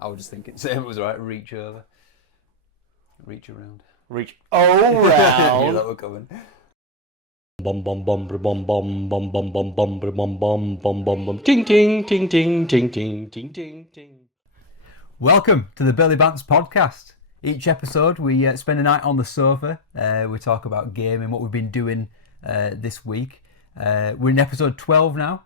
I was just thinking same was right. Reach over. Reach around. Reach around. Yeah, that were coming. Bum bum bum bum bum bum bum bum bum bum bum bum bum bum ting ting ting ting ting ting ting ting ting. Welcome to the Billy Bants podcast. Each episode we spend a night on the sofa. We talk about gaming, what we've been doing this week. We're in episode 12 now.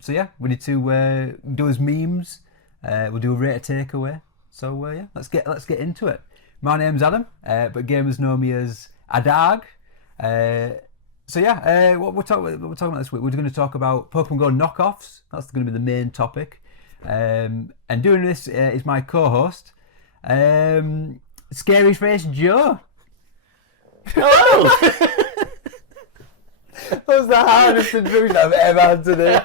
So yeah, we need to do as memes. We'll do a rate a takeaway. So yeah, let's get into it. My name's Adam, but gamers know me as Adag. So yeah, what we're talking about this week, we're going to talk about Pokémon knockoffs. That's going to be the main topic. And doing this is my co-host, Scary Face Joe. Oh! That was the hardest introduction I've ever had today.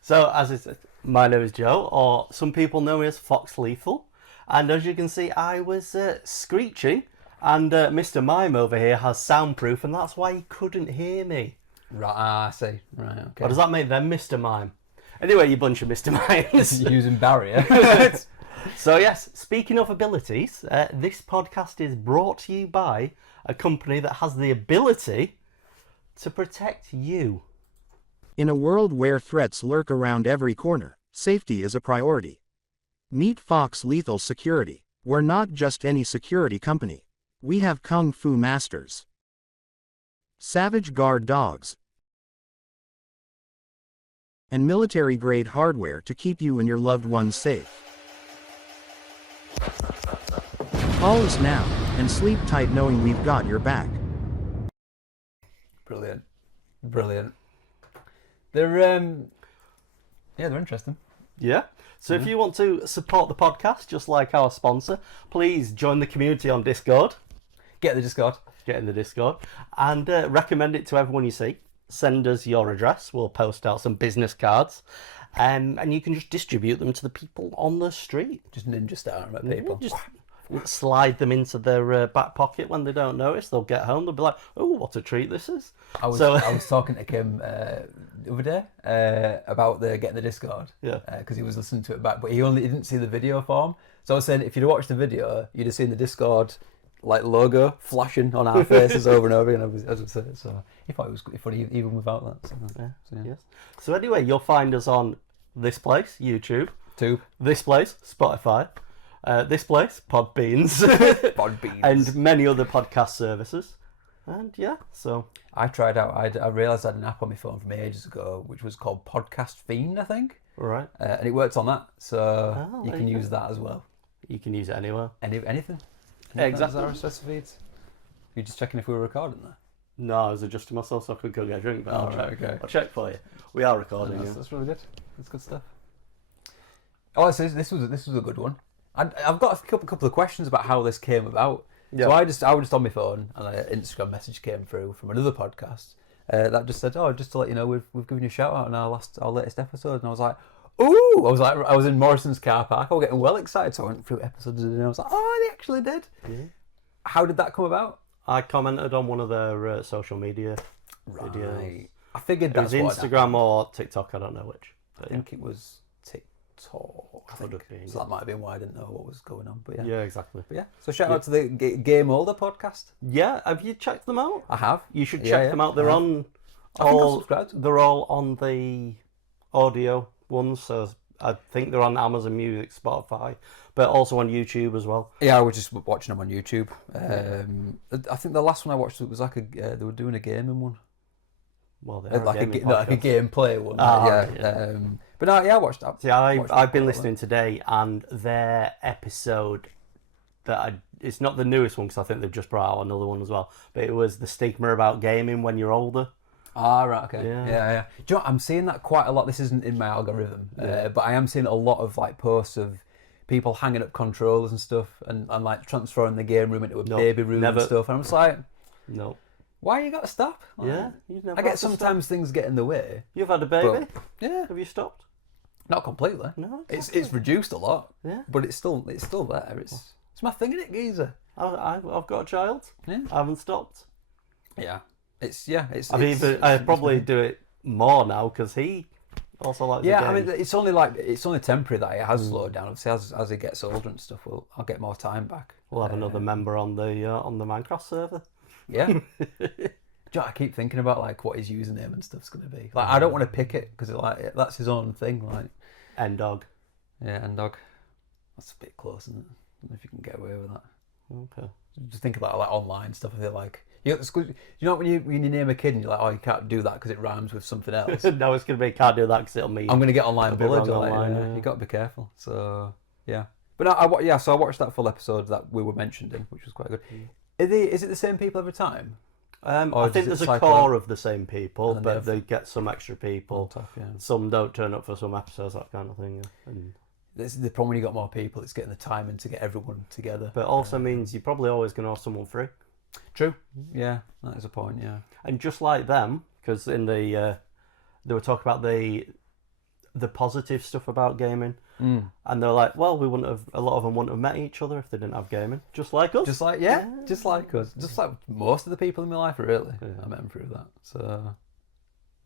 So, as I said, my name is Joe, or some people know me as Fox Lethal. And as you can see, I was screeching, and Mr. Mime over here has soundproof, and that's why he couldn't hear me. Right, I see. Right, okay. What does that make then, Mr. Mime? Anyway, you bunch of Mr. Mimes. Using barrier. So yes, speaking of abilities, this podcast is brought to you by a company that has the ability to protect you. In a world where threats lurk around every corner, safety is a priority. Meet Fox Lethal Security. We're not just any security company. We have Kung Fu masters, Savage Guard dogs, and military-grade hardware to keep you and your loved ones safe. Call us now, and sleep tight knowing we've got your back. Brilliant. They're they're interesting. Yeah. So if you want to support the podcast, just like our sponsor, please join the community on Discord. Get the Discord. Get in the Discord. And recommend it to everyone you see. Send us your address. We'll post out some business cards. And you can just distribute them to the people on the street. Just ninja style at people. Just slide them into their back pocket when they don't notice. They'll get home. They'll be like, "Oh, what a treat this is!" I was talking to Kim the other day about getting the Discord. Yeah. Because he was listening to it back, but he didn't see the video form. So I was saying, if you'd watched the video, you'd have seen the Discord logo flashing on our faces over and over again. As I said, so he thought it was funny even without that. So, Yeah. yeah. Yes. So anyway, you'll find us on this place, YouTube. Tube. This place, Spotify. This place, Podbeans. Podbeans. And many other podcast services. And yeah, so I tried out. I realised I had an app on my phone from ages ago, which was called Podcast Fiend, I think. right. And it works on that, so you there can you use that as well. You can use it anywhere. Anything. Yeah, exactly. RSS feeds. You're just checking if we were recording there. No, I was adjusting myself so I could go get a drink, but Okay. I'll check for you. We are recording. That's really good. That's good stuff. Oh, this was a good one. I've got a couple of questions about how this came about. Yeah. So I was just on my phone, and an Instagram message came through from another podcast that just said, "Oh, just to let you know, we've given you a shout out on our latest episode." And I was like, "Ooh!" I was in Morrison's car park. I was getting well excited. So I went through episodes, and I was like, "Oh, they actually did." Yeah. How did that come about? I commented on one of their social media videos. Right. I figured It that's was what Instagram or TikTok, I don't know which. I think it was TikTok. I Could think. have been. So that might have been why I didn't know what was going on. But yeah. Yeah, exactly. But yeah. So shout out to the Game Older podcast. Yeah, have you checked them out? I have. You should check them out. They're on I think I've all. subscribed. They're all on the audio ones, so I think they're on Amazon Music, Spotify, but also on YouTube as well. Yeah, I was just watching them on YouTube. I think the last one I watched was like they were doing a gaming one, Well, they're like a podcast. gameplay one. Ah, yeah. But no, yeah, I watched that. See, I've been listening today, and their episode it's not the newest one because I think they've just brought out another one as well. But it was the stigma about gaming when you're older. Ah, right, okay. Yeah. Yeah. Do you know what? I'm seeing that quite a lot. This isn't in my algorithm, but I am seeing a lot of like posts of people hanging up controllers and stuff, and like transferring the game room into a baby room and stuff. And I'm just like, No. why you got to stop? Like, Yeah. You've never I get had to sometimes things get in the way. You've had a baby. Yeah, Have you stopped? not completely. No. It's reduced a lot. Yeah. But it's still there. It's my thing, isn't it, geezer? I've got a child. Yeah. I haven't stopped. Yeah. I'd probably do it more now because Also likes Yeah, the I game. mean, it's only temporary that it has slowed down. Obviously, as he gets older and stuff, I'll get more time back. We'll have another member on the Minecraft server. Yeah. Do you know, I keep thinking about like what his username and stuff's going to be. Like, I don't want to pick it because like that's his own thing. Like, Ndog. yeah, Ndog. That's a bit close, isn't it? I don't know if you can get away with that. Okay. Just think about like online stuff. I feel like you know when you name a kid and you're like, oh, you can't do that because it rhymes with something else. No, it's going to be can't do that because it'll mean I'm going to get online a bit bullied. wrong Like, online, yeah, yeah. You got to be careful. So yeah, but no, so I watched that full episode that we were mentioned in, which was quite good. Is it the same people every time? I does think it there's a cycle core out? of the same people, And then but they they get some extra people. Top, yeah. Some don't turn up for some episodes, that kind of thing. Yeah. And, This is the problem when you got more people. It's getting the timing to get everyone together. but also means you're probably always going to have someone free. True. Yeah, that is a point. Yeah. And just like them, because in the they were talking about the positive stuff about gaming, and they're like, well, a lot of them wouldn't have met each other if they didn't have gaming, just like us. Just like just like us, just like most of the people in my life, really. I met them through that. So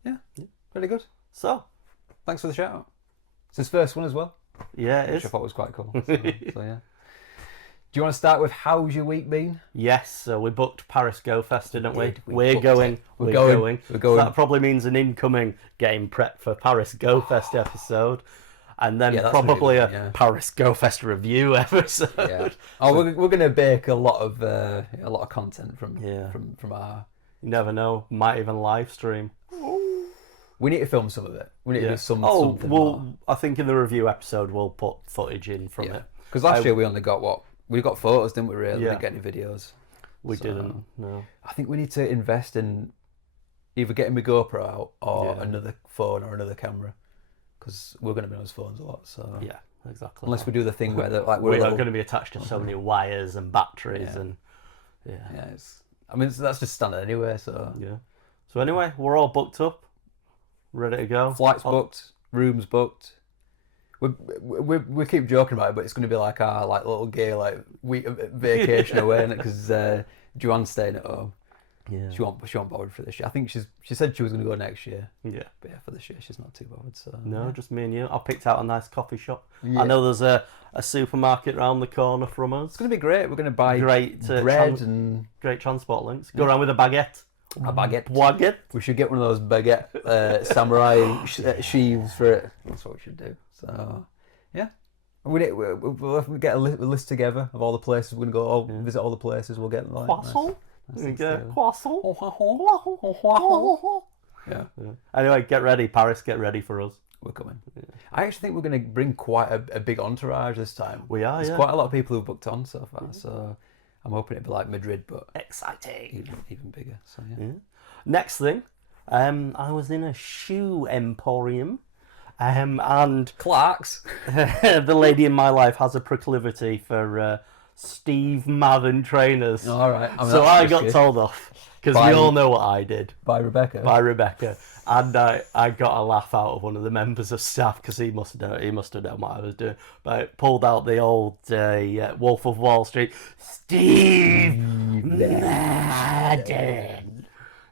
yeah, really good. So Thanks for the shout out. It's his first one as well, yeah, it which I is. thought was quite cool. So yeah. Do you want to start with how's your week been? Yes, so we booked Paris Go Fest, didn't we? did. We We're booked going. it. We're going. going. We're going. So that probably means an incoming getting prepped for Paris Go Fest episode, and then Yeah, that's probably really good, a yeah. Paris Go Fest review episode. Yeah. Oh, we're gonna bake a lot of content from Yeah. from our. You never know. Might even live stream. We need to film some of it. We need to do something well, more. I think in the review episode we'll put footage in from it. Because last year we only got we got photos, didn't we? Really, we Yeah. didn't get any videos. We So, didn't. No. I think we need to invest in either getting my GoPro out or Yeah. another phone or another camera, because we're going to be on those phones a lot. So Yeah, exactly. unless we do the thing where like we're we're not going to be attached to so many wires and batteries Yeah. and yeah, that's just standard anyway. So yeah. So anyway, we're all booked up, ready to go. flights booked, rooms booked. We keep joking about it, but it's going to be like our little gay week vacation away, because Joanne's staying at home. Yeah. She won't bother for this year. I think she said she was going to go next year, Yeah. but yeah, for this year she's not too bothered. So No, yeah. just me and you. I picked out a nice coffee shop. Yeah. I know there's a supermarket around the corner from us. It's going to be great. We're going to buy Great, bread and Great transport links. Go around with a baguette. a baguette. Baguette. We should get one of those baguette samurai sheaves for it. That's what we should do. So yeah, we'll get a list together of all the places we're going to go. Visit all the places. We'll get Croissant. We get croissant. Yeah, Yeah. Anyway, get ready, Paris. Get ready for us. we're coming. I actually think we're going to bring quite a big entourage this time. We are, There's yeah. quite a lot of people who've booked on so far. So I'm hoping it'll be like Madrid, but Exciting. even bigger. So yeah. Yeah. Next thing, I was in a shoe emporium, and Clark's. the lady in my life has a proclivity for Steve Madden trainers. All right. So I got told off, because By- we all know what I did. by Rebecca. By Rebecca, and I got a laugh out of one of the members of staff, because he must have known what I was doing. But I pulled out the old Wolf of Wall Street, Steve Madden.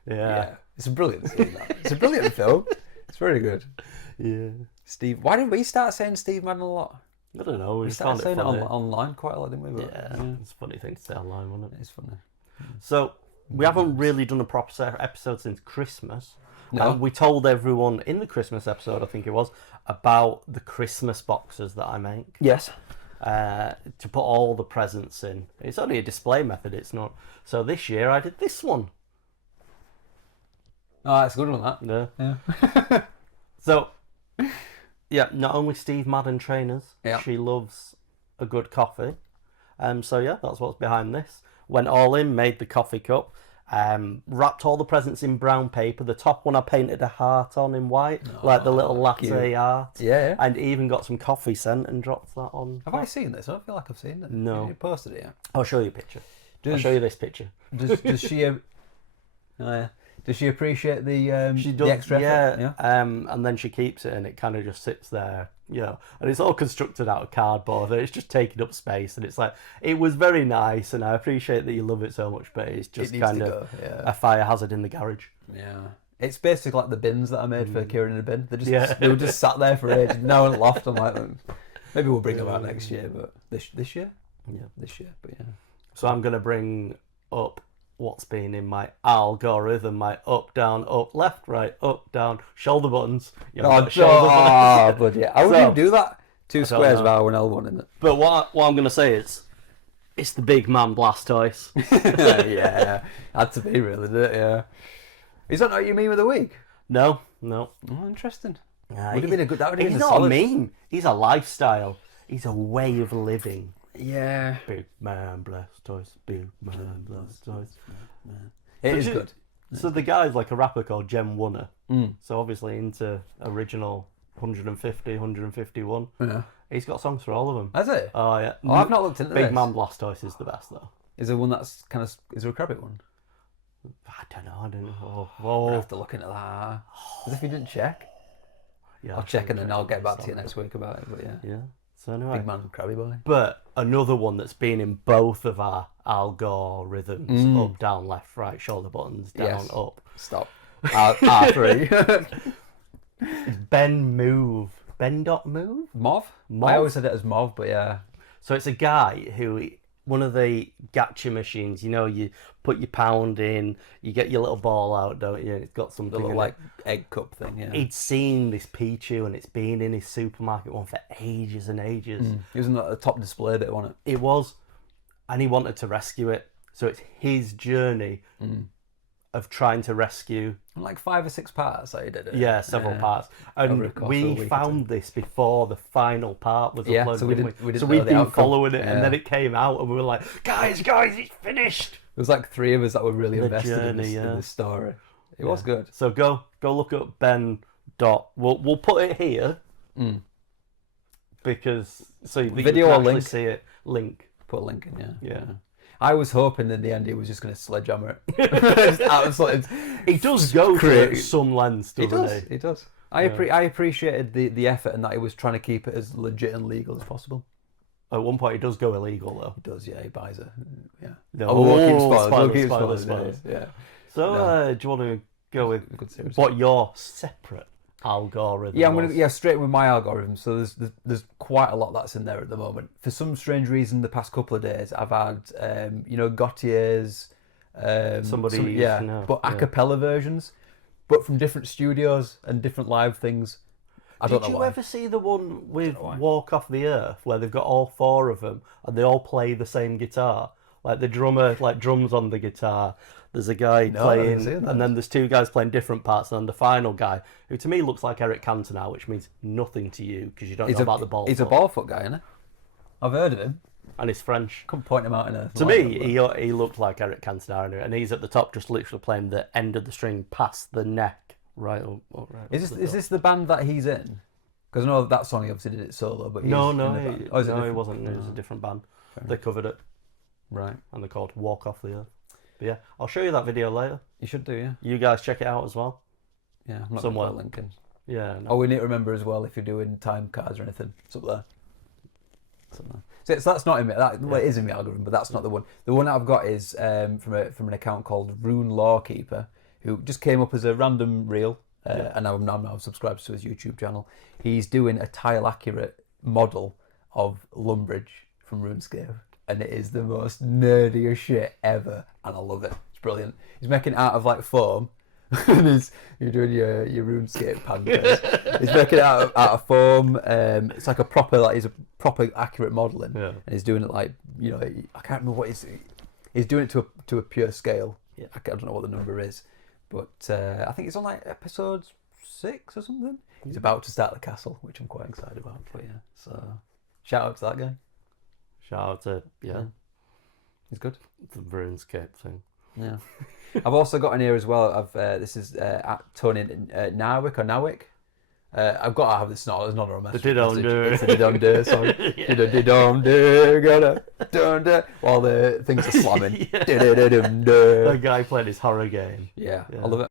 Yeah, it's a brilliant scene. That. It's a brilliant film. It's very good. Yeah. Steve. Why did we start saying Steve Madden a lot? I don't know. We We just started found saying it it funny. online quite a lot, didn't we? But, Yeah, it's a funny thing to say online, wasn't it? it's funny. So we haven't really done a proper episode since Christmas. No. We told everyone in the Christmas episode, I think it was, about the Christmas boxes that I make. Yes. To put all the presents in. It's only a display method, it's not. So this year I did this one. Oh, that's a good one. That. Yeah. Yeah. So, yeah, not only Steve Madden trainers, Yeah. she loves a good coffee. So yeah, that's what's behind this. Went all in, made the coffee cup, wrapped all the presents in brown paper. The top one I painted a heart on in white, like the little latte cute. art. Yeah. And even got some coffee scent and dropped that on. Have I seen this? I don't feel like I've seen it. No. You posted it yet? I'll show you a picture. I'll Does- show you this picture. Does she? Oh, yeah. Does she appreciate the She the extra effort? yeah. And then she keeps it, and it kind of just sits there, you know. And it's all constructed out of cardboard, and it's just taking up space. And it's like, it was very nice, and I appreciate that you love it so much, but it's just needs kind to of go, yeah. a fire hazard in the garage. Yeah. It's basically like the bins that I made for Kieran in a bin. They were just sat there for ages. Now in loft, I'm like, maybe we'll bring them out next year, but this year? Yeah, this year, but yeah. So I'm going to bring up what's been in my algorithm, my up, down, up, left, right, up, down, shoulder buttons. But yeah, how would you do that? Two squares of R1 L1 in it. But what I'm going to say is, it's the big man Blastoise. Yeah, had to be really, didn't it? Yeah. Is that not your meme of the week? No. Oh, interesting. Would have been a good. That would have been he's a not solid... a meme. He's a lifestyle. He's a way of living. Yeah. Big man Blastoise. Big man Blastoise. It is good. So the guy's like a rapper called Gem Wunner. So obviously into original 150, 151. Yeah. He's got songs for all of them. Has it? Oh yeah. Oh, I've not looked into Big this. man Blastoise is the best though. Is there one that's kind of? Is there a Crabbit one? I don't know. I'll have to look into that. As if you didn't check. Yeah, I'll check and then I'll get back to you next week about it. But yeah. Yeah. So anyway. Big man Krabby Boy. But another one that's been in both of our algorithms, up, down, left, right, shoulder buttons, down, up. Stop. R3. It's Ben Move. Ben.move? Mauve? Mauve? I always said it as Mauve, but yeah. So it's a guy who, one of the gacha machines, you put your pound in, you get your little ball out, don't you? It's got something The little in like it. egg cup thing, yeah. He'd seen this Pichu and it's been in his supermarket one for ages and ages. It was in the top display bit, wasn't it? It was, and he wanted to rescue it. So it's his journey of trying to rescue. Like 5 or 6 parts that he did it. Yeah, several parts. And we found this before the final part was uploaded. So we didn't so know we'd the been outcome. following it, and Yeah. then it came out, and we were like, guys, it's finished. There was like 3 of us that were really The invested in journey, this story. It was good. So go look up Ben. We'll put it here because so you Video can or actually link? see it. Link. Put a link in, yeah. Yeah. I was hoping in the end he was just going to sledgehammer it. Just absolutely. He does go to some lengths, doesn't he? He does. I appreciated the effort and that he was trying to keep it as legit and legal as possible. At one point, he does go illegal though. He does, yeah. He buys it. Yeah. No, Oh, we'll keep spoilers, spoilers. We'll keep spoilers, spoilers. spoilers. Yeah. So, do you want to go with Good series. what your separate algorithm? Yeah, I'm was? gonna straight with my algorithm. So there's quite a lot that's in there at the moment. For some strange reason, the past couple of days, I've had Gautier's, Somebody but a cappella versions, but from different studios and different live things. I don't know Did you why. ever see the one with Walk Off the Earth where they've got all 4 of them and they all play the same guitar? Like the drummer drums on the guitar. There's a guy I haven't playing, seen that. and then there's 2 guys playing different parts, and then the final guy, who to me looks like Eric Cantona, which means nothing to you because you don't know about the ball. He's a ball foot guy, isn't he? I've heard of him. And he's French. Couldn't point him out in a. To me, he looked like Eric Cantona, and he's at the top, just literally playing the end of the string past the neck, right up. Right Is this the band that he's in? Because I know that song he obviously did it solo, but No, he he wasn't. It was a different band. They covered it, Right. and they're called Walk Off the Earth. But yeah, I'll show you that video later. You should do, yeah. You guys check it out as well. Yeah, I'm not Somewhere. going to put a link in. Yeah. No. Oh, we need to remember as well if you're doing time cards or anything. It's up there. It's up there. So that's not in me. Well, it is in the algorithm, but that's not the one. The one I've got is from an account called Rune Lawkeeper, who just came up as a random reel, and I'm now subscribed to his YouTube channel. He's doing a tile accurate model of Lumbridge from RuneScape, and it is the most nerdiest shit ever, and I love it. It's brilliant. He's making it out of like foam. And you're doing your RuneScape pandas. He's making it out of foam. It's like he's a proper accurate modelling, and he's doing it like I can't remember what he's doing it to a pure scale. Yeah, I don't know what the number is, but I think it's on like episode 6 or something. He's about to start the castle, which I'm quite excited about. But yeah, so shout out to that guy. Shout out to He's good. the RuneScape thing. Yeah. I've also got in here as well. This is at Tony Narwick. I've got to have this. It's not a message. The did-on-do. It's the did-on-do. Sorry. Did-on-do. Gotta dun-dun. While the things are slamming. Did-dun-dun-dun. That guy played his horror game. Yeah, I love it.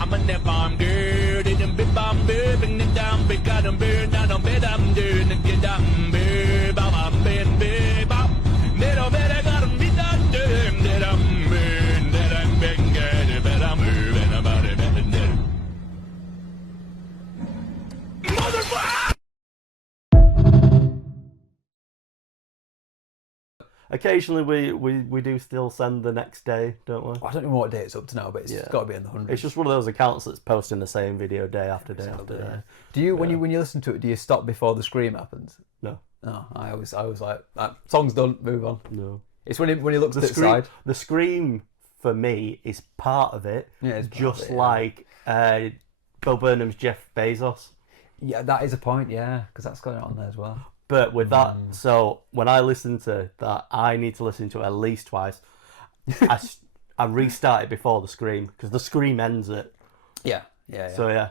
I'm a nip bomb dude, it done bit bomb dude, bring it down, big got them bird, not on bed, I'm dude, and get down, bird, bam, I'm bed, bam, little bit, I got them, be done, dude, that I'm bird, that Occasionally we do still send the next day, don't we? I don't know what day it's up to now, but it's got to be in the hundreds. It's just one of those accounts that's posting the same video day after day after day. Do you when you listen to it? Do you stop before the scream happens? No. No, I was like, that song's done. Move on. No. It's when he looks to the side. The scream for me is part of it. Yeah, it's just like Bo Burnham's Jeff Bezos. Yeah, that is a point. Yeah, because that's got it on there as well. But with that, so when I listen to that, I need to listen to it at least twice. I restart it before the scream because the scream ends it. Yeah. So yeah,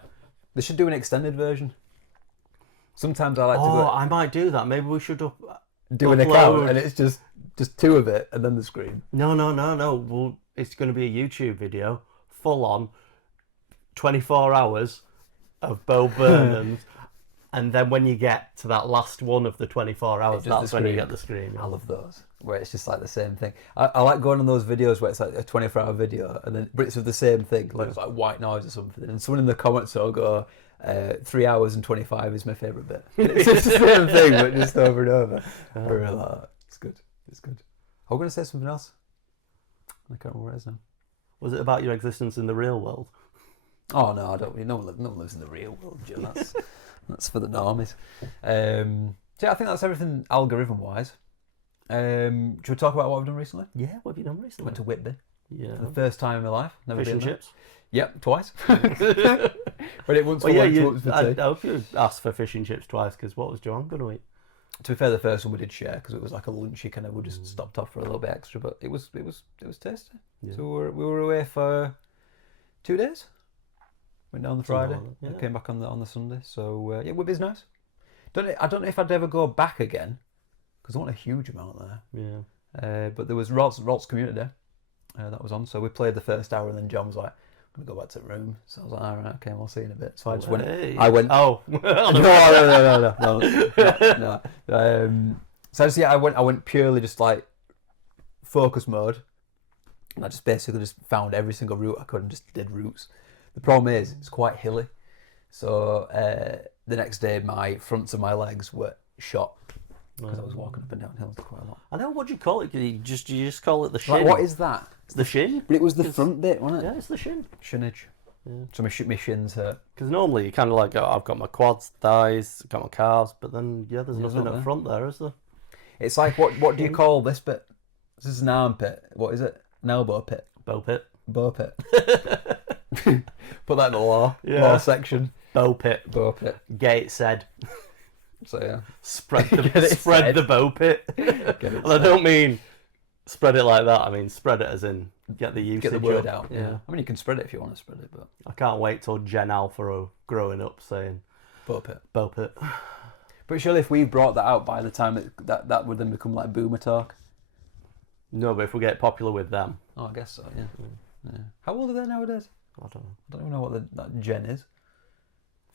they should do an extended version. Sometimes I like to go. I might do that. Maybe we should do an account and it's just two of it and then the scream. No. Well, it's going to be a YouTube video, full on, 24 hours of Bo Burnham's. And then when you get to that last one of the 24 hours, that's when you get the scream. I love those, where it's just like the same thing. I like going on those videos where it's like a 24-hour video, and then but it's of the same thing, like it's like white noise or something. And someone in the comments will go, 3 hours and 25 is my favourite bit. It's just the same thing, but just over and over. I really like that. It's good. I was going to say something else. I can't remember what it is now. Was it about your existence in the real world? Oh no, I don't. No one lives in the real world, Joe. That's for the normies. So yeah, I think that's everything algorithm-wise. Should we talk about what we've done recently? Yeah, what have you done recently? Went to Whitby. Yeah. For the first time in my life. Never Fish been and there. chips? Yep, twice. But it once for lunch, once for tea. I hope you asked for fish and chips twice, because what was Joanne going to eat? To be fair, the first one we did share because it was like a lunchy kind of. We just stopped off for a little bit extra, but it was tasty. Yeah. So we were away for 2 days. Went down the Friday. Came back on the Sunday. So yeah, Whitby's nice. I don't know if I'd ever go back again because there wasn't a huge amount there. Yeah. But there was Rot's Community Day that was on. So we played the first hour, and then John was like, "I'm gonna go back to the room." So I was like, "All right, okay, we'll see you in a bit." So I just went. I went. Oh no. So I went purely just like focus mode, and I just basically just found every single route I could and just did routes. The problem is it's quite hilly, so the next day my fronts of my legs were shot because I was walking up and down hills quite a lot. I know, what do you call it? You just call it the shin. Like, what is that? It's the shin. But it was the front bit, wasn't it? Yeah, it's the shin. Shinage. Yeah. So my shins hurt. Because normally you kind of like, I've got my quads, thighs, I've got my calves, but then there's nothing up front there, is there? It's like what do you call this bit? This is an armpit. What is it? An elbow pit. Bow pit. Bow pit. Put that in the law section. Bow pit. Gates said. So yeah. Spread the bow pit. Well, I don't mean spread it like that. I mean spread it as in get the usage. Get the word up. out. Yeah. I mean you can spread it if you want to spread it, but I can't wait till Gen Alpha are growing up saying bow pit. But surely if we brought that out by the time that would then become like boomer talk. No, but if we get popular with them. Oh, I guess so. Yeah. How old are they nowadays? I don't know. I don't even know what that Gen is.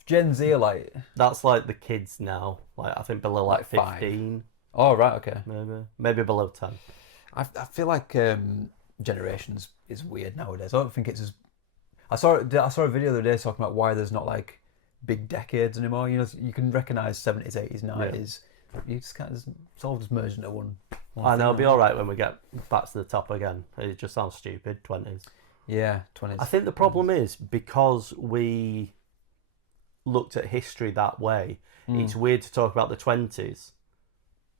Gen Z are like... That's like the kids now. Like I think below like 15. 5. Oh, right, okay. Maybe below 10. I feel like generations is weird nowadays. I don't think it's as... I saw a video the other day talking about why there's not like big decades anymore. You know, you can recognise 70s, 80s, 90s. Yeah. You just can't... It's all just merged into one I know, it'll be alright when we get back to the top again. It just sounds stupid, 20s. Yeah, 20s. I think the problem is because we looked at history that way, it's weird to talk about the 20s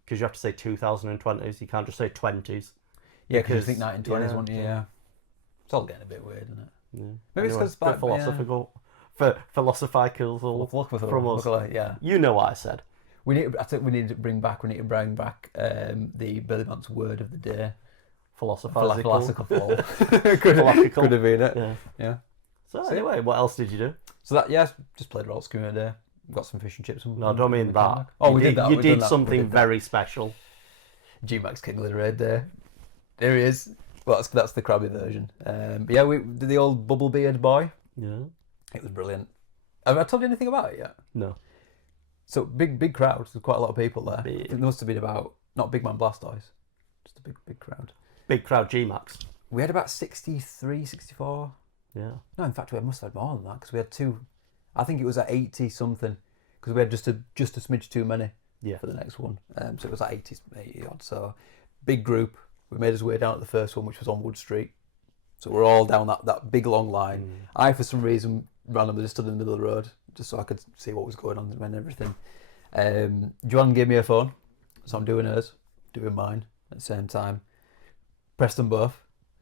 because you have to say 2020s. You can't just say 20s. Yeah, because you think 1920s, won't you? Yeah. It's all getting a bit weird, isn't it? Yeah. Maybe it's because it's philosophical, philosophical from us. Yeah. You know what I said. I think we need to bring back the Billy Bounce word of the day. Philosophical. Could have been it. Yeah. So anyway, what else did you do? So that just played Rolls Community Day. Got some fish and chips. No, I don't mean that. Oh, we did that. You did something very special. G-Max King of the Raid Day. There he is. Well, that's the crabby version. But yeah, we did the old bubble beard boy. Yeah. It was brilliant. Have I told you anything about it yet? No. So big crowd. There's quite a lot of people there. Big. I think there must have been about, not Big Man Blastoise, just a big crowd. Big crowd G-Max. We had about 63, 64. Yeah. No, in fact, we must have had more than that because we had two. I think it was at 80 something because we had just a smidge too many for the next one. So it was like 80 odd. So big group. We made our way down at the first one, which was on Wood Street. So we're all down that big long line. I, for some reason, randomly just stood in the middle of the road just so I could see what was going on and everything. Joanne gave me her phone, so I'm doing hers, doing mine at the same time. Pressed them both.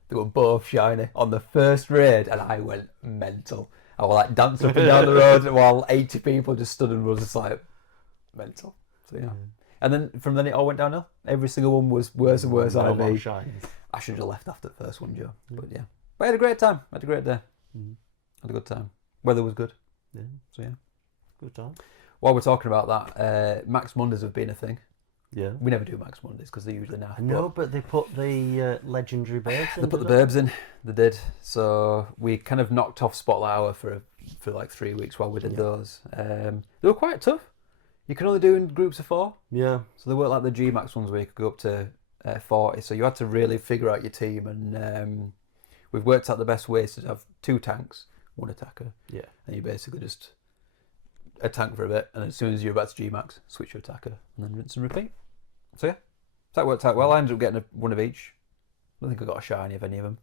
They were both shiny on the first raid, and I went mental. I was like dancing up and down the road while 80 people just stood and was just like mental. So yeah. And then from then it all went downhill. Every single one was worse and worse out of me. I should have left after the first one, Joe. But yeah. But I had a great time. I had a great day. Had a good time. Weather was good. Yeah. So yeah. Good time. While we're talking about that, Max Mondays have been a thing. Yeah. We never do Max Mondays because they're usually naff. No, but they put the legendary birds in. They put the birds in. They did. So we kind of knocked off Spotlight Hour for like 3 weeks while we did those. They were quite tough. You can only do in groups of 4. Yeah. So they weren't like the G-Max ones where you could go up to 40. So you had to really figure out your team. And we've worked out the best ways to have 2 tanks, 1 attacker. Yeah. And you basically just a tank for a bit. And as soon as you're about to G-Max, switch your attacker. And then rinse and repeat. So yeah, that worked out well. I ended up getting one of each. I don't think I got a shiny of any of them.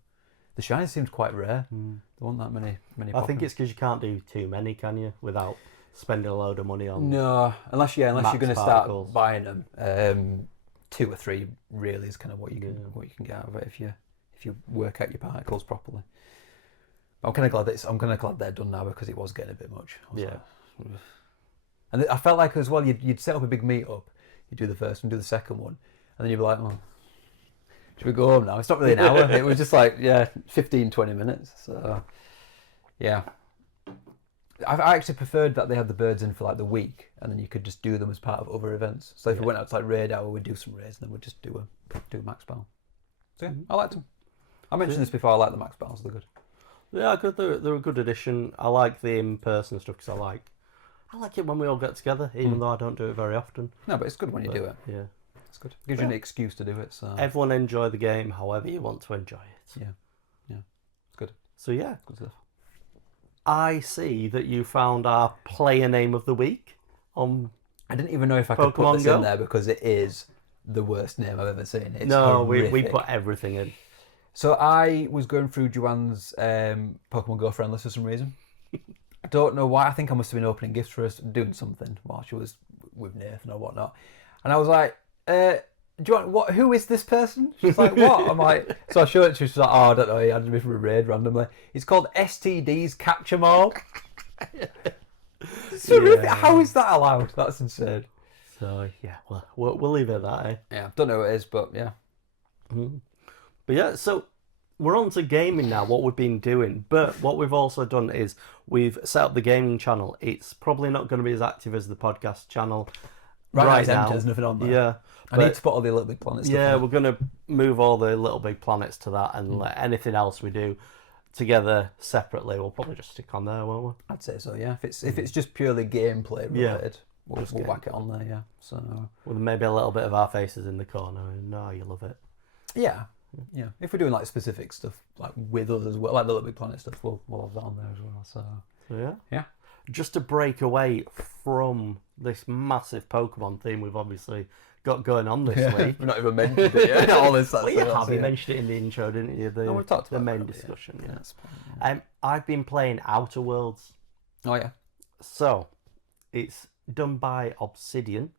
The shiny seemed quite rare. There weren't that many. I think it's because you can't do too many, can you? Without spending a load of money on. No, unless you're going to particles. start buying them. 2 or 3 really is kind of what you can get out of it if you work out your particles properly. But I'm kind of glad they're done now because it was getting a bit much. Yeah. Like, and I felt like as well you'd set up a big meetup. You do the first one, do the second one, and then you'd be like, oh, should we go home now? It's not really an hour. It was just like, 15, 20 minutes. So, yeah. I actually preferred that they had the birds in for like the week, and then you could just do them as part of other events. So if we went out to like raid hour, we'd do some raids, and then we'd just do a max battle. So yeah, I liked them. I mentioned this before, I like the max battles, they're good. Yeah, good. They're a good addition. I like the in-person stuff because I like it when we all get together, even though I don't do it very often. No, but it's good when you do it. Yeah. It's good. Gives you an excuse to do it. So everyone enjoy the game however you want to enjoy it. Yeah. It's good. So yeah. Good stuff. I see that you found our player name of the week on I didn't even know if I could put Pokemon this Go? in there because it is the worst name I've ever seen. It's we horrific. put everything in. So I was going through Joanne's Pokemon Go friend list for some reason. I don't know why. I think I must have been opening gifts for us, doing something while she was with Nathan or whatnot. And I was like, Joanne, who is this person? She's like, what? I'm like, so I showed it to her. She's like, oh, I don't know. He added me from a raid randomly. It's called STD's Catch 'em All. It's horrific. How is that allowed? That's insane. So yeah, we'll leave it at that, eh? Yeah, don't know what it is, but yeah. But yeah, so we're on to gaming now, what we've been doing. But what we've also done is we've set up the gaming channel. It's probably not going to be as active as the podcast channel right now. There's nothing on there. Yeah. I need to put all the Little Big Planet stuff Yeah, on. we're going to move all the Little Big Planets to that and let anything else we do together separately. We'll probably just stick on there, won't we? I'd say so, yeah. If it's just purely gameplay related, we'll gameplay. whack it on there, yeah. So With maybe a little bit of our faces in the corner. No, you love it. yeah. If we're doing like specific stuff like with us as well, like the Little Big Planet stuff, we'll have that on there as well. So yeah. Just to break away from this massive Pokemon theme we've obviously got going on this week. We've not even mentioned it yet. All this Well, you have. You mentioned it in the intro, didn't you? We talked about the main that, discussion. Yeah. Yeah. That's fine, I've been playing Outer Worlds. Oh yeah. So, it's done by Obsidian,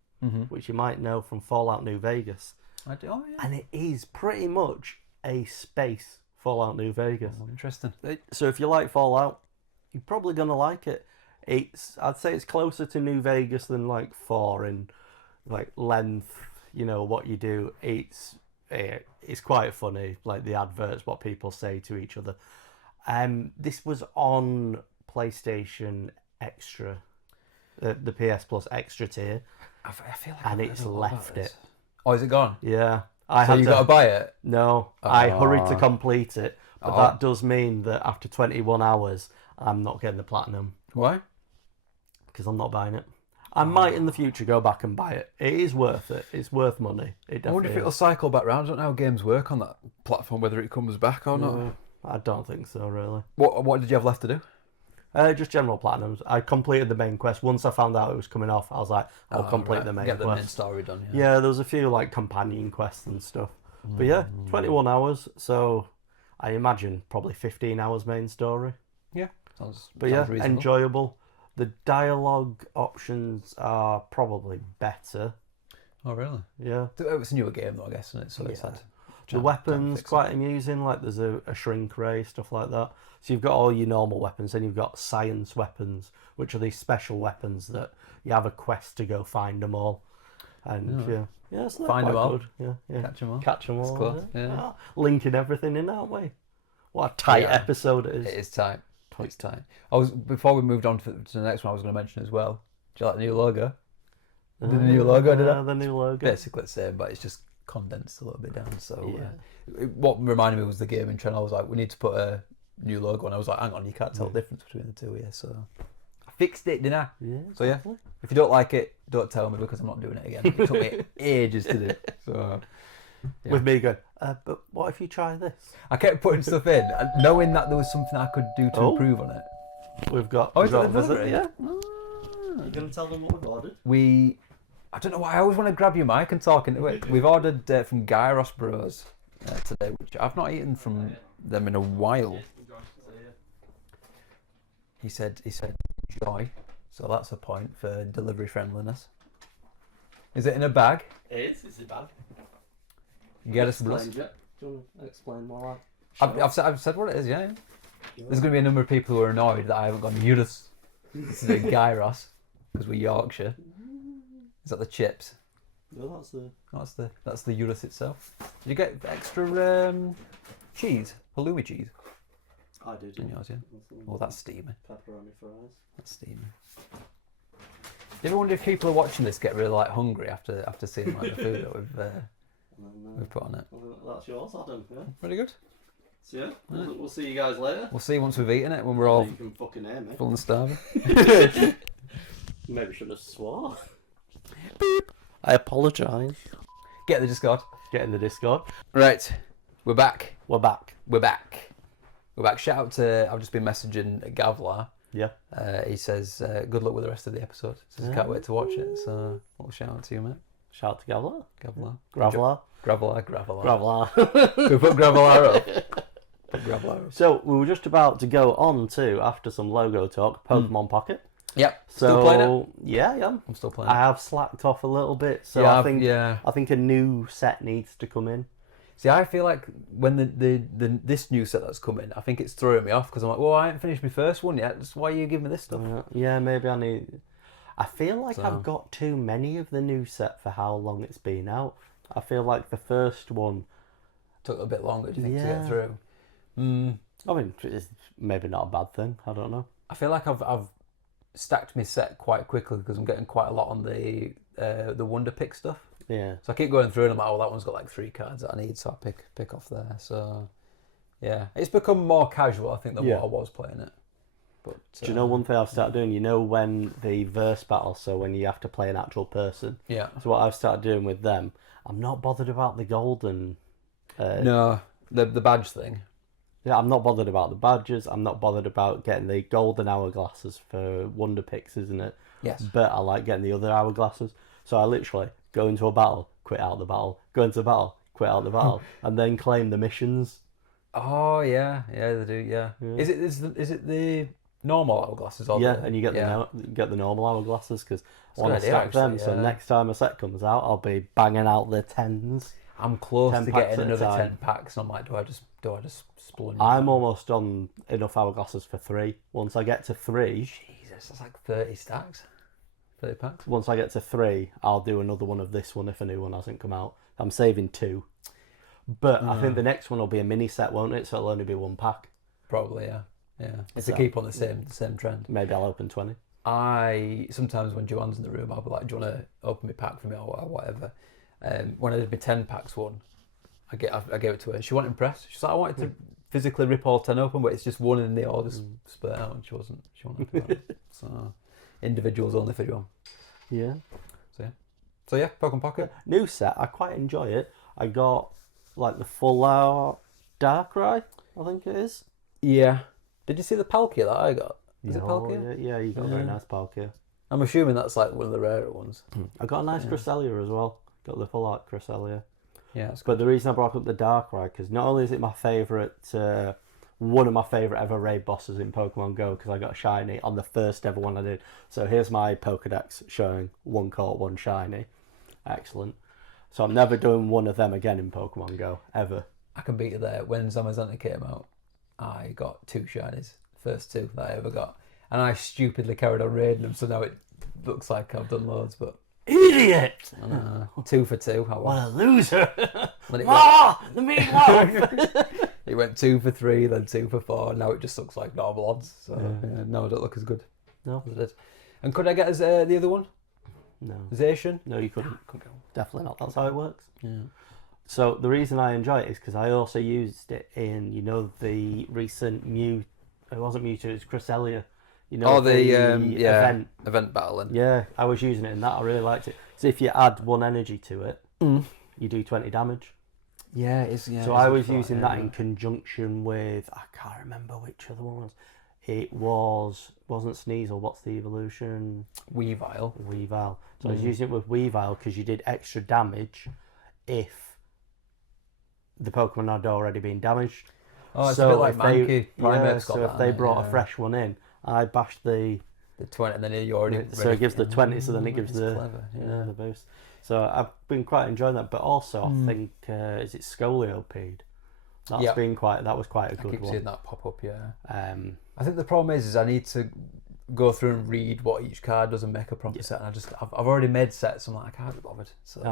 which you might know from Fallout New Vegas. I do. Oh yeah. And it is pretty much a space Fallout New Vegas. Oh, interesting. So if you like Fallout, you're probably going to like it. I'd say it's closer to New Vegas than like 4 in like length, what you do. It's quite funny, like the adverts, what people say to each other. This was on PlayStation Extra, the PS Plus Extra tier. I feel like and it's left it. Oh, is it gone? Yeah. So you got to buy it? No, I hurried to complete it, but that does mean that after 21 hours, I'm not getting the platinum. Why? Because I'm not buying it. I might in the future go back and buy it. It is worth it. It's worth money. It I wonder if definitely it'll is. cycle back round. I don't know how games work on that platform, whether it comes back or not. I don't think so, really. What did you have left to do? Just general platinums. I completed the main quest. Once I found out it was coming off, I was like, I'll complete the main Get the quest. main story done. Yeah, there was a few like companion quests and stuff. But yeah, 21 hours, so I imagine probably 15 hours main story. Yeah, sounds But enjoyable. The dialogue options are probably better. Oh, really? Yeah. It's a newer game, though, I guess, isn't it? So it's had the weapons quite amusing. Like there's a shrink ray, stuff like that. So you've got all your normal weapons, then you've got science weapons, which are these special weapons that you have a quest to go find them all. And it's not Find quite them all. good. Yeah. Catch them all. Catch them all. Close. Yeah. Linking everything in, aren't we? What a tight episode it is. It is tight. It's tight. Before we moved on to the next one, I was going to mention as well. Do you like the new logo? The new logo, did I? The new logo. Basically the same, but it's just condensed a little bit down. So what reminded me was the gaming trend. I was like, we need to put a new logo, and I was like, hang on, you can't tell the difference between the two here. So I fixed it, didn't I? Yeah. So if you don't like it, don't tell me because I'm not doing it again. It took me ages to do it. So with me going, but what if you try this? I kept putting stuff in, knowing that there was something I could do to improve on it. We've got. Oh, is got that a the visit? delivery? Yeah. You're gonna tell them what we've ordered? I don't know why I always want to grab your mic and talk into it. We've ordered from Gyros Bros today, which I've not eaten from them in a while. He said enjoy, so that's a point for delivery friendliness. Is it in a bag? It is. It's a bag. Gyros Bros. Do you want to explain more? I've said what it is. Yeah. There's going to be a number of people who are annoyed that I haven't gone Gyros. This is a Gyros because we're Yorkshire. Is that the chips? No, That's the Gyros itself. Did you get extra cheese, halloumi cheese? I did. In yours, yeah. Oh, that's steamy. Pepperoni fries. That's steamy. Do you ever wonder if people are watching this get really hungry after seeing the food that we've put on it? That's yours, Adam. Yeah. Pretty good. So yeah, we'll see you guys later. We'll see once we've eaten it when we're all You can fucking hear me. full and starving. Maybe should have swore. Beep. I apologise. Get the Discord. Get in the Discord. Right, we're back. We're back. Shout out to, I've just been messaging Gavlar. Yeah. He says, good luck with the rest of the episode. Says, can't wait to watch it. So, little shout out to you, mate. Shout out to Gavlar. Gravelar. Gravelar. We put Gravelar up. So, we were just about to go on to, after some logo talk, Pokemon Pocket. Yep. So, still playing it? Yeah. I'm still playing I it. have slacked off a little bit, so Yeah, I think a new set needs to come in. See, I feel like when this new set that's coming, I think it's throwing me off because I'm like, well, I haven't finished my first one yet. That's why are you giving me this stuff? Yeah, maybe I need... I feel like I've got too many of the new set for how long it's been out. I feel like the first one... Took a bit longer, do you think, to get through? I mean, it's maybe not a bad thing. I don't know. I feel like I've stacked my set quite quickly because I'm getting quite a lot on the Wonder Pick stuff. Yeah. So I keep going through and I'm like, oh, that one's got like 3 cards that I need, so I pick off there. So, yeah. It's become more casual, I think, than what I was playing it. But do you know one thing I've started doing? You know when the verse battle, so when you have to play an actual person. Yeah. So what I've started doing with them, I'm not bothered about the golden... no, the badge thing. Yeah, I'm not bothered about the badges. I'm not bothered about getting the golden hourglasses for Wonder Picks, isn't it? Yes. But I like getting the other hourglasses. So I literally go into a battle, quit out the battle, go into a battle, quit out the battle, and then claim the missions. Oh yeah, they do. Yeah. Is it the normal hourglasses? Or and you get the normal hourglasses because I want to stack them. So next time a set comes out, I'll be banging out the 10s. I'm close to getting another 10 10 packs. And I'm like, do I just splunge? I'm almost on enough hourglasses for 3. Once I get to 3, Jesus, that's like 30 stacks. 30 packs. Once I get to 3, I'll do another one of this one if a new one hasn't come out. I'm saving 2. But I think the next one will be a mini set, won't it? So it'll only be 1 pack. Probably, yeah. It's to keep on the same trend. Maybe I'll open 20. Sometimes when Joanne's in the room, I'll be like, do you want to open my pack for me or whatever? When I did my 10 packs one, I gave it to her and she wasn't impressed. She's like, I wanted to physically rip all 10 open, but it's just one and they all just split out, and she wasn't happy about it. So individuals only for Joanne. Yeah. So yeah, Pokemon Pocket. New set, I quite enjoy it. I got like the full art Darkrai, I think it is. Yeah. Did you see the Palkia that I got? Is it Oh, Palkia? Yeah, you got a very nice Palkia. I'm assuming that's like one of the rarer ones. I got a nice Cresselia as well. Got the full art Cresselia. Yeah, it's But the reason I brought up the Darkrai, because not only is it my favourite, one of my favourite ever raid bosses in Pokemon Go, because I got a shiny on the first ever one I did. So here's my Pokedex showing 1 caught, 1 shiny. Excellent. So I'm never doing one of them again in Pokemon Go, ever. I can beat you there. When Zamazenta came out, I got 2 shinies. First 2 that I ever got. And I stupidly carried on raiding them, so now it looks like I've done loads, but... Idiot! 2 for 2. What a loser! Then it The meatloaf! It went 2 for 3, then 2 for 4, and now it just looks like normal odds. So no, it don't look as good No. as it did. And could I get as the other one? No. Zacian? No, you couldn't. Definitely not. That's how it works. Yeah. So the reason I enjoy it is because I also used it in, the recent Mew. It wasn't Mewtwo, it was Cresselia. the event. event battling. Yeah, I was using it in that. I really liked it. So if you add 1 energy to it, you do 20 damage. Yeah, it's So I was using that in conjunction with, I can't remember which other one was. It wasn't Sneasel. What's the evolution? Weavile. So I was using it with Weavile because you did extra damage if the Pokemon had already been damaged. Oh, it's so a bit like if they, Mankey. Primate's got so that if they in it, brought a fresh one in, I bashed the 20, and then you already... so it gives the 20, so then it gives It's the clever, the boost. So I've been quite enjoying that, but also I think is it Scoliopeed? That was quite a good keep one. seeing that pop up, yeah. Um, I think the problem is I need to go through and read what each card does and make a proper set, and I've already made sets, so I'm like, I can't be bothered. So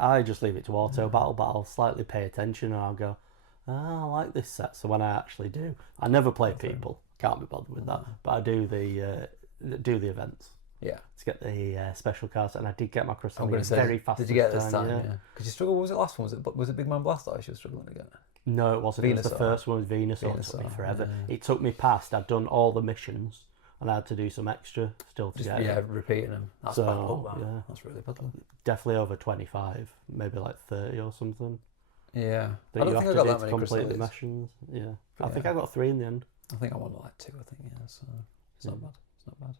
I just leave it to auto battle, but I'll slightly pay attention and I'll go, I like this set. So when I actually do, I never play people, can't be bothered with that, but I do the events. Yeah. To get the special cards, and I did get my Crystal I'm going to say, very fast. did you get it this time? Yeah. Because you struggled. What was it last one? Was it Big Man Blastoise you were struggling to get? No, it wasn't. It was the Venusaur. first one was Venusaur. It took me forever. It took me past. I'd done all the missions, and I had to do some extra still to get it. Repeating them. That's So, bad luck, yeah. That's really bad luck. Definitely over 25, maybe like 30 or something. Yeah. That I don't you think I have got to that do many to complete the crystals. missions. Yeah. I Yeah. think I got 3 in the end. I think I won like 2, I think, yeah. So it's not bad. It's not bad.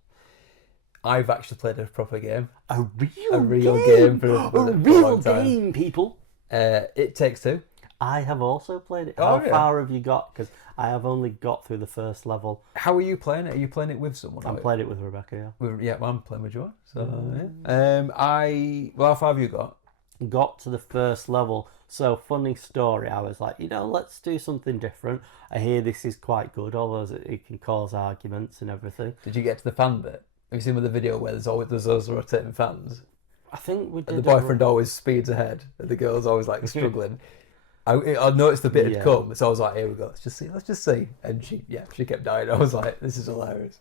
I've actually played a proper game. A real game for a long time. game, people. It Takes Two. I have also played it. Oh, How yeah. far have you got? Because I have only got through the first level. How are you playing it? Are you playing it with someone? I played it with Rebecca, yeah. Well, I'm playing with Joe. So yeah. How far have you got? Got to the first level. So, funny story, I was like, let's do something different. I hear this is quite good, although it can cause arguments and everything. Did you get to the fan bit? Have you seen with the video where there's those rotating fans? I think we did. And the boyfriend always speeds ahead, and the girl's always like struggling. I noticed the bit had come, so I was like, "Here we go. Let's just see." And she kept dying. I was like, "This is hilarious.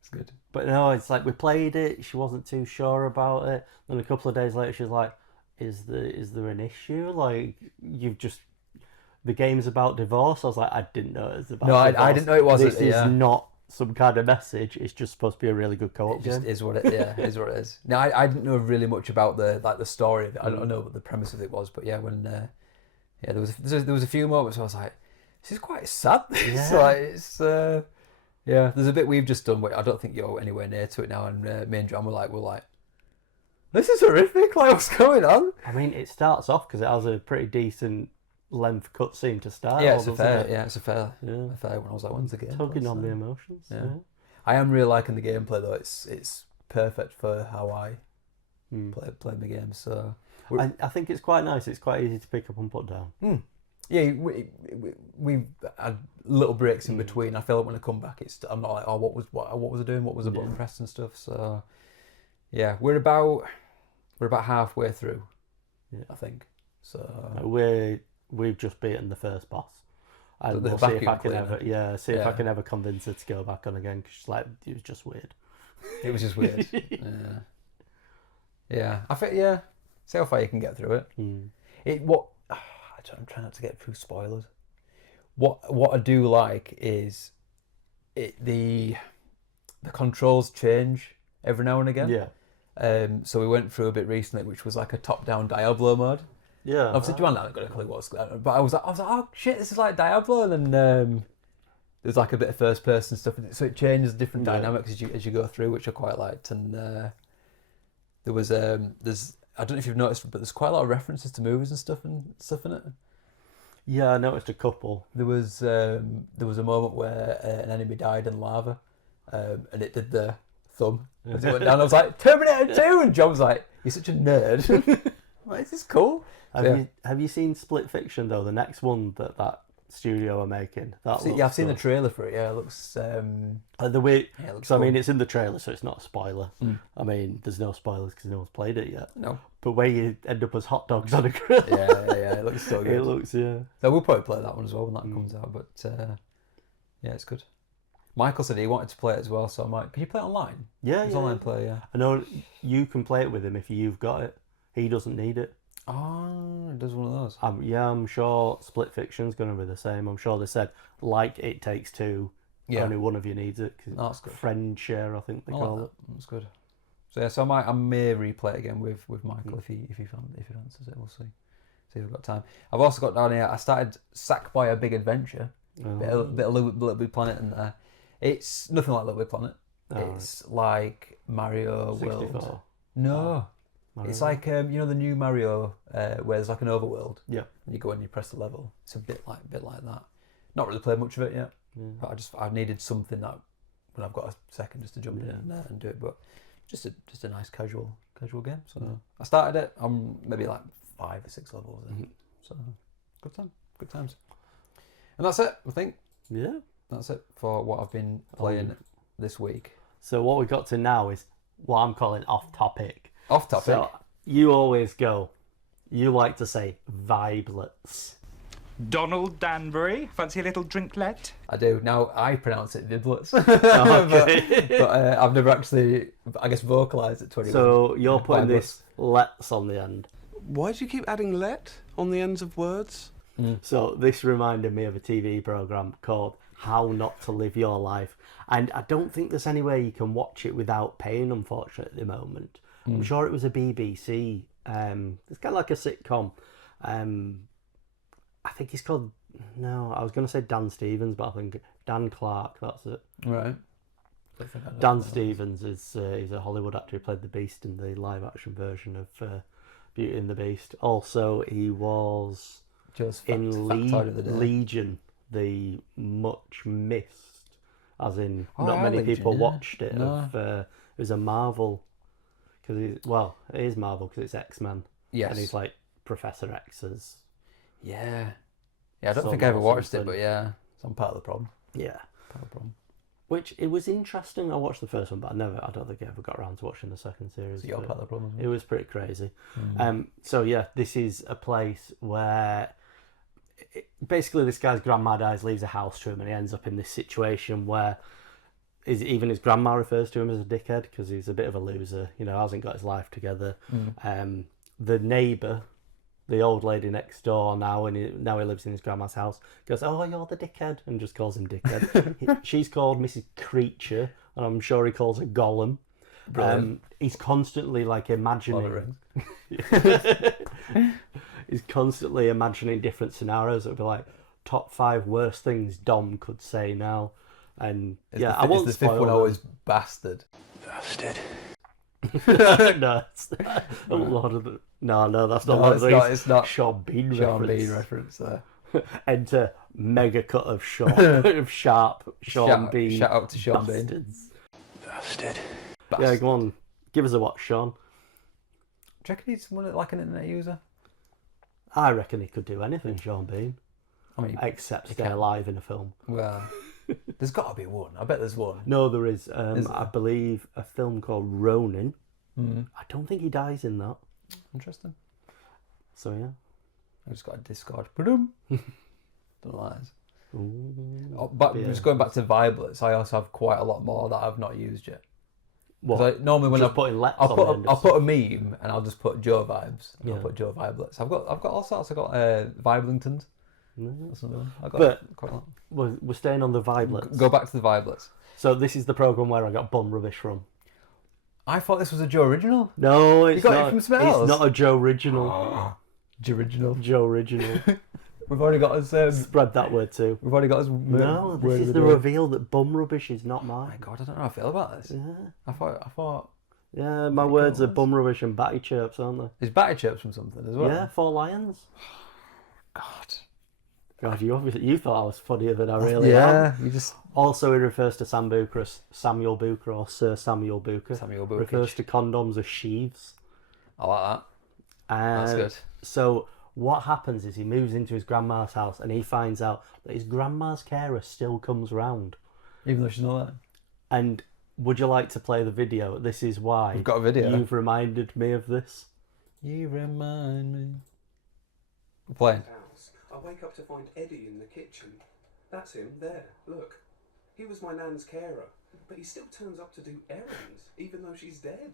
It's good." But no, it's like we played it. She wasn't too sure about it. Then a couple of days later, she's like, "Is there an issue? Like the game's about divorce?" I was like, "I didn't know it was about." No, I didn't know it was. This is not some kind of message. It's just supposed to be a really good co-op It just game. is what it. Yeah, is what it is. Now I didn't know really much about the story of it. I don't know what the premise of it was, but yeah, when there was a few moments where I was like, "This is quite sad." Yeah. There's a bit we've just done. Where I don't think you're anywhere near to it now, and me and John we're like, "This is horrific. Like, what's going on?" I mean, it starts off because it has a pretty decent length cutscene to start. Yeah, with, it's a fair one. I was like, "When's the game?" Tugging on the emotions. Yeah. Yeah. I am really liking the gameplay though. It's perfect for how I play the game. So I think it's quite nice. It's quite easy to pick up and put down. yeah, we've had little breaks in between. I feel like when I come back, I'm not like, oh, what was I doing? What was the button press and stuff? So yeah, we're about halfway through. Yeah. I think so. We've just beaten the first boss. And The we'll see if vacuum I can cleaner. if I can ever convince her to go back on again. Because she's like, it was just weird. It was just weird. Yeah. I think see how far you can get through it. I'm trying not to get through spoilers. What I do like is the controls change every now and again. Yeah. So we went through a bit recently, which was like a top-down Diablo mode. Yeah. Obviously, Joanne hadn't got a clue what's going on, but I was like, oh shit, this is like Diablo, and then there's like a bit of first-person stuff, so it changes different dynamics as you go through, which I quite liked. And there's I don't know if you've noticed, but there's quite a lot of references to movies and stuff in it. Yeah, I noticed a couple. There was a moment where an enemy died in lava, and it did the thumb as it went down. I was like, Terminator 2! And John was like, you're such a nerd. I'm like, is this cool? Have you seen Split Fiction, though? The next one that studio are making? I've seen the trailer for it. Yeah, it looks... the way... Yeah, it looks So, I cool. mean, it's in the trailer, so it's not a spoiler. I mean, there's no spoilers because no one's played it yet. No. But where you end up as hot dogs on a grill. Yeah, it looks so good. It looks, yeah. So we'll probably play that one as well when that comes out, but yeah, it's good. Michael said he wanted to play it as well, so I'm like, can you play it online? Yeah, It's yeah. online play, yeah. I know you can play it with him if you've got it. He doesn't need it. Oh, it does one of those. I'm sure Split Fiction's going to be the same. I'm sure they said, like It Takes Two, Yeah. only one of you needs it. 'Cause That's good. Friend share, I think they I call like it. that. That's good. So yeah, so I may replay it again with Michael if he fancies it. We'll see if I've got time. I've also got down here. I started Sackboy: A Big Adventure. Bit of Little Big Planet in there. It's nothing like Little Big Planet. It's like Mario 64. World. No, Mario it's like the new Mario where there's like an overworld. Yeah. And you go and you press the level. It's a bit like that. Not really played much of it yet. But I needed something that when I've got a second just to jump in and do it. But just a nice casual game. So I started it. I'm maybe like 5 or 6 levels in. So good times. And that's it. I think Yeah. that's it for what I've been playing this week. So what we got to now is what I'm calling off topic. Off topic. So you always go. You like to say vibelets. Donald Danbury, fancy a little drinklet? I do. Now I pronounce it Viblets. Okay. but I've never actually, I guess, vocalised it to anyone. So you're putting Viblets. this lets on the end. Why do you keep adding let on the ends of words? So this reminded me of a TV programme called How Not to Live Your Life. And I don't think there's any way you can watch it without paying, unfortunately, at the moment. I'm sure it was a BBC. It's kind of like a sitcom. I think he's called... No, I was going to say Dan Stevens, but I think Dan Clark, that's it. Right. Dan Stevens is he's a Hollywood actor who played the Beast in the live-action version of Beauty and the Beast. Also, he was... Just in factoid of the day. Legion, the much missed, as in Oh, not I many Legion, people yeah. watched it. No. It was a Marvel, because it is Marvel because it's X-Men. Yes. And he's like Professor X's. Yeah. Yeah, I don't Son think I ever or watched it, something. but yeah, I'm part of the problem. Yeah. Part of the problem. Which it was interesting. I watched the first one, but I don't think I ever got around to watching the second series. So you're but part of the problem. It was pretty crazy. So yeah, this is a place where basically this guy's grandma dies, leaves a house to him, and he ends up in this situation where even his grandma refers to him as a dickhead because he's a bit of a loser, hasn't got his life together. The neighbour, the old lady next door now he lives in his grandma's house, goes, "Oh, you're the dickhead," and just calls him dickhead. She's called Mrs. Creature, and I'm sure he calls her Gollum. He's constantly like imagining... He's constantly imagining different scenarios. It would be like top 5 worst things Dom could say now, and I won't Is the fifth spoil one them. always bastard? Bastard. No, it's a lot of the... No, that's not one of these. It's not. Sean Bean Sean reference. Bean reference there. Enter mega cut of sharp Sean Bean. Shout out to Sean Bean. bastards. Bastard. Yeah, go on. Give us a watch, Sean. Do you reckon he's someone like an internet user? I reckon he could do anything, Sean Bean, I mean, except stay can. alive in a film. well, there's got to be one. I bet there's one. No, there is. Is I there? believe a film called Ronin. I don't think he dies in that. Interesting. So yeah. I just got a Discord. Don't lies. Ooh, But yeah. just going back to Vibelets, I also have quite a lot more that I've not used yet. What? 'Cause normally when Just I putting lets I'll on the end of I'll put a meme and I'll just put Joe vibes. And I'll Yeah. put Joe Vibelets. I've got all sorts. I've got Viblingtons. Mhm. That's another one. I've got But- quite a lot. We're staying on the vibelets. Go back to the Vibelets. So this is the program where I got bum rubbish from. I thought this was a Joe original. No, it's got it not. from somewhere else? It's not a Joe original. Joe original. Joe original. We've already got his. Spread that word too. We've already got his. No, this word is of the day. reveal that bum rubbish is not Oh my mine. god, I don't know how I feel about this. Yeah. I thought Yeah, my words are bum rubbish and batty chirps, aren't they? Is batty chirps from something as well? Yeah, 4 lions. God, you thought I was funnier than I really am. Yeah, you just... Also, he refers to Sambuca as Samuel Bucher or Sir Samuel Bucher. Samuel Bucher. Refers to condoms as sheaves. I like that. That's good. So what happens is he moves into his grandma's house and he finds out that his grandma's carer still comes round. Even though she's not there. And would you like to play the video? This is why We've got a video. You've reminded me of this. You remind me. We're playing. I wake up to find Eddie in the kitchen. That's him, there, look. He was my nan's carer, but he still turns up to do errands, even though she's dead.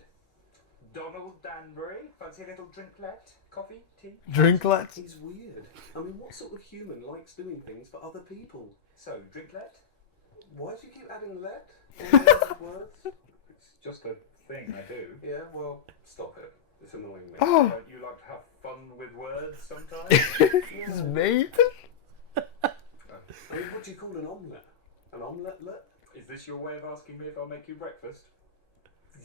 Donald Danbury, fancy a little drinklet? Coffee? Tea? Drinklets? He's weird. I mean, what sort of human likes doing things for other people? So, drinklet? Why do you keep adding let on the end of words? It's just a thing I do. Yeah, well, stop it. It's annoying me. Oh. Don't you like to have fun with words sometimes? It's me. I mean, what do you call an omelette? An omelette-let? Is this your way of asking me if I'll make you breakfast?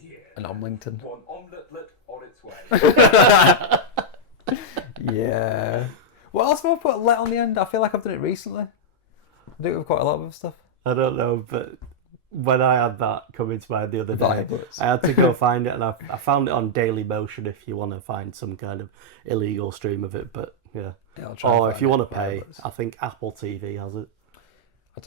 Yeah. An omlington. One omelette-let on its way. Yeah. What else have I put let on the end? I feel like I've done it recently. I do it with quite a lot of stuff. I don't know, but when I had that come into mind the other day, Violets. I had to go find it, and I found it on Daily Motion if you want to find some kind of illegal stream of it, but yeah. I'll try and Or if find you it. want to pay, Violets. I think Apple TV has it.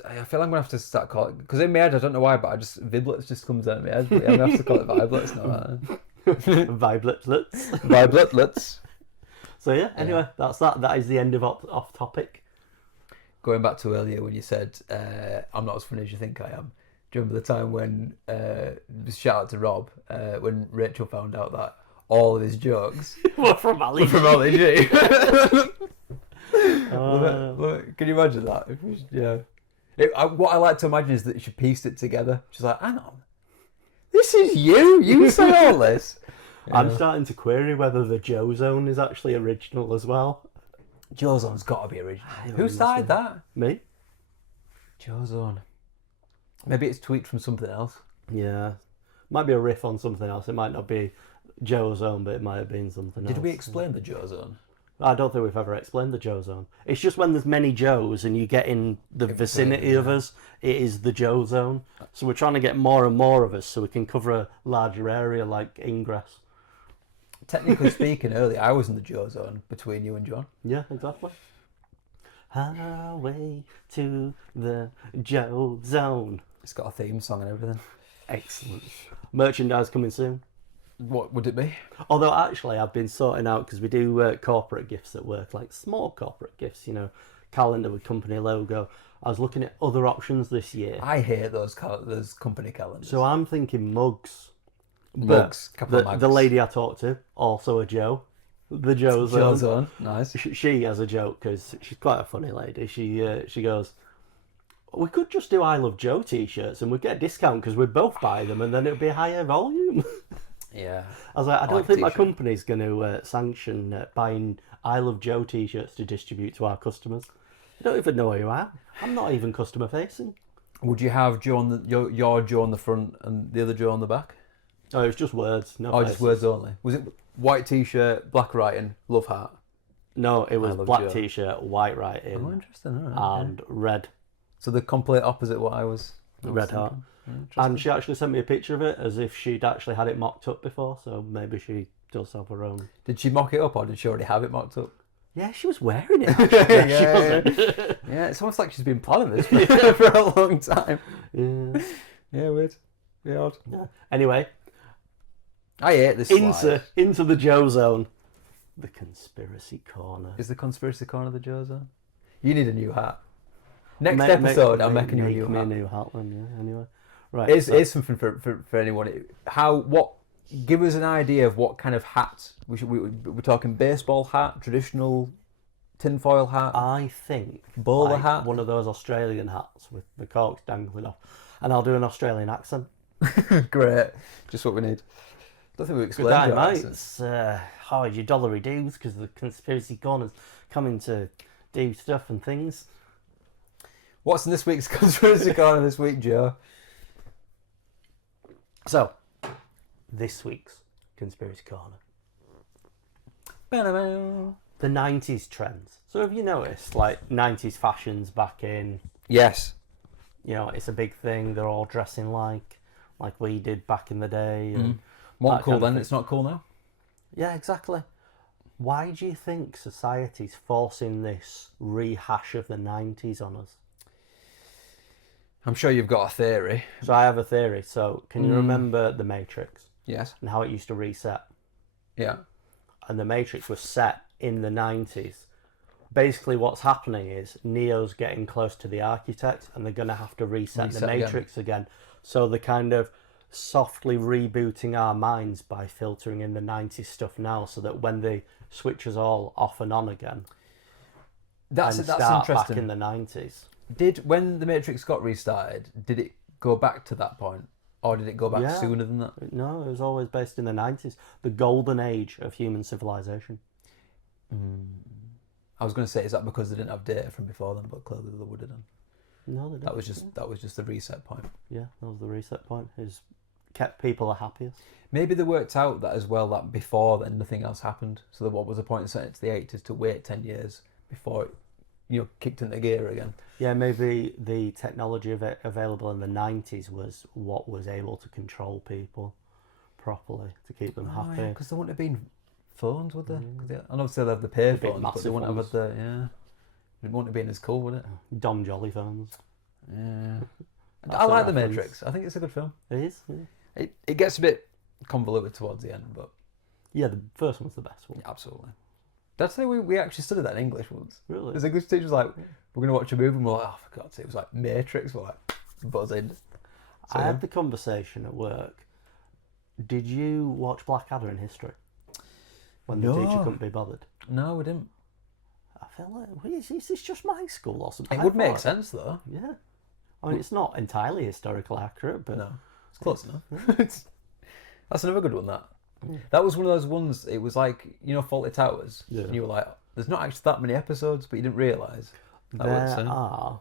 I feel like I'm going to have to start calling... Because in my head, I don't know why, but Viblets just comes out of my head. But I'm going to have to call it Viblets now. Vibletlets. Vibletlets. So yeah, anyway, that's that. That is the end of off topic. Going back to earlier when you said, I'm not as funny as you think I am. Do you remember the time when, shout out to Rob, when Rachel found out that all of his jokes What from Ali? were from Ali G? Look, can you imagine that? Yeah. What I like to imagine is that she pieced it together. She's like, hang on, this is you? You say all this? Yeah. I'm starting to query whether the Joe Zone is actually original as well. Joe Zone's got to be original. Who must started be. that? Me? Joe Zone. Maybe it's tweaked from something else. Yeah. Might be a riff on something else. It might not be Joe Zone, but it might have been something else. Did we explain the Joe Zone? I don't think we've ever explained the Joe Zone. It's just when there's many Joes and you get in the vicinity of us, it is the Joe Zone. So we're trying to get more and more of us so we can cover a larger area like Ingress. Technically speaking, earlier I was in the Joe Zone between you and John. Yeah, exactly. Highway to the Joe Zone. It's got a theme song and everything. Excellent. Merchandise coming soon. What would it be? Although actually I've been sorting out, because we do corporate gifts at work, like small corporate gifts, you know, calendar with company logo. I was looking at other options this year. I hate those company calendars. So I'm thinking mugs. Mugs, But couple of mugs. the lady I talked to, also a Joe. The Joe Zone. Joe Zone, nice. She has a joke, because she's quite a funny lady. She goes, we could just do I Love Joe t-shirts and we'd get a discount because we'd both buy them and then it'd be a higher volume. Yeah. I was like, I don't like think my t-shirt. company's going to sanction buying I Love Joe t-shirts to distribute to our customers. I don't even know who I am. I'm not even customer facing. Would you have Joe on your Joe on the front and the other Joe on the back? Oh, it was just words. No Or faces. just words only? Was it white t-shirt, black writing, love heart? No, it was Love black Joe. t-shirt, white writing, Oh, interesting. All right, and red So the complete opposite what I was red heart. thinking. And she actually sent me a picture of it as if she'd actually had it mocked up before, so maybe she does have her own. Did she mock it up or did she already have it mocked up? Yeah, she was wearing it. Actually. She wasn't. Yeah, it's almost like she's been planning this for a long time. Yeah. Yeah, weird. Yeah, odd. Yeah. Anyway, I hate this slide. into the Joe Zone, the conspiracy corner. Is the conspiracy corner the Joe Zone? You need a new hat. Next Ma- episode, I'm make making you a new me hat. a new hat then, yeah. Anyway, right. It's something for anyone. Give us an idea of what kind of hat we're talking. Baseball hat, traditional tinfoil hat, I think bowler like hat. one of those Australian hats with the corks dangling off, and I'll do an Australian accent. Great, just what we need. Don't think we Good explained day, your mates. accent. Hide your dollary dues because the conspiracy corner's coming to do stuff and things. What's in this week's conspiracy corner this week, Joe? So, this week's Conspiracy Corner. Ba-da-ba. The 90s trends. So have you noticed, like, 90s fashions back in, Yes. you know, it's a big thing. They're all dressing like we did back in the day. And What that cool kind of then? thing. It's not cool now. Yeah, exactly. Why do you think society's forcing this rehash of the 90s on us? I'm sure you've got a theory. So I have a theory. So can you remember The Matrix Yes. and how it used to reset? Yeah. And The Matrix was set in the 90s. Basically what's happening is Neo's getting close to the architect and they're going to have to reset the Reset Matrix again. So they're kind of softly rebooting our minds by filtering in the 90s stuff now, so that when they switch us all off and on again That's and start interesting. back in the 90s. When the Matrix got restarted, did it go back to that point, or did it go back Yeah. sooner than that? No, it was always based in the 90s. The golden age of human civilization. I was going to say, is that because they didn't have data from before then? But clearly they would have done. No, they didn't. That was just the reset point. Yeah, that was the reset point. Is kept people the happiest. Maybe they worked out that as well, that before then nothing else happened. So what was the point of setting it to the 80s to wait 10 years before it, kicked into gear again? Yeah, maybe the technology of it available in the 90s was what was able to control people properly to keep them happy. Because there wouldn't have been phones, would there? And obviously they have the pay big phones, but they massive wouldn't ones. have had it wouldn't have been as cool, would it? Dom Jolly phones. Yeah. That's I a like The reference. Matrix. I think it's a good film. It is. Yeah. It gets a bit convoluted towards the end, but Yeah, the first one's the best one. absolutely. That's how we actually studied that in English once. Really? There's English teacher was like, we're going to watch a movie, and we're like, oh, for God's sake, it was like Matrix, we're like, buzzing. So, I had the conversation at work. Did you watch Blackadder in history? When the teacher couldn't be bothered? No, we didn't. I feel like, well, is this just my school or something? It I would make thought- sense, though. Yeah. I mean, it's not entirely historically accurate, but... No, it's close enough. That's another good one, that. That was one of those ones, it was like, Fawlty Towers. Yeah. And you were like, there's not actually that many episodes, but you didn't realise. There are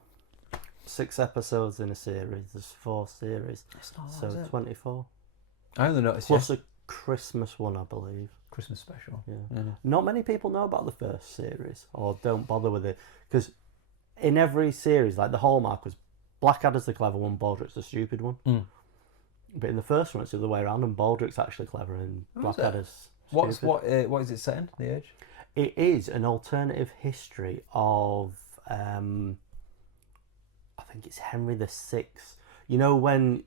6 episodes in a series. There's 4 series. It's not So is it? 24. I only noticed Plus a Christmas one, I believe. Christmas special. Yeah. Not many people know about the first series or don't bother with it. Because in every series, like the hallmark was Blackadder's the clever one, Baldrick's the stupid one. But in the first one, it's the other way around, and Baldrick's actually clever and Blackadder's stupid. What is it set in, the age? It is an alternative history of, I think it's Henry VI. You know when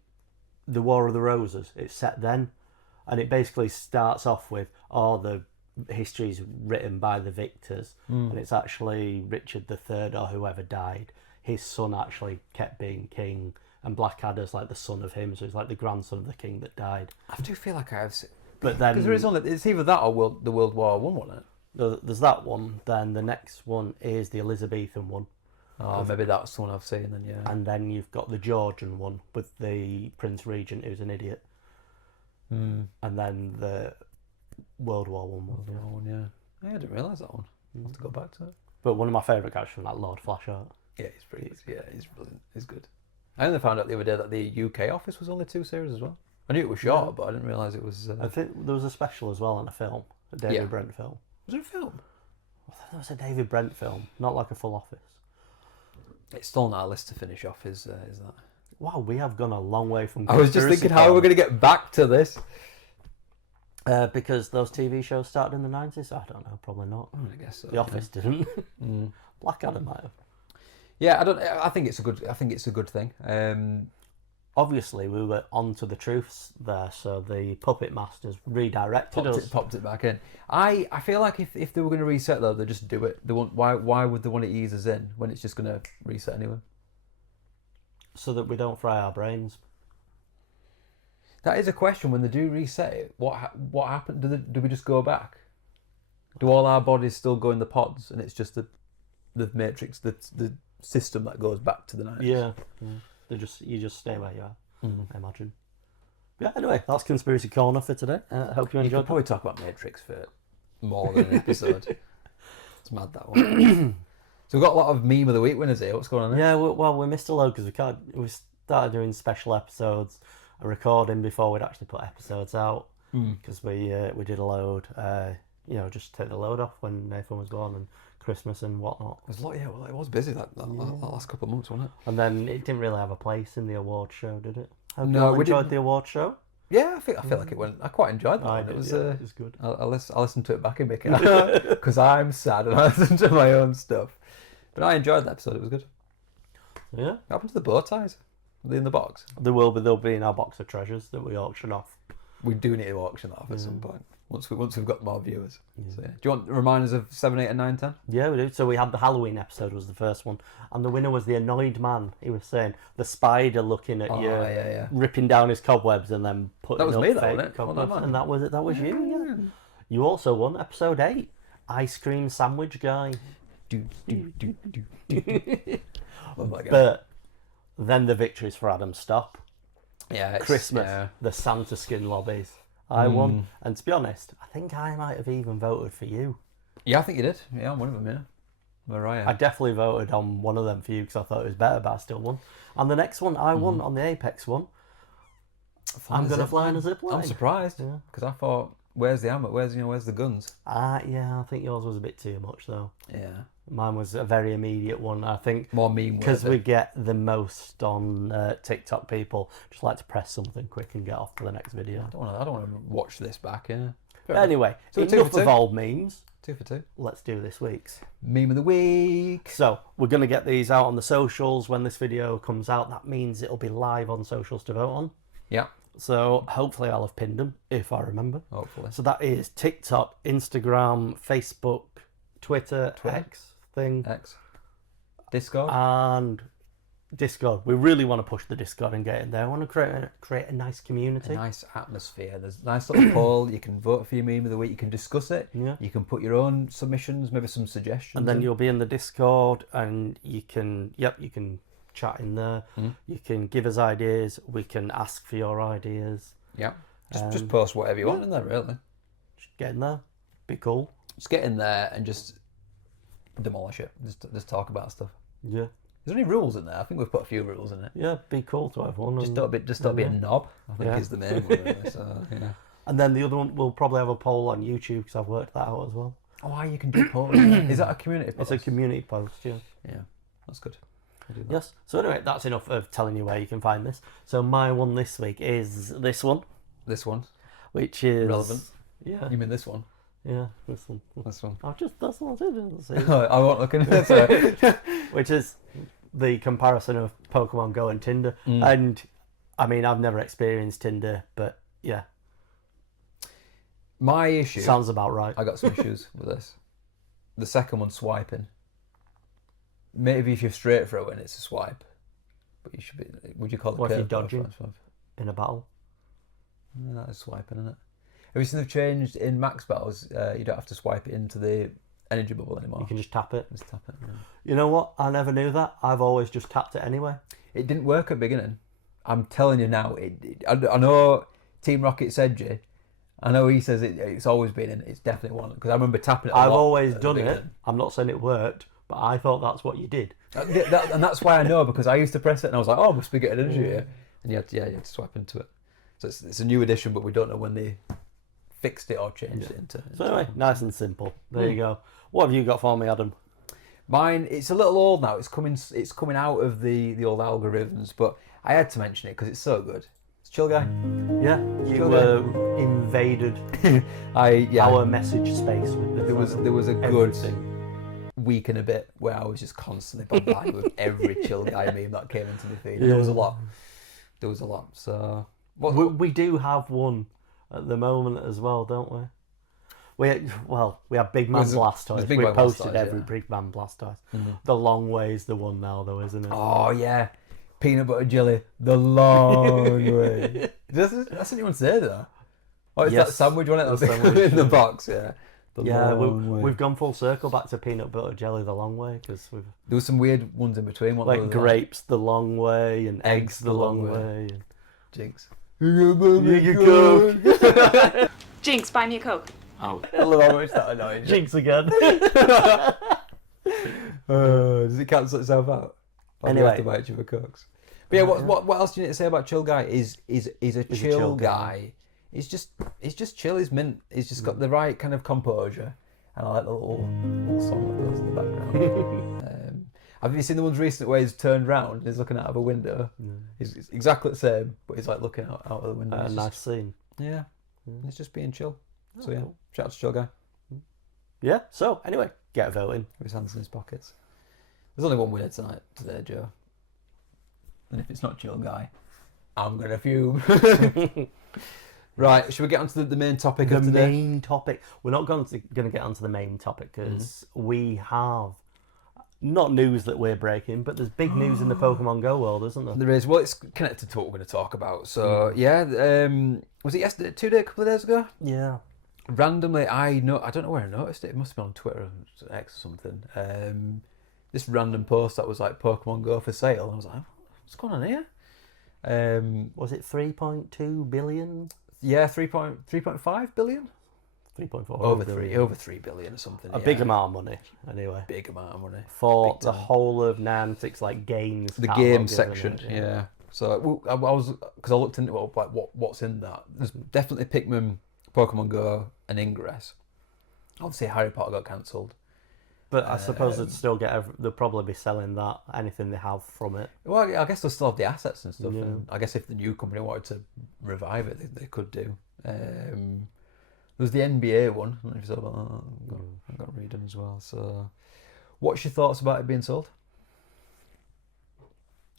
the War of the Roses, it's set then, and it basically starts off with, the history's written by the victors, and it's actually Richard III or whoever died. His son actually kept being king, and Blackadder's like the son of him, so he's like the grandson of the king that died. I do feel like I have seen... But then Because there is only... It's either that or the World War One, wasn't it? there's that one, then the next one is the Elizabethan one. Oh, maybe that's the one I've seen then, yeah. And then you've got the Georgian one with the Prince Regent who's an idiot. And then the World War One. World War One, yeah. I didn't realise that one. I'll have to go back to it. But one of my favourite characters was like Lord Flashheart. Yeah, he's pretty good. Yeah, he's brilliant. He's good. I only found out the other day that the UK office was only 2 series as well. I knew it was short, but I didn't realise it was... I think there was a special as well in a film, a David Brent film. Was it a film? I think there was a David Brent film, not like a full office. It's still on our list to finish off, is that? Wow, we have gone a long way from... I was just thinking, how are we going to get back to this? Because those TV shows started in the 90s? I don't know, probably not. I guess so. The Office didn't. Blackadder might have. Yeah, I think it's a good thing. Obviously, we were onto the truths there, so the puppet masters redirected us. Popped it back in. I feel like if they were going to reset though, they'd just do it. Why would they want to ease us in when it's just going to reset anyway? So that we don't fry our brains. That is a question. When they do reset it, what happened? Do we just go back? Do all our bodies still go in the pods, and it's just the matrix, the system that goes back to the 90s? Yeah. You just stay where you are. I imagine. Yeah. Anyway, that's Conspiracy Corner for today. Hope you You enjoyed. could probably talk about Matrix for more than an episode. It's mad, that one. So we've got a lot of meme of the week winners here. What's going on there? Yeah. Well, we missed a load because we started doing special episodes, a recording before we'd actually put episodes out. because we did a load. Just take the load off when Nathan was born and Christmas and whatnot. It was a lot, yeah. Well, it was busy that last couple of months, wasn't it? And then it didn't really have a place in the award show, did it? Have No, you all we enjoyed didn't. the award show? Yeah, I feel like it went. I quite enjoyed that. One. It was good. I listened to it back in because I'm sad and I listen to my own stuff. But I enjoyed that episode. It was good. Yeah. What happened to the bow ties? Are they in the box? They'll be in our box of treasures that we auction off. We do need to auction that off at some point. Once we've got more viewers. So, yeah. Do you want reminders of 7, 8 and 9, 10? Yeah, we do. So we had the Halloween episode was the first one. And the winner was the annoyed man. He was saying the spider looking at you, ripping down his cobwebs and then putting That was up me, though, fake wasn't it? cobwebs. Wasn't And that was it. That was you, yeah. You also won episode 8. Ice cream sandwich guy. Oh my God. But then the victories for Adam Stop. Yeah, Christmas, the Santa skin lobbies. I won. And to be honest, I think I might have even voted for you. Yeah, I think you did. Yeah, I'm one of them, yeah. Mariah. I definitely voted on one of them for you because I thought it was better, but I still won. And the next one, I won on the Apex one. I'm going to fly in a zip line. I'm surprised because I thought, where's the ammo? Where's the guns? Yeah, I think yours was a bit too much though. Yeah. Mine was a very immediate one. I think more meme because we get the most on TikTok. People just like to press something quick and get off to the next video. I don't want to watch this back. Yeah. Anyway, so enough of old memes. 2 for 2. Let's do this week's meme of the week. So we're going to get these out on the socials when this video comes out. That means it'll be live on socials to vote on. Yeah. So hopefully I'll have pinned them if I remember. Hopefully. So that is TikTok, Instagram, Facebook, Twitter. X thing. X. Discord. And Discord. We really want to push the Discord and get in there. I want to create a nice community. A nice atmosphere. There's a nice little poll. You can vote for your meme of the week. You can discuss it. Yeah. You can put your own submissions, maybe some suggestions. And then you'll be in the Discord and you can chat in there. You can give us ideas. We can ask for your ideas. Yeah. Just post whatever you want in there, really. Just get in there. Be cool. Just get in there and just demolish it. Just talk about stuff. Yeah. Is there any rules in there? I think we've put a few rules in it. Yeah, be cool to everyone. Just don't be a knob, I think is the main one, really. So, yeah. And then the other one, we'll probably have a poll on YouTube because I've worked that out as well. Oh, you can do polls. Is that a community post? It's a community post, yeah. Yeah, that's good. I'll do that. Yes. So anyway, that's enough of telling you where you can find this. So my one this week is this one. This one? Which is... relevant. Yeah. You mean this one? Yeah, this one. This one. That's what I said. I won't look into it. Which is the comparison of Pokemon Go and Tinder. And, I mean, I've never experienced Tinder, but yeah. My issue... Sounds about right. I got some issues with this. The second one, swiping. Maybe if you're straight for a win, it's a swipe. But you should be... Would you call it what if you're curve dodging in a battle? No, that is swiping, isn't it? Have you seen they've changed in max battles? You don't have to swipe it into the energy bubble anymore. You can just tap it. Just tap it. Yeah. You know what? I never knew that. I've always just tapped it anyway. It didn't work at the beginning. I'm telling you now. I know Team Rocket's edgy. I know he says it's always been in. It's definitely one because I remember tapping it. I've always done it. I'm not saying it worked, but I thought that's what you did. And that's why I know because I used to press it and I was like, oh, must be getting energy here. And you had to swipe into it. So it's a new edition, but we don't know when they fixed it or changed it into. So anyway, nice and simple. There you go. What have you got for me, Adam? Mine, it's a little old now. It's coming out of the old algorithms, but I had to mention it because it's so good. It's Chill Guy. Yeah, you invaded our message space with this. There was a good week and a bit where I was just constantly bombarded with every Chill Guy meme that came into the feed. Yeah. There was a lot. So we do have one at the moment as well, don't we? We have Big Man Blastoise. We posted every Big Man Blastoise. The long way's the one now, though, isn't it? Oh yeah, peanut butter jelly. The long way. That's anyone say that? Oh, it's that sandwich one in the box. Yeah. We've gone full circle back to peanut butter jelly the long way because there were some weird ones in between. Like grapes the long way and eggs the long way. And... Jinx. Jinx, buy me a Coke. Oh, I love how much that annoying. Jinx again. Does it cancel itself out? Anyway, have to buy each other Cokes. But yeah, what else do you need to say about Chill Guy? Is a chill guy. he's just chill. He's mint. He's just got the right kind of composure, and I like the little song that goes in the background. Have you seen the ones recently where he's turned round and he's looking out of a window? He's exactly the same, but he's like looking out of the window. Nice scene. Yeah, he's just being chill. So yeah, shout out to Chill Guy. Yeah. So anyway, get voting. With his hands in his pockets. There's only one winner tonight, today, Joe. And if it's not Chill Guy, I'm gonna fume. Right, should we get onto the main topic of today? The main topic. We're not going to get onto the main topic because we have not news that we're breaking, but there's big news in the Pokemon Go world, isn't there? There is. Well, it's connected to what we're going to talk about. So yeah, was it yesterday? 2 days, a couple of days ago? Yeah. Randomly, I don't know where I noticed it. It must have been on Twitter or X or something. This random post that was like Pokemon Go for sale. And I was like, what's going on here? Was it 3.2 billion? Yeah, 3.5 billion. 3.4. Over 3 billion or something. A big amount of money, anyway. Big amount of money for the whole of Niantic's like games. The game section, yeah. So I was because I looked into like what's in that. There's definitely Pikmin, Pokemon Go, and Ingress. Obviously, Harry Potter got cancelled. But I suppose they'll probably be selling that, anything they have from it. Well, I guess they'll still have the assets and stuff. Yeah. And I guess if the new company wanted to revive it, they could do. There's the NBA one. I don't know if you saw about that. I've got to read them as well. So, what's your thoughts about it being sold?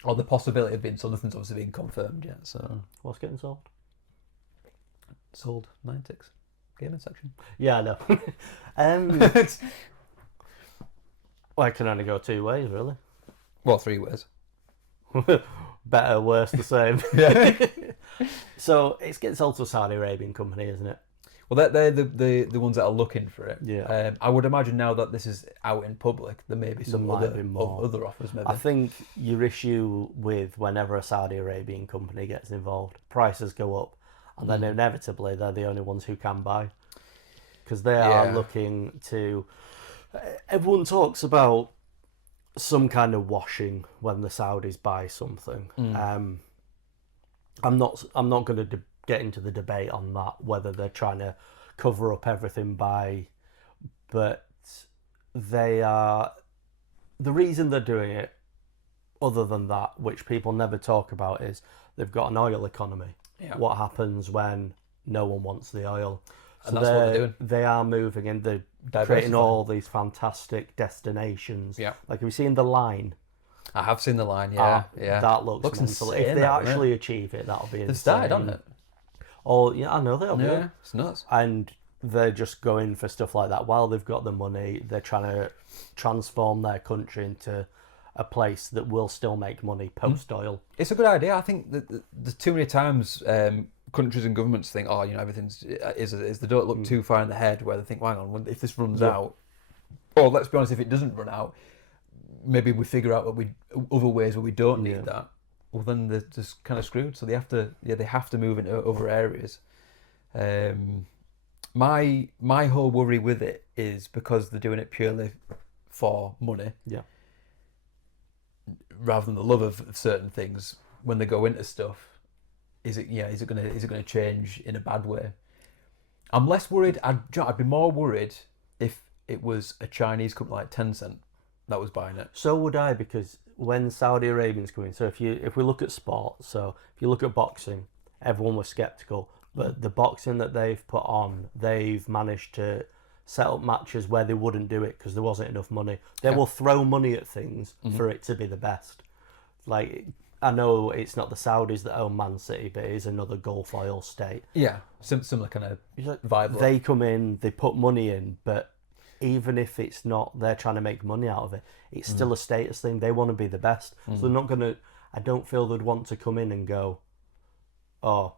Or the possibility of being sold? Nothing's obviously been confirmed yet. So, what's getting sold? Sold Niantic's gaming section. Yeah, I know. Well, it can only go 2 ways, really. Well, 3 ways. Better, worse, the same. Yeah. So it's getting sold to a Saudi Arabian company, isn't it? Well, they're the ones that are looking for it. Yeah. I would imagine now that this is out in public, there may be some other offers. Maybe. I think your issue with whenever a Saudi Arabian company gets involved, prices go up, and then inevitably they're the only ones who can buy, because they are looking to. Everyone talks about some kind of washing when the Saudis buy something. I'm not going to get into the debate on that, whether they're trying to cover up everything but they are, the reason they're doing it, other than that, which people never talk about, is they've got an oil economy. Yeah. What happens when no one wants the oil? So and that's what they're doing. They are moving and they're creating all these fantastic destinations. Yeah. Like, have you seen The Line? I have seen The Line, yeah. That looks mental. Insane, if they actually achieve it, that'll be insane. They've started, haven't it? Oh, yeah, I know they'll do it. Yeah, it's nuts. And they're just going for stuff like that. While they've got the money, they're trying to transform their country into a place that will still make money post-oil. It's a good idea. I think that there's too many times countries and governments think, everything's is they don't look too far in the head, where they think, well, hang on, if this runs out, or let's be honest, if it doesn't run out, maybe we figure out other ways where we don't need that. Well, then they're just kind of screwed. So they have to move into other areas. My whole worry with it is because they're doing it purely for money. Yeah. Rather than the love of certain things, when they go into stuff, is it gonna change in a bad way? I'm less worried. I'd be more worried if it was a Chinese company like Tencent that was buying it. So would I, because when Saudi Arabians come in, so if we look at sport, so if you look at boxing, everyone was skeptical, but the boxing that they've put on, they've managed to set up matches where they wouldn't do it because there wasn't enough money. They will throw money at things for it to be the best. Like, I know it's not the Saudis that own Man City, but it is another Gulf oil state. Yeah, similar kind of vibe. They come in, they put money in, but even if it's not, they're trying to make money out of it, it's still a status thing. They want to be the best. So they're not going to, I don't feel they'd want to come in and go, oh,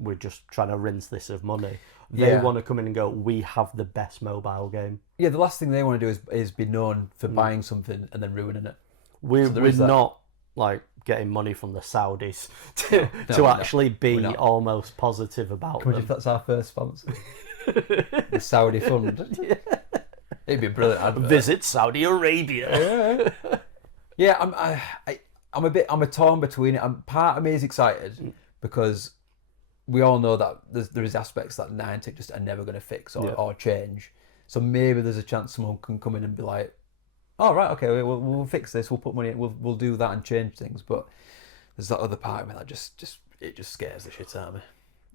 we're just trying to rinse this of money. They want to come in and go, we have the best mobile game. Yeah, the last thing they want to do is be known for buying something and then ruining it. We're not like getting money from the Saudis to actually be almost positive about them. If that's our first sponsor. The Saudi fund. It'd be a brilliant advert. Visit Saudi Arabia. I'm a torn between it. Part of me is excited because we all know that there is aspects that Niantic just are never going to fix or change. So maybe there's a chance someone can come in and be like, "Oh right, okay, we'll fix this. We'll put money in. We'll do that and change things." But there's that other part of me that just scares the shit out of me.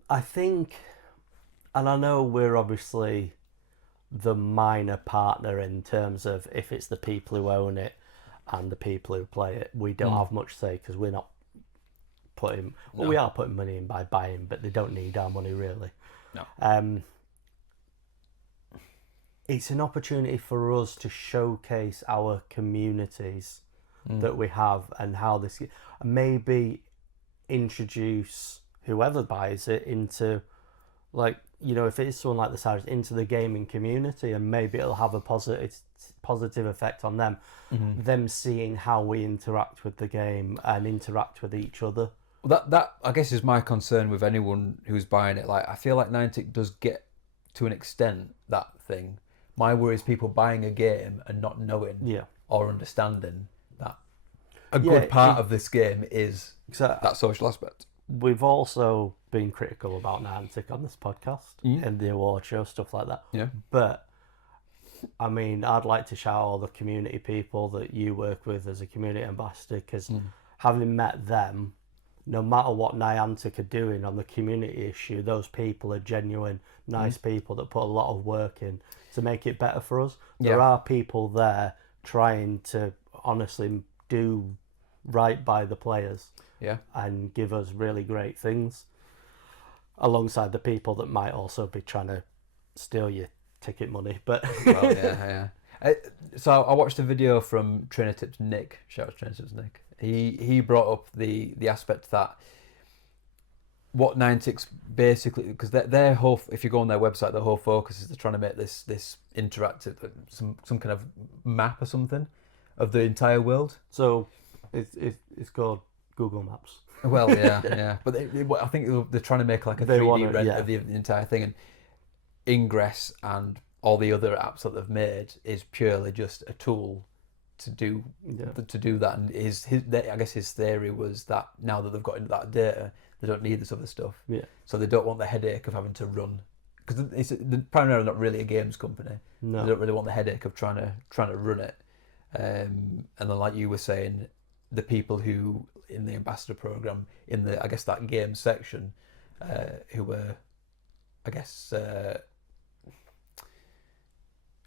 I think, and I know we're obviously the minor partner in terms of if it's the people who own it and the people who play it, we don't have much say because we're not putting. Well, we are putting money in by buying, but they don't need our money really. No. It's an opportunity for us to showcase our communities that we have and how this maybe introduce whoever buys it into, like, you know, if it is someone like the Cyrus, into the gaming community, and maybe it'll have a positive effect on them, them seeing how we interact with the game and interact with each other. Well, that I guess is my concern with anyone who's buying it. Like, I feel like Niantic does get to an extent that thing. My worry is people buying a game and not knowing or understanding that a good part of this game is that social aspect. We've also been critical about Niantic on this podcast and the award show, stuff like that. Yeah. But, I mean, I'd like to shout out all the community people that you work with as a community ambassador, because having met them, no matter what Niantic are doing on the community issue, those people are genuine, nice people that put a lot of work in to make it better for us. There are people there trying to honestly do right by the players and give us really great things, alongside the people that might also be trying to steal your ticket money. But so I watched a video from Trainer Tips Nick. Shout out to Trainer Tips Nick. He brought up the aspect that what Niantic's basically, because their whole, if you go on their website, their whole focus is they're trying to make this interactive, some kind of map or something of the entire world. So it's called Google Maps. Well, yeah. But I think they're trying to make like a 3D render of the entire thing, and Ingress and all the other apps that they've made is purely just a tool to do that. And I guess his theory was that now that they've got into that data, they don't need this other stuff. Yeah. So they don't want the headache of having to run, because they're primarily not really a games company. No. They don't really want the headache of trying to run it. And then, like you were saying, the people who in the ambassador program, in the, I guess, that game section, who were, I guess,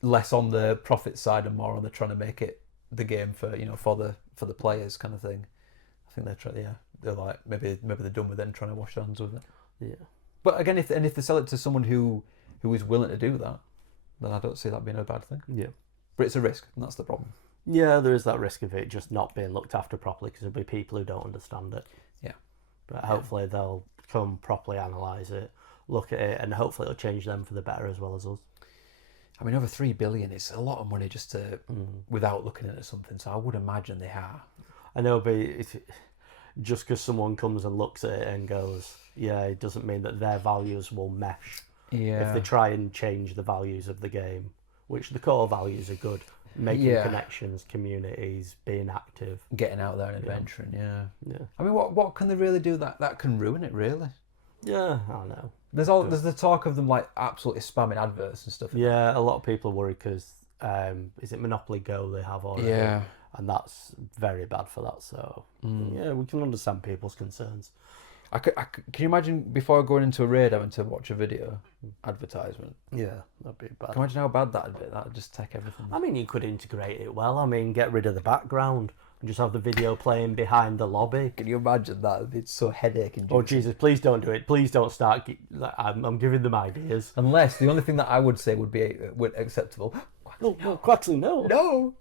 less on the profit side and more on the trying to make it the game for the players kind of thing. I think they're like maybe they're done with it and trying to wash their hands with it. Yeah. But again, if they sell it to someone who is willing to do that, then I don't see that being a bad thing. Yeah. But it's a risk, and that's the problem. Yeah, there is that risk of it just not being looked after properly, because there'll be people who don't understand it. Yeah. But hopefully they'll come properly analyse it, look at it, and hopefully it'll change them for the better as well as us. I mean, over 3 billion is a lot of money just to without looking into something. So I would imagine they are. I know, but just because someone comes and looks at it and goes, yeah, it doesn't mean that their values will mesh. Yeah. If they try and change the values of the game, which the core values are good, making connections, communities, being active, getting out there and adventuring. Yeah. Yeah. I mean, what can they really do that can ruin it? Really? Yeah, I know. There's the talk of them like absolutely spamming adverts and stuff. Yeah, a lot of people worry because is it Monopoly Go they have already? Yeah. And that's very bad for that. So yeah, we can understand people's concerns. Can you imagine before going into a raid having to watch a video advertisement? Yeah, that'd be bad. Can you imagine how bad that'd be? That'd just take everything. I mean, you could integrate it well. I mean, get rid of the background and just have the video playing behind the lobby. Can you imagine that? It's so headache-inducing. Oh Jesus! Please don't do it. Please don't start. I'm giving them ideas. Unless the only thing that I would say would be acceptable. No, Quaxley, no. No.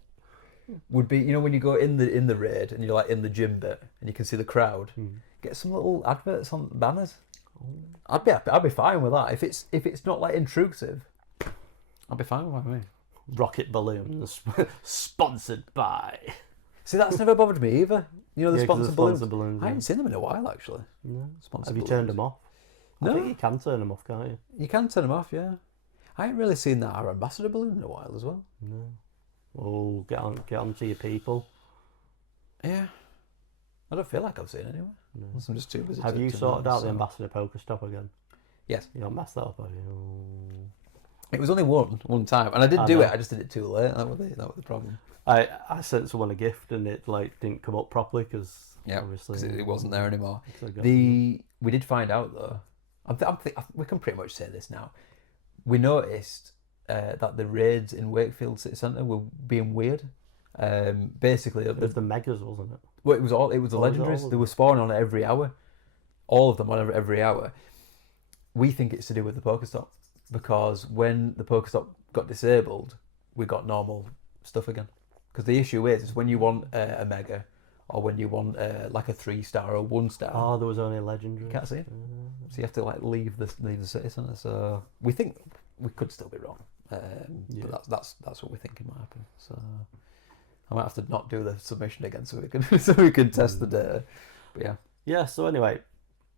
Would be, you know, when you go in the raid and you're like in the gym bit and you can see the crowd, get some little adverts on banners. I'd be fine with that. If it's not like intrusive, I'd be fine with that. Rocket balloons, sponsored by. See, that's never bothered me either. You know, the sponsored balloons. balloons. I haven't seen them in a while, actually. No. Sponsored Have you balloons. turned them off? No. I think you can turn them off, can't you? You can turn them off, yeah. I ain't really seen that our ambassador balloon in a while as well. No. Oh, get on to your people. Yeah. I don't feel like I've seen it anyway. I'm just too busy. Have to you sorted notice, out the so. Ambassador Pokestop again? Yes. You don't mess that up, have you? It was only one time, and I did I do know. it. I just did it too late. That was the problem. I sent someone a gift and it like didn't come up properly because Yeah, obviously because it wasn't there anymore. 'cause I got We did find out though. We can pretty much say this now. We noticed that the raids in Wakefield City Centre were being weird. Basically, it was the megas, wasn't it? well, it was the legendaries. They were spawning on it every hour. All of them on every hour. We think it's to do with the Pokestop because when the Pokestop got disabled, we got normal stuff again. Because the issue is when you want a mega or when you want like a 3-star or 1-star. Oh, there was only a legendary. You can't see it. So you have to like leave the city centre. So we think we could still be wrong. But that's what we think might happen. So I might have to not do the submission again so we can test the data. But yeah. Yeah. So anyway,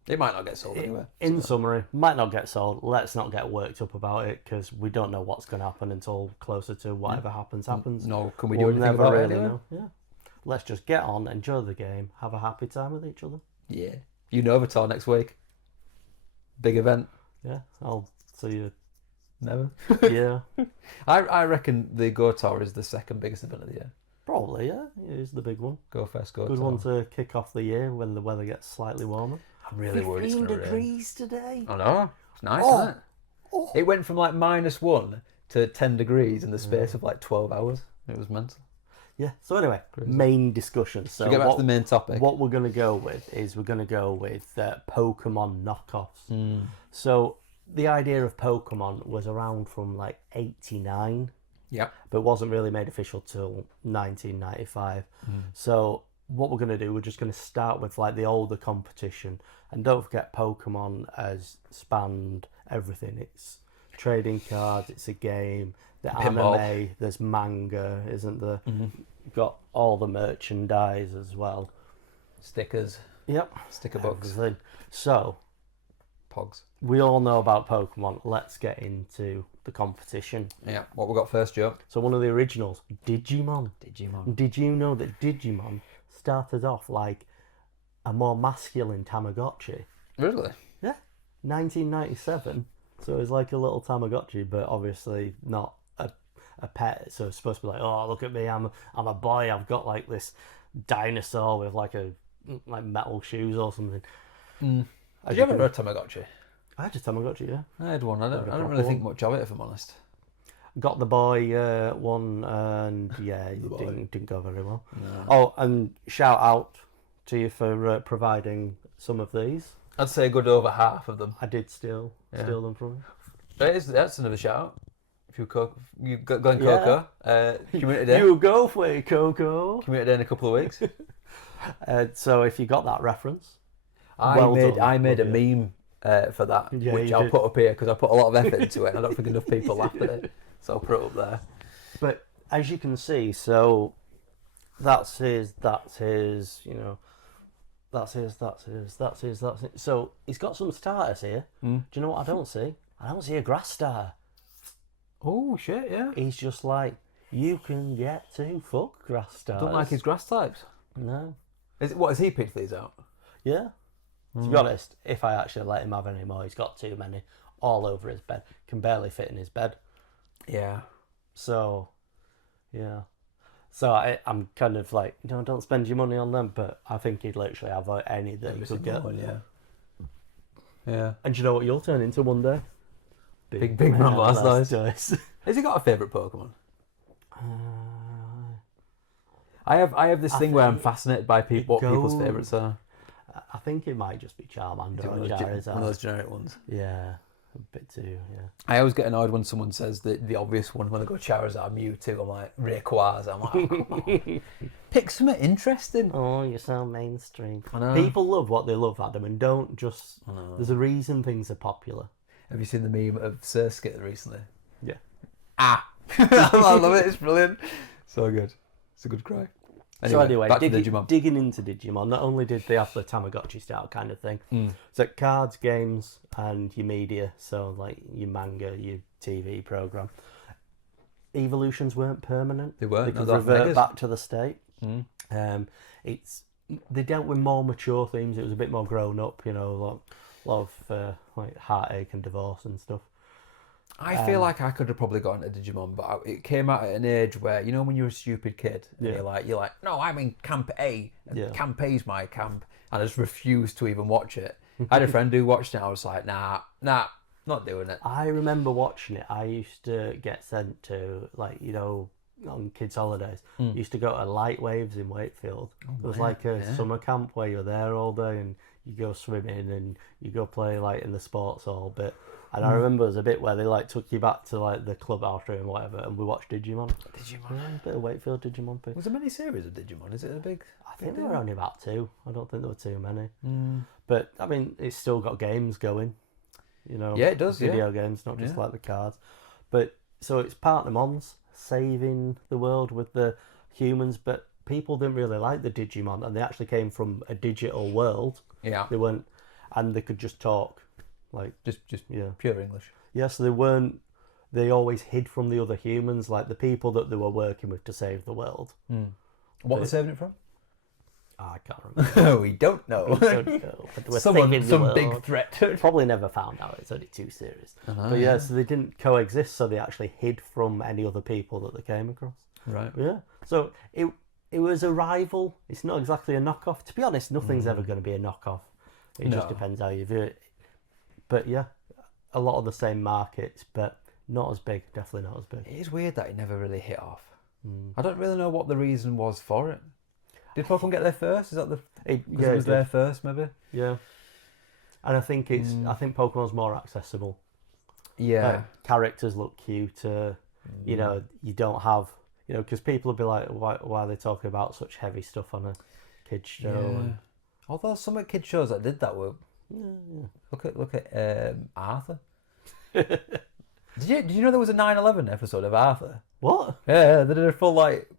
it might not get sold anyway. In summary, might not get sold. Let's not get worked up about it because we don't know what's going to happen until closer to whatever happens. No, can we do We'll anything never about really it anyway? know. Yeah. Let's just get on, enjoy the game, have a happy time with each other. Yeah. Unova next week. Big event. Yeah. I'll see you. Never. Yeah. I reckon the Go Tour is the second biggest event of the year. Probably. Yeah. It is the big one. Go Fest, Go Good Tour. one to kick off the year when the weather gets slightly warmer. I'm really worried it's 15 going to rain. degrees today. I know. It's nice, isn't it? It went from like -1 to 10 degrees in the space of like 12 hours. It was mental. Yeah. So anyway, main discussion. So get back to the main topic. What we're going to go with is Pokemon knockoffs. So the idea of Pokemon was around from like 89. Yeah. But wasn't really made official till 1995. So what we're going to do, we're just going to start with like the older competition. And don't forget, Pokemon has spanned everything. It's trading cards, it's a game, the Pinball. anime, there's manga, isn't there? Got all the merchandise as well. Stickers, Yep. sticker books, Everything. So, pogs. we all know about Pokemon. Let's get into the competition. Yeah. What we got first, Joe? So one of the originals, Digimon. Digimon. Did you know that Digimon started off like a more masculine Tamagotchi? Really? Yeah. 1997. So it's like a little Tamagotchi, but obviously not a pet. So it's supposed to be like, oh, look at me, I'm a boy. I've got like this dinosaur with like metal shoes or something. Did you ever have a Tamagotchi? I had a Tamagotchi, yeah. I had one. I don't proper really think one. much of it, if I'm honest. Got the boy one, and yeah, it boy. didn't go very well. No. Oh, and shout out to you for providing some of these. I'd say a good over half of them. I did steal them from you. That's another shout. If you Glenn Yeah. Coco, Community Day. You go for it, Coco. Community Day in a couple of weeks. So if you got that reference, I well made done. a Love you. meme for that, Yeah, which you I'll did. put up here because I put a lot of effort into it, and I don't think enough people laughed at it, so I'll put it up there. But as you can see, so that's his, you know, that's his. So he's got some starters here. Do you know what I don't see? I don't see a grass star. Oh shit! Yeah. He's just like, you can get to fuck grass stars. Don't like his grass types. No. What has he picked these out? Yeah. To be honest, if I actually let him have any more, he's got too many all over his bed. Can barely fit in his bed. Yeah. So, yeah. So I'm kind of like, no, don't spend your money on them. But I think he'd literally have any that he could get. Yeah. Yeah. And do you know what you'll turn into one day? Big man, Blastoise. Blastoise. Has he got a favourite Pokemon? I have this thing where I'm fascinated by what people's goes- favourites are. I think it might just be Charmander or One of Charizard. those generic ones. Yeah, a bit too. Yeah. I always get annoyed when someone says the obvious one when they go Charizard, Mewtwo. I'm like Rayquaza. I'm like, oh, come on. Pick something interesting. Oh, you're so mainstream. I know. People love what they love, Adam, and don't just. I know. There's a reason things are popular. Have you seen the meme of Surskit recently? Yeah. Ah, I love it. It's brilliant. So good. It's a good cry. So anyway, back to Digimon. digging into Digimon, not only did they have the Tamagotchi style kind of thing, so cards, games, and your media, so like your manga, your TV program. Evolutions weren't permanent. They weren't. They could Those are revert megas. back to the state. Mm. It's they dealt with more mature themes. It was a bit more grown up, you know, a lot of like heartache and divorce and stuff. I feel like I could have probably got into Digimon, but it came out at an age where, you know, when you're a stupid kid, and you're like, no, I'm in Camp A, and Camp A's my camp, and I just refused to even watch it. I had a friend who watched it, I was like, nah, not doing it. I remember watching it. I used to get sent to, like, you know, on kids' holidays. Used to go to Light Waves in Wakefield. It was like a summer camp where you're there all day and you go swimming and you go play like in the sports hall bit. And I remember there's a bit where they like took you back to like the clubhouse room or whatever, and we watched Digimon. Yeah, a bit of Wakefield Digimon. Was there many series of Digimon? Is it a big? I think there were only about 2. I don't think there were too many. But I mean, it's still got games going. You know, yeah, it does. Video games, not just like the cards. But so it's Partnermons saving the world with the humans, but people didn't really like the Digimon, and they actually came from a digital world. Yeah, they weren't, and they could just talk, like just pure English. Yeah, so they weren't. They always hid from the other humans, like the people that they were working with to save the world. What were they saving it from? I can't remember. We don't know. Some big threat. Probably never found out. It's only 2 series. But yeah, so they didn't coexist, so they actually hid from any other people that they came across. Right. But yeah. So it was a rival. It's not exactly a knockoff. To be honest, nothing's ever going to be a knockoff. It just depends how you view it. But yeah, a lot of the same markets, but not as big. Definitely not as big. It is weird that it never really hit off. I don't really know what the reason was for it. Did Pokemon get there first? Is that it was there first, maybe? Yeah. And I think I think Pokemon's more accessible. Yeah. Characters look cuter. You know, you don't have, you know, because people will be like, why are they talking about such heavy stuff on a kid's show? And... Although some kids shows that did that were. Look at Arthur. Did you know there was a 9/11 episode of Arthur? What? Yeah, they did a full like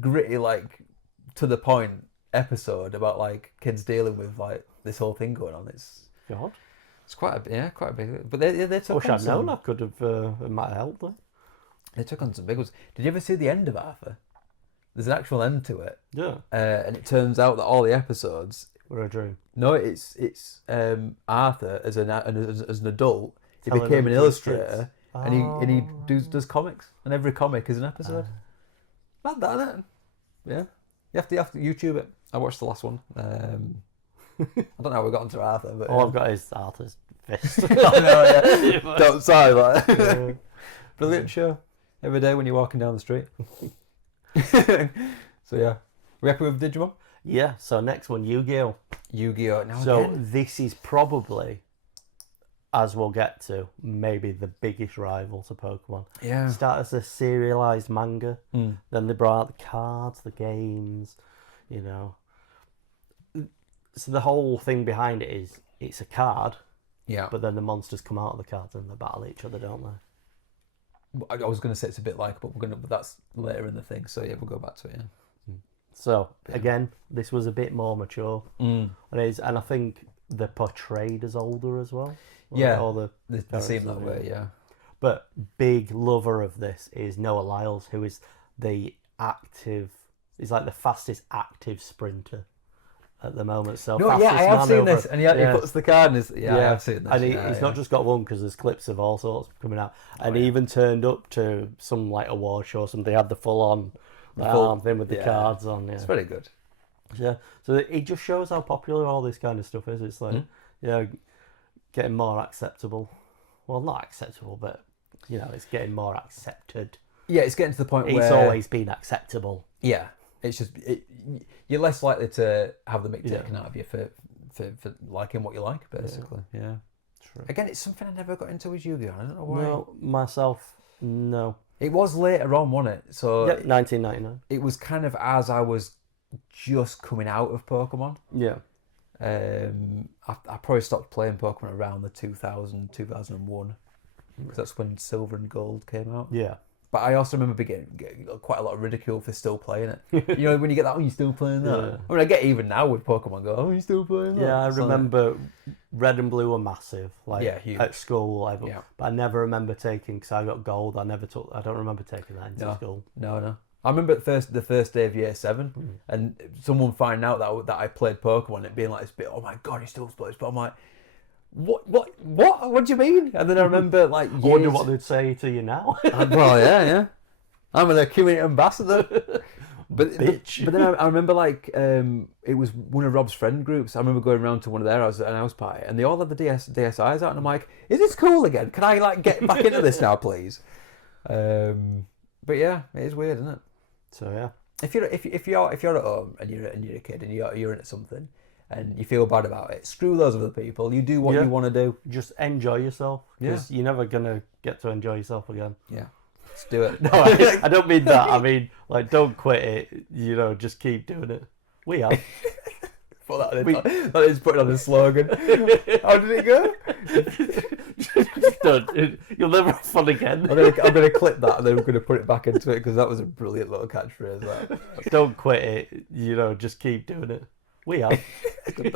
gritty like to the point episode about like kids dealing with like this whole thing going on. It's quite a big. But they took. Wish I'd known. I could have. It might have helped them. They took on some big ones. Did you ever see the end of Arthur? There's an actual end to it. Yeah. And it turns out that all the episodes were a dream. No, it's Arthur as an adult. He became an illustrator, and he does comics, and every comic is an episode. Not that, isn't it? Yeah. You have to YouTube it. I watched the last one. I don't know how we got onto Arthur, but all I've got is Arthur's fist. I know, yeah. Don't say that. Brilliant show. Every day when you're walking down the street. So yeah, we happy with Digimon? Yeah. So next one, Yu-Gi-Oh. Yu-Gi-Oh. Now so again. This is probably, as we'll get to, maybe the biggest rival to Pokemon. Yeah. Start as a serialized manga, then they brought out the cards, the games, you know. So the whole thing behind it is it's a card, but then the monsters come out of the cards and they battle each other, don't they? I was going to say it's a bit like, but that's later in the thing. So yeah, we'll go back to it. Yeah. So again, this was a bit more mature. And I think they're portrayed as older as well. Yeah, all they seem that way. Yeah. But big lover of this is Noah Lyles, who is he's like the fastest active sprinter at the moment. So no, yeah, I have seen this, and he puts the card in his. Yeah, I have seen this. And he's not just got one, because there's clips of all sorts coming out. And he even turned up to some like award show or something. They had the full arm thing with the cards on. Yeah, it's very good. Yeah, so it just shows how popular all this kind of stuff is. It's like getting more acceptable. Well, not acceptable, but you know, it's getting more accepted. Yeah, it's getting to the point where it's always been acceptable. Yeah, it's just you're less likely to have the mick taken out of you for liking what you like, basically. Yeah. True. Again, it's something I never got into with Yu-Gi-Oh. I don't know why. No, myself, no. It was later on, wasn't it? So 1999. It was kind of as I was just coming out of Pokemon. Yeah. I probably stopped playing Pokemon around the 2001, because that's when Silver and Gold came out. Yeah. But I also remember getting quite a lot of ridicule for still playing it. You know, when you get that, you're still playing that. Yeah. I mean, I get even now with Pokemon Go, you're still playing that. Yeah, I remember Red and Blue were massive, like huge. at school level. Yeah. But I never remember taking, because I got Gold, I don't remember taking that into school. No. I remember the first day of year 7, and someone finding out that I played Pokemon, and it being like this bit. Oh my god, he still plays. But I'm like, what? What do you mean? And then I remember like years. I wonder what they'd say to you now. Well, yeah. I'm an community ambassador. But then I remember like it was one of Rob's friend groups. I remember going around to one of their houses at an house party, and they all had the DSIs out, and I'm like, "Is this cool again? Can I like get back into this now, please?" But yeah, it is weird, isn't it? So yeah, if you're at home and you're a kid and you're into something and you feel bad about it, screw those other people. You do what you want to do. Just enjoy yourself, because you're never gonna get to enjoy yourself again. Yeah. Let's do it. No, I don't mean that. I mean, like, don't quit it. Just keep doing it. We have. That is putting on the slogan. How did it go? Done. You'll never have fun again. I'm gonna clip that and then I'm gonna put it back into it because that was a brilliant little catchphrase. That. Don't quit it. Just keep doing it. We have.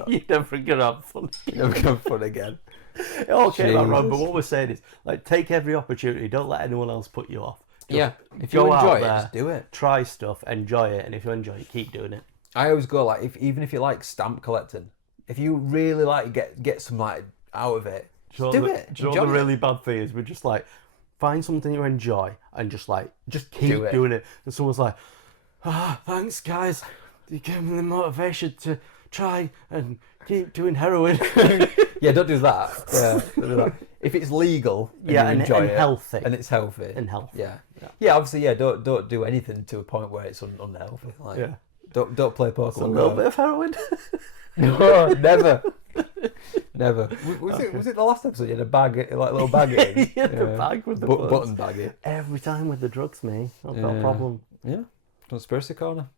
You're never gonna have fun. You're never gonna have fun again. It all came out wrong, but what we're saying is, like, take every opportunity. Don't let anyone else put you off. Just if you enjoy it, just do it. Try stuff, enjoy it, and if you enjoy it, keep doing it. I always go like, even if you like stamp collecting, if you really like get some like out of it, just do it. Do you know what the really bad thing is? We're just like, find something you enjoy and just keep doing it. And someone's like, thanks guys, you gave me the motivation to try and keep doing heroin. Yeah, don't do that. Yeah, don't do that. If it's legal, and you enjoy it, healthy, and it's healthy, yeah, obviously, don't do anything to a point where it's unhealthy. Like, don't play Pokemon. A little bit of heroin. No, never. Was it the last episode? You had a bag, like a little bag in. The bag with the button bag in. Every time with the drugs, me. I've got a problem. Yeah, conspiracy corner.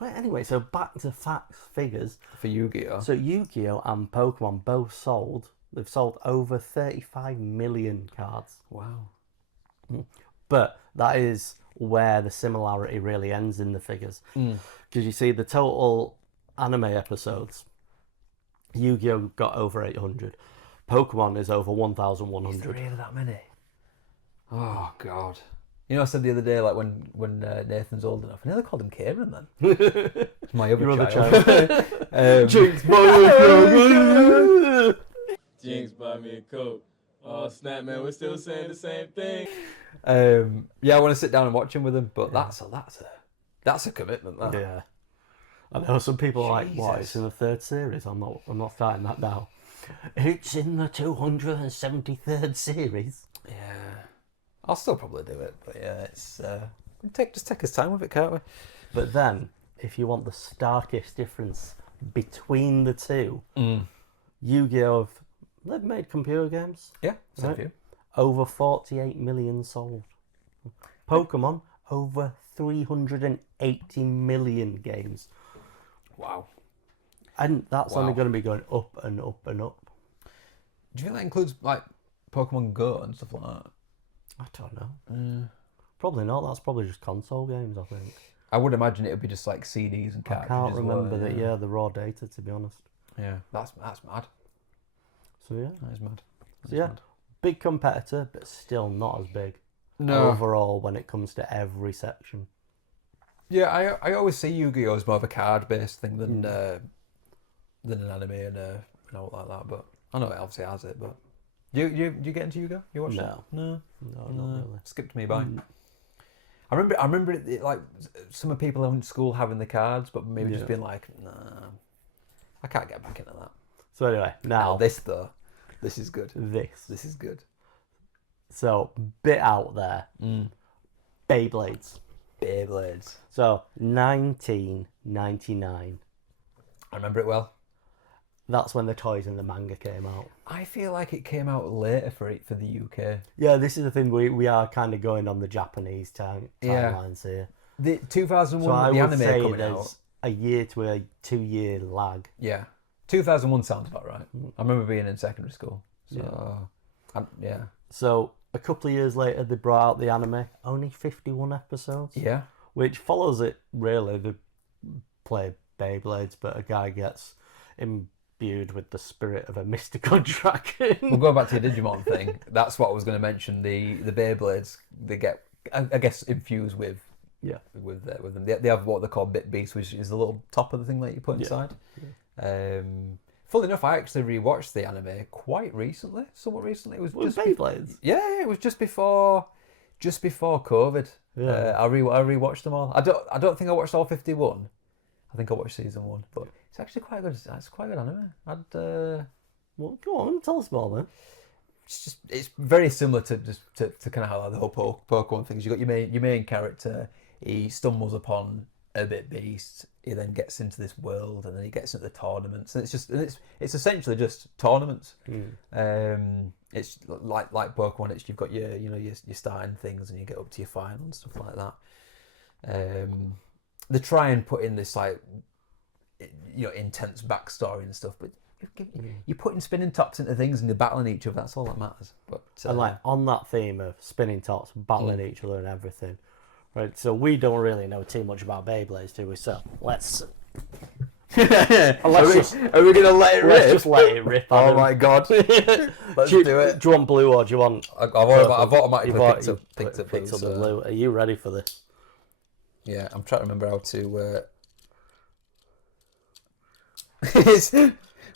Right, anyway, so back to facts, figures. For Yu-Gi-Oh! So Yu-Gi-Oh! And Pokemon both they've sold over 35 million cards. Wow. But that is where the similarity really ends in the figures. Because you see, the total anime episodes, Yu-Gi-Oh! Got over 800. Pokemon is over 1,100. Is there really that many? Oh, God. You know, I said the other day, like when Nathan's old enough, I nearly called him Kieran then. It's my other child. Jinx, Jinx, buy me a Coke. Oh, snap, man, we're still saying the same thing. I want to sit down and watch him with him, but that's a commitment. That. Yeah. I know some people are like, what, it's in the 3rd series? I'm not starting that now. It's in the 273rd series. Yeah. I'll still probably do it, but yeah, it's just take his time with it, can't we? But then, if you want the starkest difference between the two, Yu-Gi-Oh! They've made computer games. Yeah, same for you. Over 48 million sold. Pokemon, over 380 million games. Wow. And that's only going to be going up and up and up. Do you think that includes like Pokemon Go and stuff like that? I don't know. Probably not. That's probably just console games, I think. I would imagine it would be just like CDs and cartridges. I can't remember the raw data, to be honest. Yeah, that's mad. So yeah. That is mad. Mad. Big competitor, but still not as big. No. Overall, when it comes to every section. Yeah, I always see Yu-Gi-Oh! As more of a card-based thing than an anime and all like that. But I know it obviously has it. But you get into Yu-Gi-Oh? You watch it? No, not really. Skipped me by. I remember it, like some of the people in school having the cards, but maybe just being like, nah, I can't get back into that. So anyway, now this though, this is good. This is good. So bit out there, Beyblades. So 1999. I remember it well. That's when the toys and the manga came out. I feel like it came out later for the UK. Yeah, this is the thing. We are kind of going on the Japanese timelines here. The 2001, so the I would anime say coming there's out. a year to a 2-year lag. Yeah, 2001 sounds about right. I remember being in secondary school. So yeah. So a couple of years later, they brought out the anime. Only 51 episodes. Yeah. Which follows it really. They play Beyblades, but a guy gets imbued with the spirit of a mystical dragon. We'll go back to your Digimon thing. That's what I was going to mention. The Beyblades, they get, I guess, infused with Yeah. With them, they have what they call bit beast, which is the little top of the thing that you put inside. Funnily enough, I actually rewatched the anime quite recently, somewhat recently. It was just Beyblades. Yeah, it was just before COVID. Yeah. I rewatched them all. I don't think I watched all 51. I think I watched season 1, but it's actually quite good. It's quite good anime. Well, go on, tell us more then. It's very similar to kind of how like the whole Pokemon things. You got your main character. He stumbles upon a bit beast. He then gets into this world, and then he gets into the tournaments. And it's essentially just tournaments. It's like Pokemon. You've got your starting things, and you get up to your final and stuff like that. They try and put in this like intense backstory and stuff, but you're putting spinning tops into things and you're battling each other. That's all that matters. But and like on that theme of spinning tops, battling each other and everything, right? So we don't really know too much about Beyblades, do we? So let's. Are we gonna let it rip? Let's just let it rip. Oh my god! Let's do it. Do you want blue or do you want? I've automatically picked up the blue. Are you ready for this? Yeah, I'm trying to remember how to.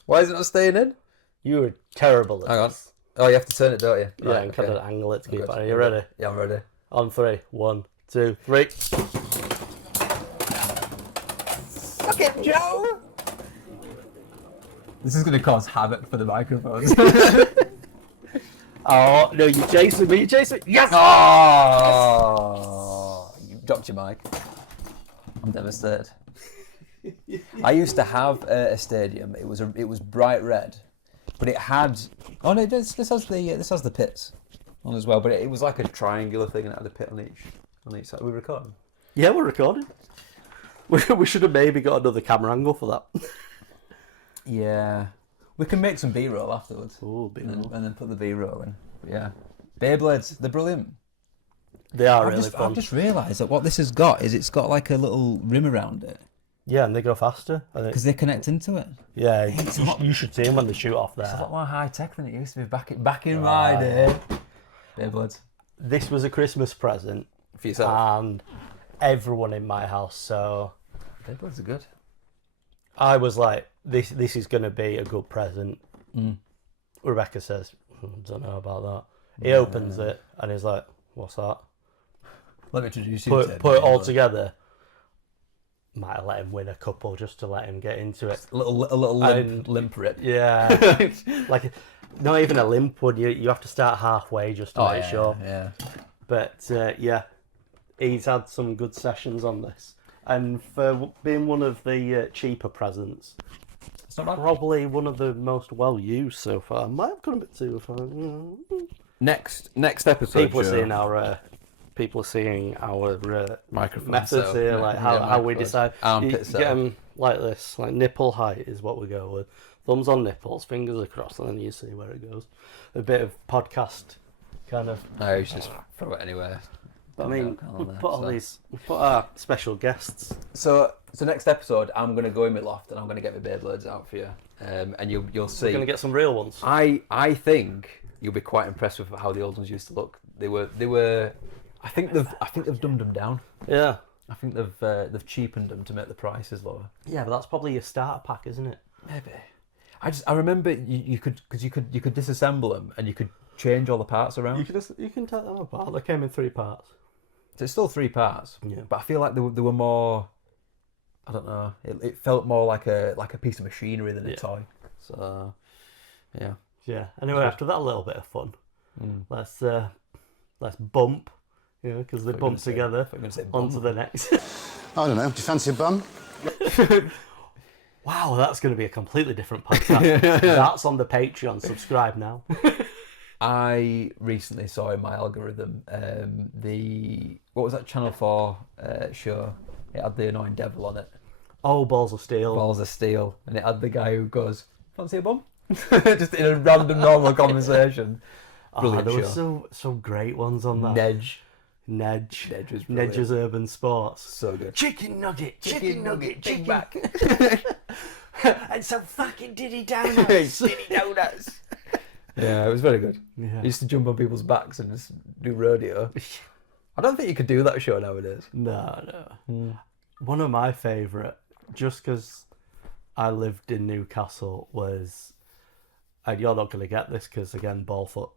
Why is it not staying in? You were terrible at Hang on. this. Oh, you have to turn it, don't you? Yeah, Right, and kind of angle it to keep it. Are you ready? ready? Yeah, I'm ready. On 3. 1, 2, 3. Suck it, Joe! This is going to cause havoc for the microphones. Oh, no, you're chasing me. Yes! Oh! You dropped your mic. I'm devastated. I used to have a stadium. It was bright red, but it had. Oh no, this has the pits on as well. But it was like a triangular thing, and it had a pit on each side. Are we recording? Yeah, we're recording. We should have maybe got another camera angle for that. Yeah, we can make some B-roll afterwards. Ooh, B-roll. And then put the B-roll in. But yeah, Beyblades, they're brilliant. They are really fun. I've just realised that what this has got is it's got like a little rim around it. Yeah, and they go faster. Because they connect into it. Yeah, you should see them when they shoot off there. It's a lot more high tech than it used to be back in my day. Beyblades. This was a Christmas present for yourself and everyone in my house. So Beyblades are good. I was like, this is going to be a good present. Rebecca says, don't know about that. He opens it and he's like, what's that? Let me introduce you. Put it all together. Might have let him win a couple just to let him get into it. A little limp rip. Yeah. Like, not even a limp one. You have to start halfway just to make sure. Yeah. But yeah, he's had some good sessions on this. And for being one of the cheaper presents, it's not bad. Probably one of the most well used so far. Might have gone a bit too far. Next episode. People are seeing our microphone methods here, like how we decide. You Armpit get them like this, like nipple height is what we go with. Thumbs on nipples, fingers across, and then you see where it goes. A bit of podcast kind of. No, you just throw it anywhere. But I mean, we put our special guests. So next episode, I'm going to go in my loft and I'm going to get my Beyblades out for you, and you'll see. We're going to get some real ones. I think you'll be quite impressed with how the old ones used to look. They were. I think they've dumbed them down. Yeah. I think they've cheapened them to make the prices lower. Yeah, but that's probably your starter pack, isn't it? Maybe. I remember you could disassemble them and you could change all the parts around. You can take them apart. They came in 3 parts. So it's still 3 parts. Yeah. But I feel like they were more. I don't know. It felt more like a piece of machinery than a toy. So yeah. Yeah. Anyway, after that little bit of fun, let's bump. You know, because they bump together onto the next. I don't know. Do you fancy a bum? Wow, that's going to be a completely different podcast. That's on the Patreon. Subscribe now. I recently saw in my algorithm what was that Channel 4 show? It had the annoying devil on it. Oh, Balls of Steel. Balls of Steel. And it had the guy who goes, fancy a bum? Just in a random normal conversation. Brilliant there show. were so great ones on that. Nedge Nedge's was brilliant. Urban Sports. So good. Chicken nugget, Big back. And some fucking diddy donuts. Yeah, it was very good. Yeah. I used to jump on people's backs and just do rodeo. I don't think you could do that show nowadays. No. One of my favourite, just because I lived in Newcastle, was, and you're not going to get this because, again, Ballfoot.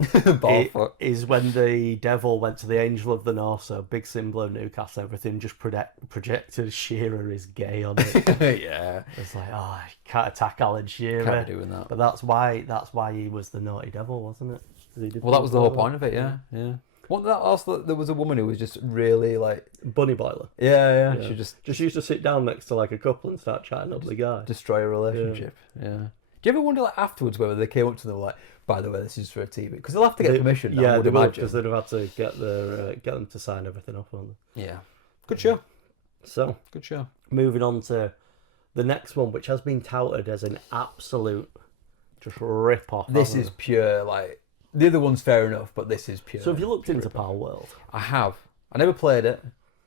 Ballfoot. Is when the devil went to the Angel of the North, so big symbol of Newcastle, everything just projected Shearer is gay on it. Yeah. It's like, oh, you can't attack Alan Shearer. Can't be doing that. But that's why he was the naughty devil, wasn't it? Well, that was the whole point of it, yeah. Wasn't that also, there was a woman who was just really like... Bunny boiler. Yeah. She just used to sit down next to like a couple and start chatting up the guy. destroy a relationship. Yeah. Do you ever wonder like afterwards whether they came up to them like, by the way, this is for a TV? Because they'll have to get permission. Yeah, I would they will, imagine. because they'd have had to get them to sign everything off on them. Yeah. Good show. So, Good show. moving on to the next one, which has been touted as an absolute just rip-off. This is pure, like... The other one's fair enough, but this is pure. So have you looked into Pal World? I have. I never played it,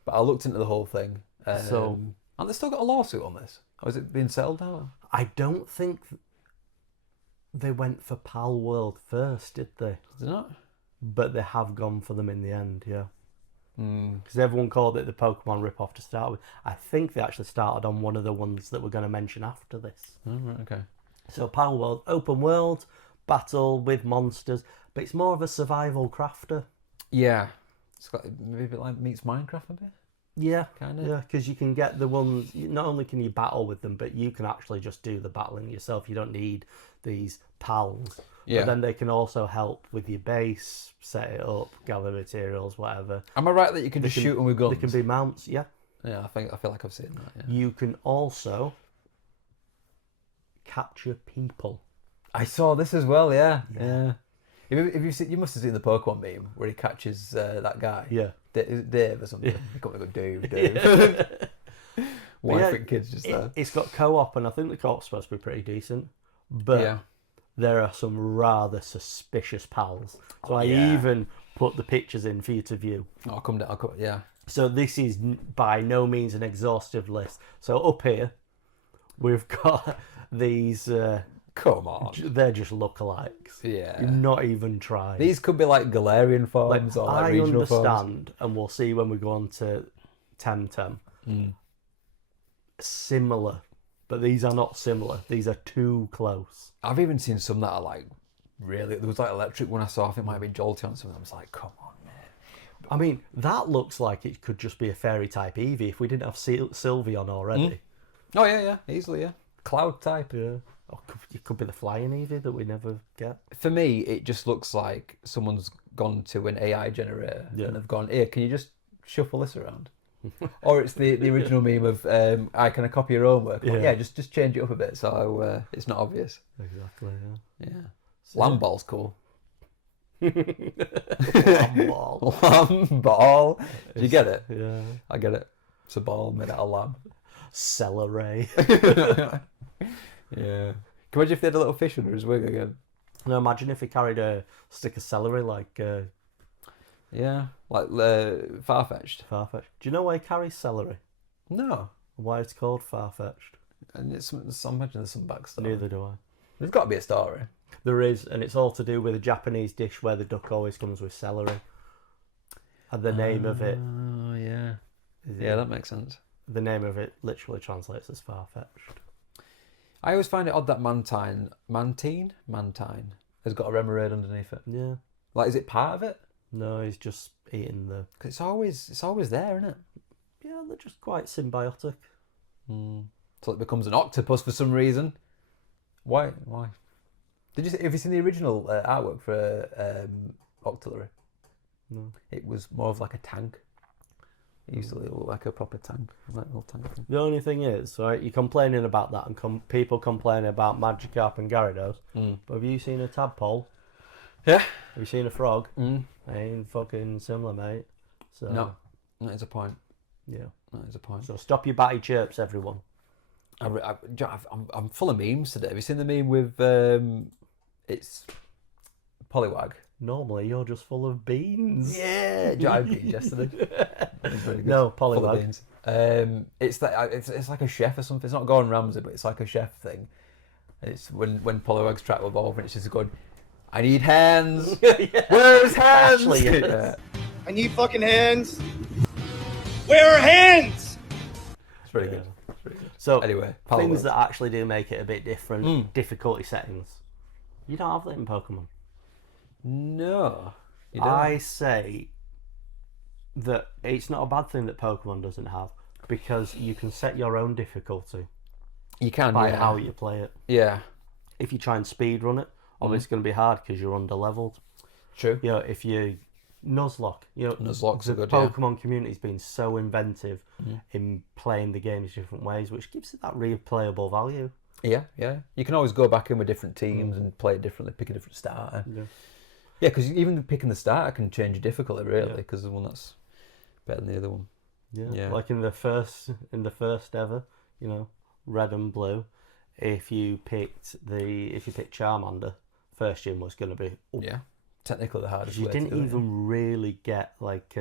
but I looked into the whole thing. So... And they still got a lawsuit on this? Or is it being settled now? I don't think they went for Pal World first, did they? Did they not? But they have gone for them in the end, yeah. Mm. Because everyone called it the Pokemon Rip-Off to start with. I think they actually started on one of the ones that we're going to mention after this. Oh, right, okay. So Pal World, open world, battle with monsters, but it's more of a survival crafter. Yeah. It's got maybe a bit like meets Minecraft a bit. Yeah, Kind of. yeah, because you can get the ones, not only can you battle with them, but you can actually just do the battling yourself. You don't need these pals. Yeah. But then they can also help with your base, set it up, gather materials, whatever. Am I right that you can just shoot them with guns? They can be mounts, yeah. Yeah, I feel like I've seen that, yeah. You can also capture people. I saw this as well, yeah. If you seen, you must have seen the Pokemon meme where he catches that guy. Yeah. Dave or something. He got like Dave. Wife and kids just there. It's got co-op, and I think the co-op's supposed to be pretty decent. But there are some rather suspicious pals. So I even put the pictures in for you to view. I'll come down. Yeah. So this is by no means an exhaustive list. So up here, we've got these... Come on. They're just lookalikes. Yeah. You've not even tried. These could be like Galarian forms or like regional forms. I understand, and we'll see when we go on to Temtem. Similar, but these are not similar. These are too close. I've even seen some that are like really... There was like electric one I saw. I think it might have been Jolteon or something. I was like, come on, man. I mean, that looks like it could just be a fairy type Eevee if we didn't have Sylveon already. Oh, yeah. Easily, yeah. Cloud type. Yeah. Or it could be the flying Eevee that we never get. For me, it just looks like someone's gone to an AI generator and they've gone, here, can you just shuffle this around? Or it's the original meme of, can I copy your own work? Like, just change it up a bit so it's not obvious. Exactly, yeah. So, Lamball's cool. Lamball. Lamball. Do you get it? Yeah. I get it. It's a ball made out of lamb. Celery. Yeah. Can you imagine if they had a little fish under his wing again? No, imagine if he carried a stick of celery like... Yeah, like Farfetch'd. Farfetch'd. Do you know why he carries celery? No. Why it's called Farfetch'd? And I imagine there's some backstory. Neither do I. There's got to be a story. There is, and it's all to do with a Japanese dish where the duck always comes with celery. And the name of it... Oh, yeah. Yeah, that makes sense. The name of it literally translates as Farfetch'd. I always find it odd that Mantine has got a Remoraid underneath it. Yeah. Like, is it part of it? No, he's just eating the... Cause it's always there, isn't it? Yeah, they're just quite symbiotic. So it becomes an octopus for some reason. Why? Have you seen the original artwork for Octillery? No. It was more of like a tank. It used to look like a proper tank. Like a little tank thing. The only thing is, right, you're complaining about that and people complaining about Magikarp and Gyarados. But have you seen a tadpole? Yeah. Have you seen a frog? Ain't fucking similar, mate. So No, that is a point. Yeah. That is a point. So stop your batty chirps, everyone. I'm full of memes today. Have you seen the meme with it's Poliwag? Normally you're just full of beans. Yeah, giant beans yesterday. Really no, full of Poliwag. beans. It's like a chef or something. It's not Gordon Ramsay, but it's like a chef thing. It's when Poliwag's trying to evolve, and it's just going, I need hands. Where's hands? Actually, yes. I need fucking hands. Where are hands? It's pretty good. So anyway, things that actually do make it a bit different, difficulty settings. You don't have that in Pokemon. No, you don't. I say that it's not a bad thing that Pokemon doesn't have, because you can set your own difficulty. You can, by yeah. how you play it. Yeah. If you try and speed run it, obviously it's going to be hard because you're under leveled. True. You know, if you Nuzlocke, you know, Nuzlocke's the a good, Pokemon community's been so inventive in playing the games different ways, which gives it that replayable value. Yeah, yeah. You can always go back in with different teams and play it differently, pick a different starter. Yeah, because even picking the starter can change your difficulty, really, because the one that's better than the other one. Yeah. Like in the first ever, you know, Red and Blue, if you picked Charmander, first gym was going to be technically the hardest. You didn't even really get like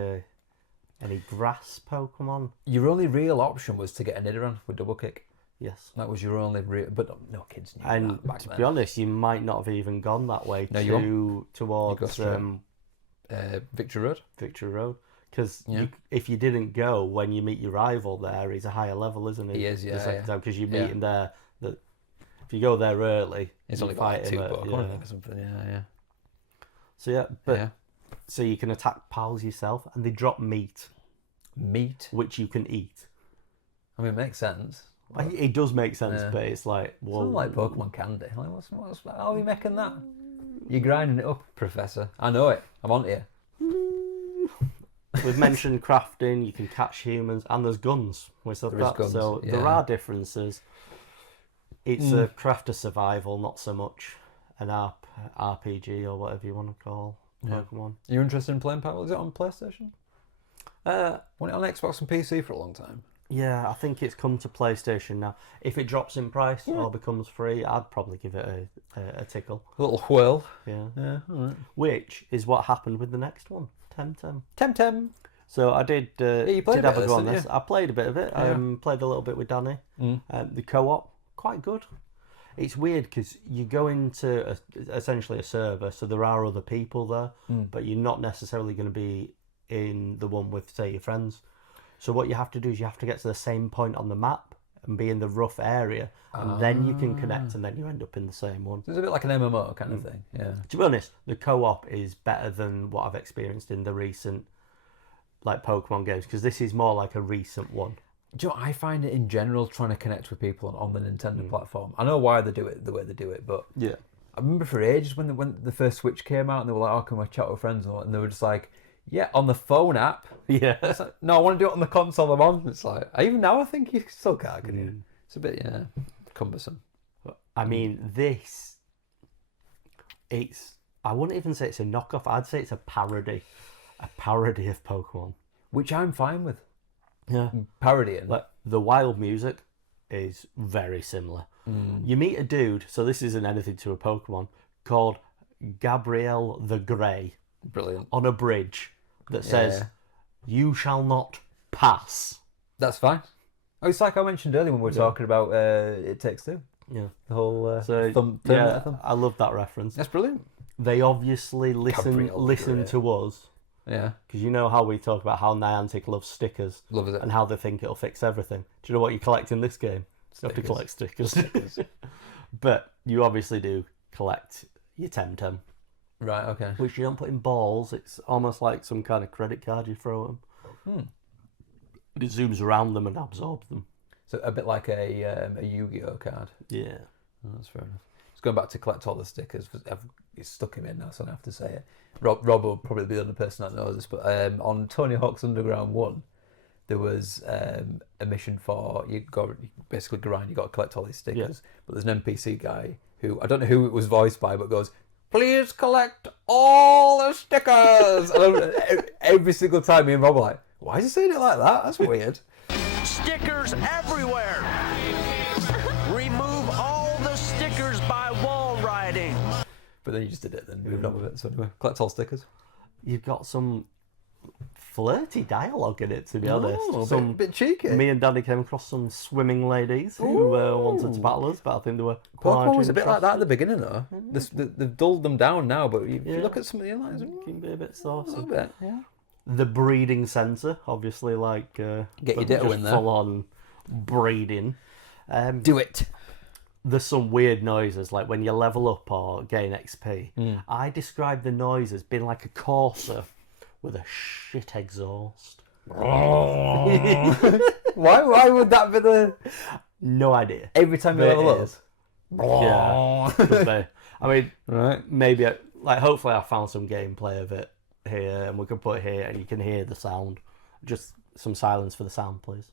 any grass Pokemon. Your only real option was to get a Nidoran with double kick. Yes, that was your only real. But no kids knew and that back to then. be honest, you might not have even gone that way towards Victory Road. Victory Road. Because if you didn't go when you meet your rival there, he's a higher level, isn't he? He is, yeah. Because you meet him there. If you go there early, it's you only fight like 2 him Pokemon or something. Yeah. So so you can attack pals yourself, and they drop meat. Meat, which you can eat. I mean, it makes sense. It does make sense, but it's like, whoa. It's like Pokemon candy. Like, how are you making that? You're grinding it up, Professor. I know it. I'm onto you. We've mentioned crafting. You can catch humans, and there's guns. Guns, so there are differences. It's a craft of survival, not so much an RPG or whatever you want to call Pokemon. You're interested in playing Pokemon? Is it on PlayStation? Want it on Xbox and PC for a long time? Yeah, I think it's come to PlayStation now. If it drops in price or becomes free, I'd probably give it a tickle. A little whirl. Yeah. All right. Which is what happened with the next one, Temtem. Temtem. So I did you played have a go on didn't this. you? I played a bit of it. Played a little bit with Danny. The co-op, quite good. It's weird because you go into essentially a server, so there are other people there, but you're not necessarily going to be in the one with, say, your friends. So what you have to do is you have to get to the same point on the map and be in the rough area, and then you can connect, and then you end up in the same one. So it's a bit like an MMO kind of thing. Yeah. To be honest, the co-op is better than what I've experienced in the recent like Pokemon games, because this is more like a recent one. Do you know, I find it in general trying to connect with people on the Nintendo platform. I know why they do it the way they do it, but I remember for ages when the first Switch came out and they were like, "Oh, can we chat with friends?" and they were just like, "Yeah, on the phone app." Yeah. It's like, no, I want to do it on the console I'm on. It's like, even now I think you still can't, can you? It's a bit cumbersome. I mean, I wouldn't even say it's a knockoff. I'd say it's a parody of Pokemon, which I'm fine with. Yeah, parodying. Like the wild music is very similar. You meet a dude, so this isn't anything to a Pokemon, called Gabriel the Grey. Brilliant. On a bridge that says, "You shall not pass." That's fine. Oh, it's like I mentioned earlier when we were talking about It Takes Two. Yeah. The whole thumb. I love that reference. That's brilliant. They obviously listen to us. Yeah. Because you know how we talk about how Niantic loves stickers. Loves it. And how they think it'll fix everything. Do you know what you collect in this game? You have to collect stickers. But you obviously do collect your Temtem. Right, okay. Which you don't put in balls. It's almost like some kind of credit card you throw at them. It zooms around them and absorbs them. So a bit like a Yu-Gi-Oh card. Yeah. Oh, that's fair enough. Just going back to collect all the stickers. It's stuck him in now, so I don't have to say it. Rob will probably be the only person that knows this, but on Tony Hawk's Underground 1, there was a mission for you basically grind. You got to collect all these stickers, but there's an NPC guy who I don't know who it was voiced by, but goes, "Please collect all the stickers." And every single time, me and Rob were like, "Why is he saying it like that? That's weird." Stickers everywhere. Remove all the stickers by wall riding. But then you just did it, then moved on with it. So anyway, collect all stickers. You've got some flirty dialogue in it, to be honest. A bit cheeky. Me and Danny came across some swimming ladies who wanted to battle us, but I think they were Pokemon was a bit like that at the beginning, though. They've dulled them down now, but if you look at some of the lines, it can be a bit saucy. A little bit, yeah. the breeding centre, obviously, like Get your ditto in there. Full on breeding. Do it. There's some weird noises, like when you level up or gain XP. I describe the noise as being like a Corsa with a shit exhaust. Why would that be the... No idea. Every time you level up? Yeah. Could be. I mean, right. Maybe, like, hopefully I found some gameplay of it here, and we can put it here, and you can hear the sound. Just some silence for the sound, please.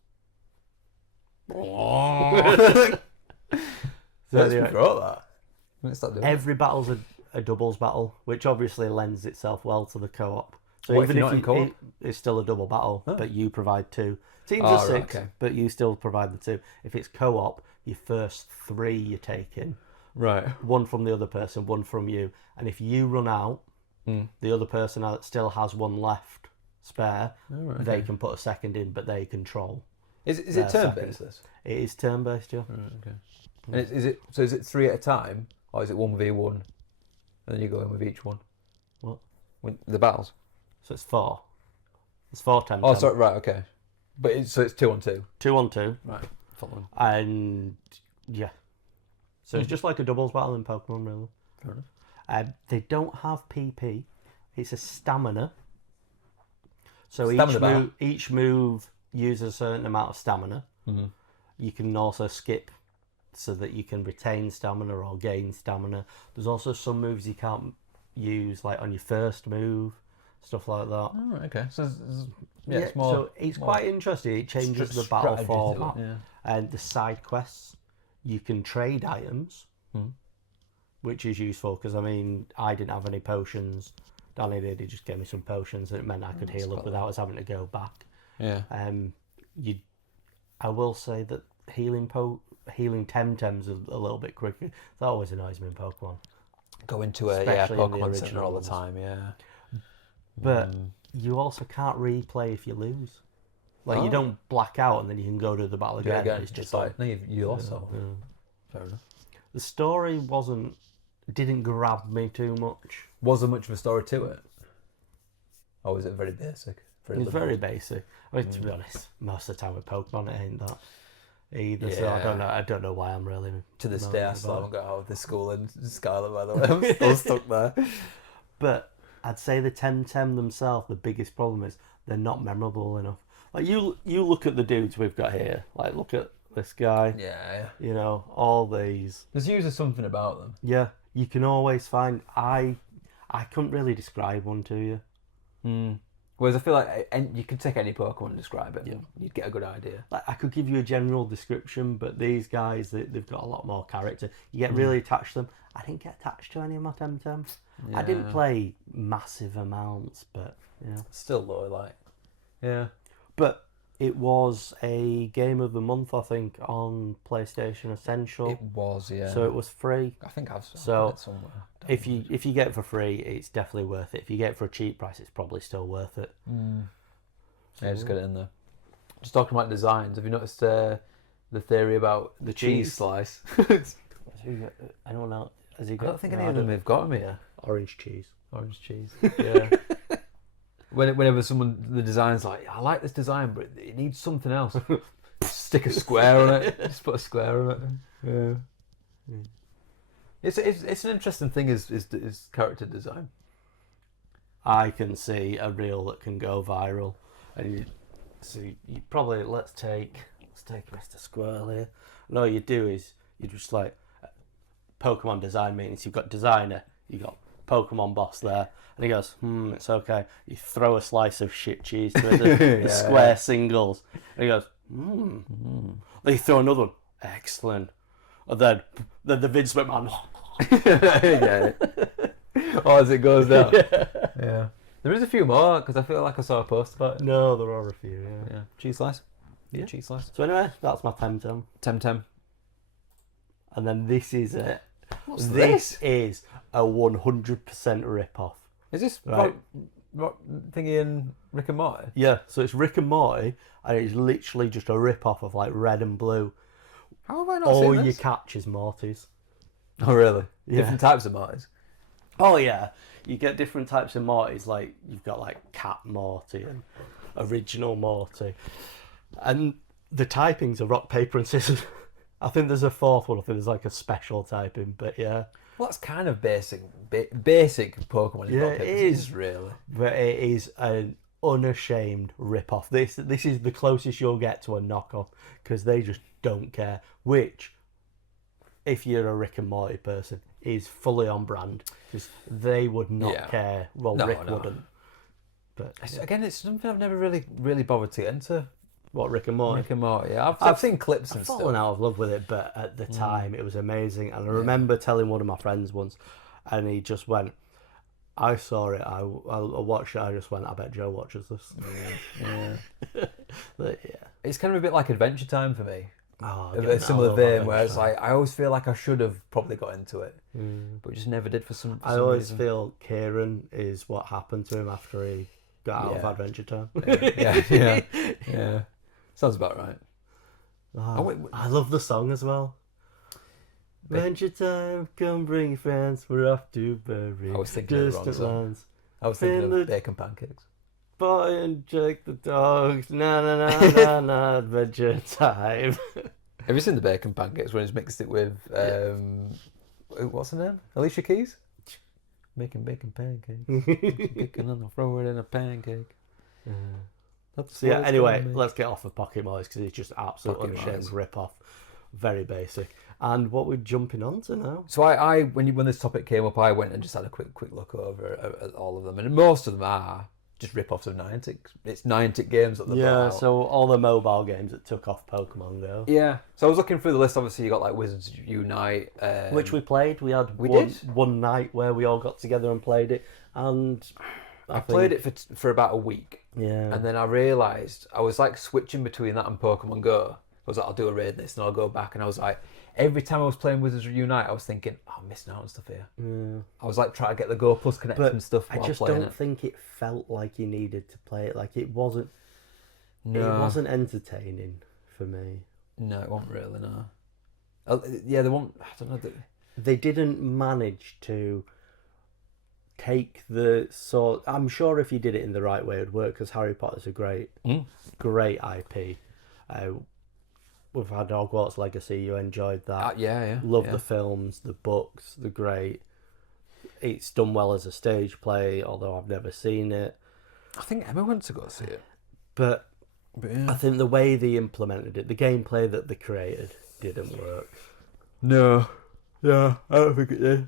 Every battle's a doubles battle, which obviously lends itself well to the co-op. So What, even if you're not in co-op? it's still a double battle, but you provide 2. Teams Oh, are 6, right, okay. but you still provide the 2. If it's co-op, your first 3 you're taking. Right. 1 from the other person, 1 from you. And if you run out, the other person still has 1 left spare. They can put a second in, but they control. Is it turn-based, this? It is turn-based, yeah. Okay. And is it 3 at a time, or is it 1v1, and then you go in with each one? What? The battles? So it's 4. It's 4 10. Oh, sorry, right, okay. But it's 2 on 2. 2 on 2. Right, following. And, yeah. So it's just like a doubles battle in Pokemon, really. Fair enough. They don't have PP. It's a stamina. So each move uses a certain amount of stamina. Mm-hmm. You can also skip so that you can retain stamina or gain stamina. There's also some moves you can't use, like on your first move, stuff like that. Oh, right, okay. So it's more. So it's quite interesting. It changes the battle format. Yeah. And the side quests, you can trade items, which is useful because, I mean, I didn't have any potions. Danny did. He just gave me some potions, and it meant I could heal up without us having to go back. Yeah. I will say that healing Temtems a little bit quicker. That always annoys me in Pokemon. Go into a Pokemon Center all the time, yeah. But you also can't replay if you lose. Like, you don't black out and then you can go to the battle again. It's just like, no, you also. Yeah. Fair enough. The story didn't grab me too much. Was there much of a story to it? Or was it very basic? It's very basic. I mean, to be honest, most of the time with Pokemon, it ain't that either. Yeah. So I don't know why I'm really. To this day, I still haven't got out of this school in Scarlet, by the way. I'm still stuck there. But I'd say the Temtem themselves, the biggest problem is they're not memorable enough. Like, you look at the dudes we've got here. Like, look at this guy. Yeah. You know, all these. There's usually something about them. Yeah, you can always find. I couldn't really describe one to you. Whereas I feel like you could take any Pokemon and describe it, and you'd get a good idea. Like, I could give you a general description, but these guys, they've got a lot more character. You get really attached to them. I didn't get attached to any of my Temtems. Yeah. I didn't play massive amounts, but still though, like, yeah. But it was a game of the month, I think, on PlayStation Essential. It was, yeah. So it was free. I think I've so it somewhere. If you get it for free, it's definitely worth it. If you get it for a cheap price, it's probably still worth it. Yeah, just get it in there. Just talking about designs, have you noticed the theory about the cheese slice? Anyone else? I don't think any of them have got them here. Orange cheese. Yeah. Whenever the design's like, I like this design, but it needs something else. Stick a square on it. Just put a square on it. Yeah. It's an interesting thing is character design. I can see a reel that can go viral, and you probably let's take Mr. Squirrel here. And all you do is you just like Pokemon design meetings. You've got designer, you got Pokemon boss there, and he goes, it's okay. You throw a slice of shit cheese to the square singles, and he goes, Then you throw another one, excellent. And then the Vince McMahon. As it goes down. Yeah. There is a few more because I feel like I saw a post about it. No, there are a few. Yeah. Cheese slice. Yeah. Cheese slice. So anyway, that's my Temtem. Temtem. And then this is it. What's this? Is a 100% rip-off. Is this right? What thingy in Rick and Morty? Yeah, so it's Rick and Morty, and it's literally just a rip-off of like Red and Blue. How have I not seen this? All you catch is Mortys. Oh, really? Yeah. Different types of Mortys? Oh, yeah. you get different types of Mortys. Like you've got like Cat Morty and Original Morty, and the typings are rock, paper, and scissors. I think there's a fourth one. I think there's like a special typing, but yeah. Well, that's kind of basic Pokemon. Yeah, rock, it paper, is scissors, really. But it is an unashamed rip-off. This is the closest you'll get to a knockoff because they just don't care. Which, if you're a Rick and Morty person, is fully on brand. Because they would not care. Well, No, Rick no. wouldn't. But Again, it's something I've never really bothered to get into. what, Rick and Morty? Rick and Morty. Yeah, I've seen clips and I've stuff. fallen out of love with it, but at the time it was amazing. And I remember telling one of my friends once, and he just went, I saw it, I watched it, I just went, I bet Joe watches this. Yeah. But, yeah. It's kind of a bit like Adventure Time for me. Oh, A similar vein, where it's like I always feel like I should have probably got into it, but just never did for some I always reason. feel Kieran is what happened to him after he got out of Adventure Time. Yeah. Sounds about right. I love the song as well. Adventure Time, come bring your friends, we're off to bury I was thinking of the wrong distant song. lands. I was thinking of Bacon Pancakes. Boy and Jake the dogs, na na na na na, Adventure Time. Have you seen the Bacon Pancakes when he's mixed it with what's her name? Alicia Keys? Making bacon pancakes. Kicking on the throw it in a pancake. So yeah, anyway, let's get off of Pokémon because it's just absolute Pokémon. unashamed rip-off. Very basic. And what we're jumping on to now? So I when this topic came up, I went and just had a quick look over at all of them, and most of them are just rip-offs of Niantic. It's Niantic games that they've brought out. So all the mobile games that took off Pokemon Go. Yeah. So I was looking through the list. Obviously, you got like Wizards Unite, Which we played. We had one night where we all got together and played it. And I played it for about a week. Yeah. And then I realised I was like switching between that and Pokemon Go. I was like, I'll do a raid this and I'll go back. And I was like, every time I was playing Wizards Unite, I was thinking, oh, I'm missing out on stuff here. Yeah. I was like trying to get the Go Plus connected and stuff I while just playing don't think it felt like you needed to play it. Like it wasn't. No. It wasn't entertaining for me. No, it wasn't really. No. Yeah, they won't. I don't know. They didn't manage to take the sort. I'm sure if you did it in the right way, it would work because Harry Potter's a great IP. We've had Hogwarts Legacy. You enjoyed that. Yeah. Love the films, the books. They're great. It's done well as a stage play, although I've never seen it. I think Emma went to go see it. But yeah. I think the way they implemented it, the gameplay that they created, didn't work. No. Yeah, I don't think it did.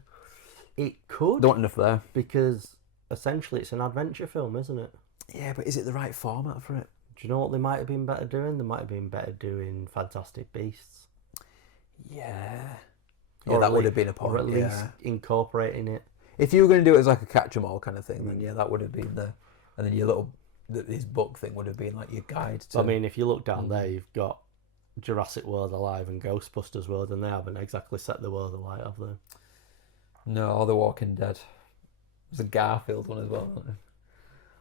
It could. Not enough there. Because essentially it's an adventure film, isn't it? Yeah, but is it the right format for it? Do you know what they might have been better doing? They might have been better doing Fantastic Beasts. Yeah. Or That would have been a point. Or at least incorporating it. If you were going to do it as like a catch-em-all kind of thing, then yeah, that would have been and then your little his book thing would have been like your guide to. I mean, if you look down there, you've got Jurassic World Alive and Ghostbusters World, and they haven't exactly set the world alight, have they? No, or The Walking Dead. There's a Garfield one as well.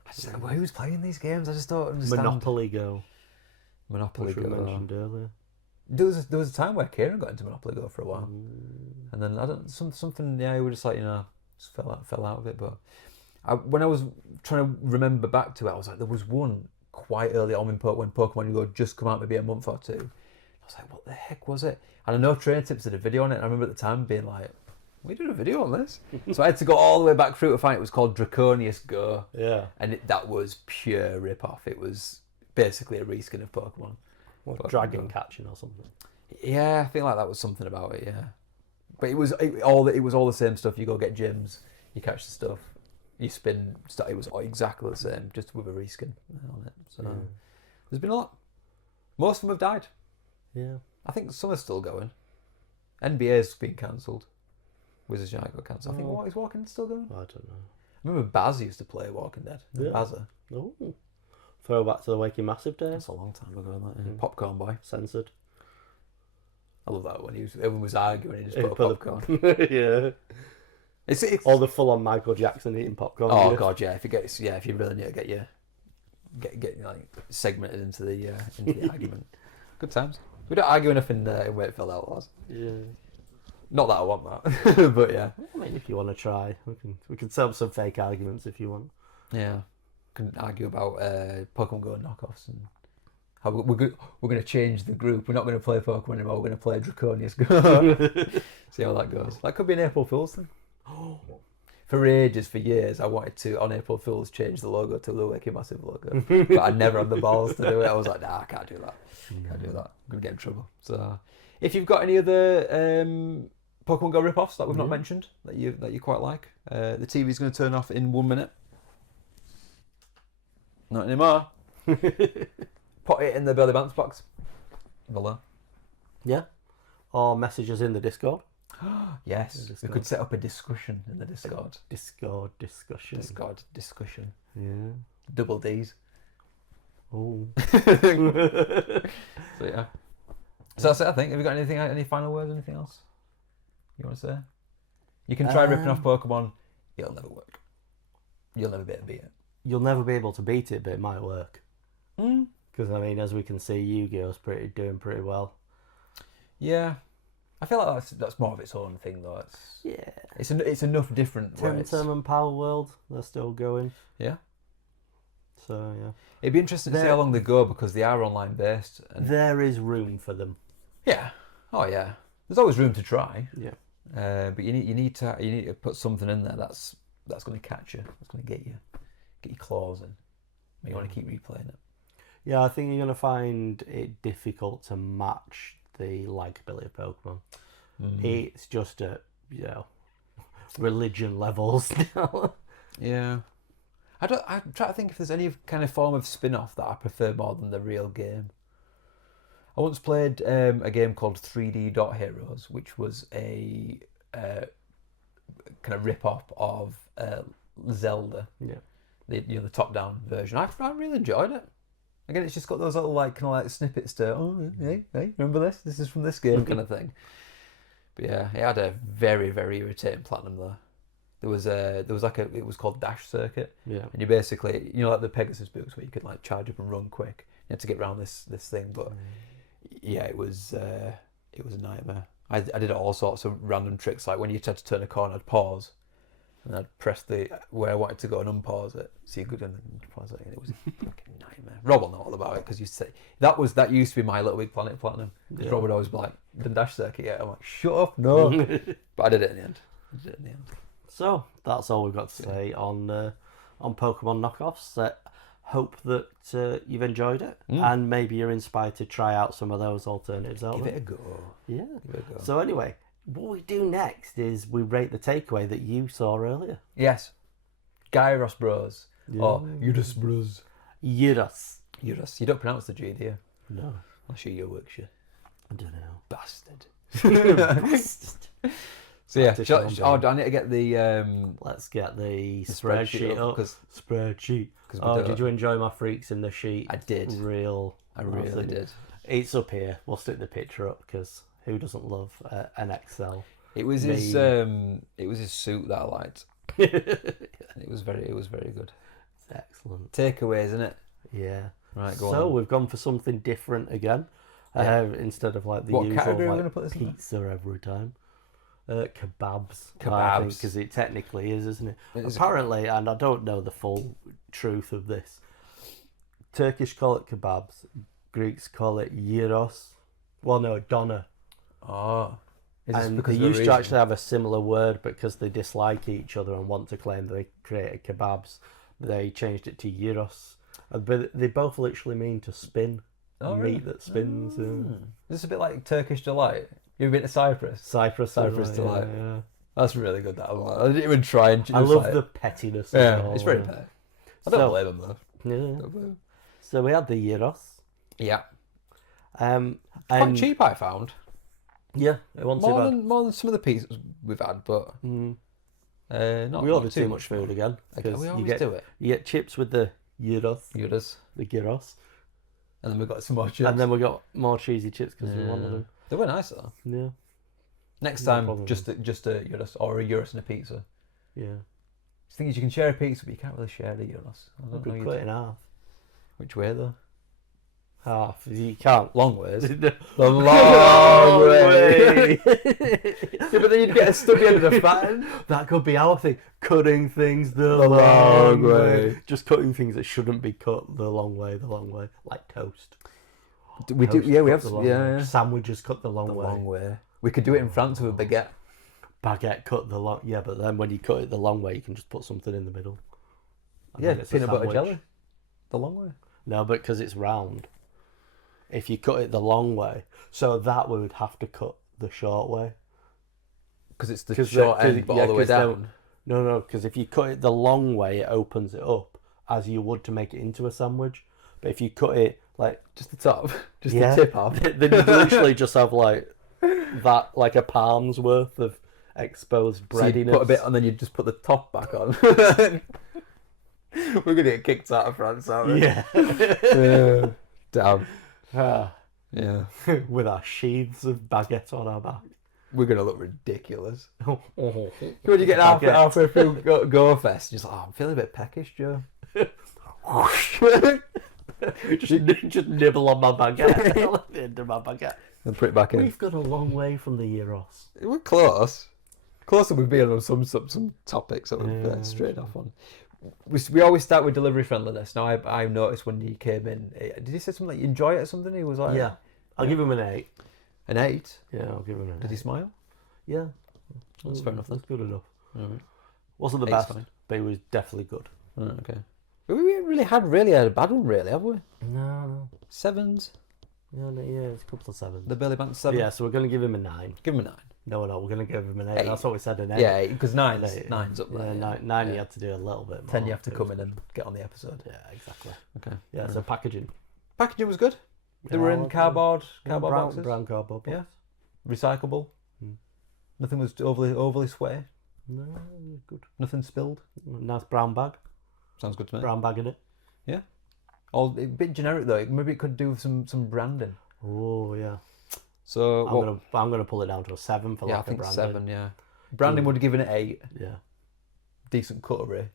I just who's playing these games? I just don't understand. Monopoly Go. Monopoly Which we Go. mentioned earlier. There was a time where Kieran got into Monopoly Go for a while, and then I don't something. Yeah, he was just like just fell out of it. But when I was trying to remember back to it, I was like, there was one quite early on when Pokemon Go just come out, maybe a month or two. I was like, what the heck was it? And I know Train Tips did a video on it. And I remember at the time being like, we did a video on this. So I had to go all the way back through to find it. It was called Draconius Go. Yeah. And that was pure rip-off. It was basically a reskin of Pokemon. What, dragon catching or something? Yeah, I feel like that was something about it, yeah. But it was all the same stuff. You go get gyms, you catch the stuff, you spin. It was exactly the same, just with a reskin on it. So there's been a lot. Most of them have died. Yeah. I think some are still going. NBA's been cancelled. Wizards Unite got cancelled. I think is Walking Dead still going? I don't know. I remember Baz used to play Walking Dead. Yeah. Bazza. Oh. Throwback to the Waking Massive days. That's a long time ago. That Popcorn Boy. Censored. I love that when everyone was arguing. He just put a popcorn. Yeah. It's all the full on Michael Jackson eating popcorn. Oh god, yeah. If you really need to get like segmented into the argument. Good times. We don't argue enough in Wakefield Outlaws. Yeah. Not that I want that, but yeah. I mean, if you want to try, we can set up some fake arguments if you want. Yeah. Can argue about Pokemon Go knockoffs and how we're going to change the group. We're not going to play Pokemon anymore. We're going to play Draconius Go. See how that goes. That could be an April Fool's thing. For ages, for years, I wanted to, on April Fool's, change the logo to Luweki Massive logo. But I never had the balls to do it. I was like, nah, I can't do that. Can't do that. I'm going to get in trouble. So, if you've got any other Pokemon Go rip-offs that we've not mentioned, that you quite like, the TV's going to turn off in 1 minute. Not anymore. Put it in the Belly Bounce box. Below. Yeah. Or messages in the Discord. Yes. We could set up a discussion in the Discord. Discord discussion. Discord discussion. Yeah. Double D's. Oh. So yeah. So that's it, I think. Have you got anything? Any final words? Anything else you want to say? You can try ripping off Pokemon. It'll never work. You'll never be able to beat it. You'll never be able to beat it, but it might work. Because I mean, as we can see, Yu-Gi-Oh's doing pretty well. Yeah, I feel like that's more of its own thing though. It's enough different. Tim and Power World, they're still going. Yeah. So yeah, it'd be interesting to see how long they go because they are online based. And there is room for them. Yeah. Oh yeah. There's always room to try. Yeah. But you need to put something in there that's going to catch you. That's going to get your claws in. You want to keep replaying it. Yeah, I think you're going to find it difficult to match the likability of Pokemon. It's just at, religion levels now. Yeah. I try to think if there's any kind of form of spin-off that I prefer more than the real game. I once played a game called 3D Dot Heroes, which was a kind of rip-off of Zelda. Yeah. The top-down version. I really enjoyed it. Again, it's just got those little snippets to hey, remember this? This is from this game kind of thing. But yeah, it had a very, very irritating platinum though. It was called Dash Circuit. Yeah. And you basically like the Pegasus books where you could charge up and run quick. You had to get around this thing, but yeah, it was a nightmare. I did all sorts of random tricks, like when you had to turn a corner, I'd pause. And I'd press where I wanted to go and unpause it, so you could unpause it, and it was a fucking nightmare. Rob will know all about it because you say that used to be my Little Big Planet Platinum. Because Rob would always be like, "The Dash Circuit yet?" I'm like, "Shut up, no!" But I did it in the end. So that's all we've got to say on Pokemon knockoffs. Hope that you've enjoyed it, and maybe you're inspired to try out some of those alternatives. Give it a go. Yeah. Give it a go. So anyway. What we do next is we rate the takeaway that you saw earlier. Yes. Gyros Bros. Yeah. Or Euros Bros. Euros. You don't pronounce the G, do you? No. Unless you're Yorkshire. I don't know. Bastard. Bastard. So yeah, I need to get the... Let's get the spreadsheet up. Spreadsheet. Did you enjoy my freaks in the sheet? I did. I really did. It's up here. We'll stick the picture up because... Who doesn't love an Excel? It was his suit that I liked. It was very good. It's excellent. Takeaways, isn't it? Yeah. Right. Go on. So we've gone for something different again, instead of the what usual category are we going to put this pizza in? Every time. Kebabs. Kebabs. Because it technically is, isn't it? Apparently, and I don't know the full truth of this. Turkish call it kebabs. Greeks call it gyros. Well, no, doner. Oh. And they used to actually have a similar word, but because they dislike each other and want to claim they created kebabs, they changed it to gyros. But they both literally mean to spin. Meat that spins. This is a bit like Turkish delight. You've been to Cyprus? Cyprus delight. Yeah. That's really good. That one. I didn't even try. I love the pettiness. Yeah, it's very petty. I don't blame them though. Yeah. So we had the gyros. Yeah. Quite cheap, I found. Yeah, it wasn't more than some of the pizzas we've had, but we ordered too much food again. We always do it. You get chips with the gyros, the gyros, and then we got some more chips, and then we got more cheesy chips because we wanted them. They were nice though. Yeah. Next time, just a gyros or a gyros and a pizza. Yeah. The thing is, you can share a pizza, but you can't really share the gyros. I don't know. Cut it in half. Which way though? Half. You can't. Long ways. The long way. Yeah, but then you'd get a stubby end of the fat end. That could be our thing. Cutting things the long way. Just cutting things that shouldn't be cut the long way. Like toast. We do, yeah, we have, yeah. Sandwiches cut the long way. Long way. We could do it in France with a baguette. Baguette cut the long, yeah, but then when you cut it the long way, you can just put something in the middle. Yeah, peanut butter jelly. The long way. No, but because it's round. If you cut it the long way, so that we would have to cut the short way. Because it's the short end, but all the way down. No, because if you cut it the long way, it opens it up as you would to make it into a sandwich. But if you cut it like just the top, just the tip off, then you literally just have like that, like a palm's worth of exposed breadiness. So you put a bit, and then you just put the top back on. We're gonna get kicked out of France, aren't we? Yeah. Damn. Yeah. With our sheaths of baguette on our back. We're going to look ridiculous. When you get halfway through Go Fest, you're just like, oh, I'm feeling a bit peckish, Joe. just nibble on my baguette. At the end of my baguette. And put it back in. We've got a long way from the Euros. We're close. Closer we've been on some topics that we've strayed off on. We always start with delivery friendliness. Now, I noticed when he came in, did he say something like, you enjoy it or something? He was like... Yeah. I'll give him an 8. An 8? Yeah, I'll give him an 8. Did he smile? Yeah. That's fair enough. That's good enough. Right. Wasn't the best, but he was definitely good. Okay. We really had a bad one, really, have we? No. 7s? Yeah, it's a couple of 7s. The Billy Banks 7? Yeah, so we're going to give him a 9. Give him a 9. No, we're not. We're going to give him an 8. That's what we said, an 8. Yeah, because 9's up there. Yeah, 9 you have to do a little bit more. 10 you have to come in and get on the episode. Yeah, exactly. Okay. Yeah, so packaging. Packaging was good. They were in cardboard boxes. Brown cardboard boxes. Yeah. Recyclable. Nothing was overly sweaty. No, good. Nothing spilled. Nice brown bag. Sounds good to me. Brown bag in it. Yeah. A bit generic though. Maybe it could do some branding. Oh yeah. So I'm gonna pull it down to a 7 for lack of branding. 7. Yeah. Branding would have given it 8. Yeah. Decent cutlery.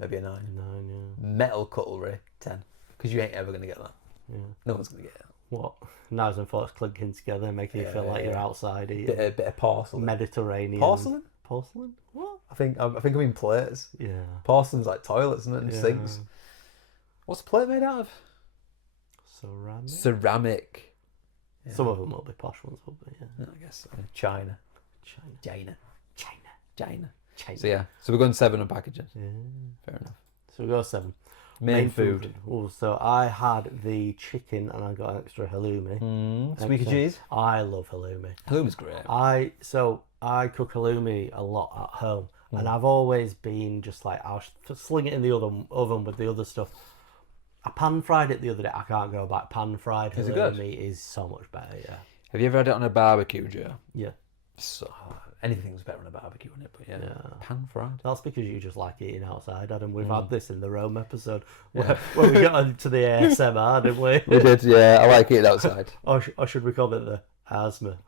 Maybe a 9. 9, yeah. Metal cutlery 10. Because you ain't ever gonna get that. Yeah. No one's gonna get it. What? Knives and forks clinking together, making you feel like you're outside eating. Bit of porcelain. Mediterranean. Porcelain? Porcelain? What? I think I mean plates. Yeah. Porcelain's like toilets, isn't it? And sinks. What's the plate made out of? Ceramic. Yeah. Some of them will be posh ones, will be. Yeah. I guess so. China. So yeah. So we're going 7 on packaging. Yeah. Fair enough. So we go 7. Main food. Oh, so I had the chicken and I got extra halloumi. Squeaky cheese. I love halloumi. Halloumi's great. I cook halloumi a lot at home, and I've always been just like, I'll sling it in the oven with the other stuff. I pan fried it the other day. I can't go back. Pan fried halloumi is so much better. Yeah. Have you ever had it on a barbecue, Joe? Yeah. So anything's better on a barbecue, isn't it? But yeah. Pan fried. That's because you just like eating outside, Adam. We've had this in the Rome episode where we got into the ASMR, didn't we? We did, yeah. I like eating outside. Or should we call it the asthma?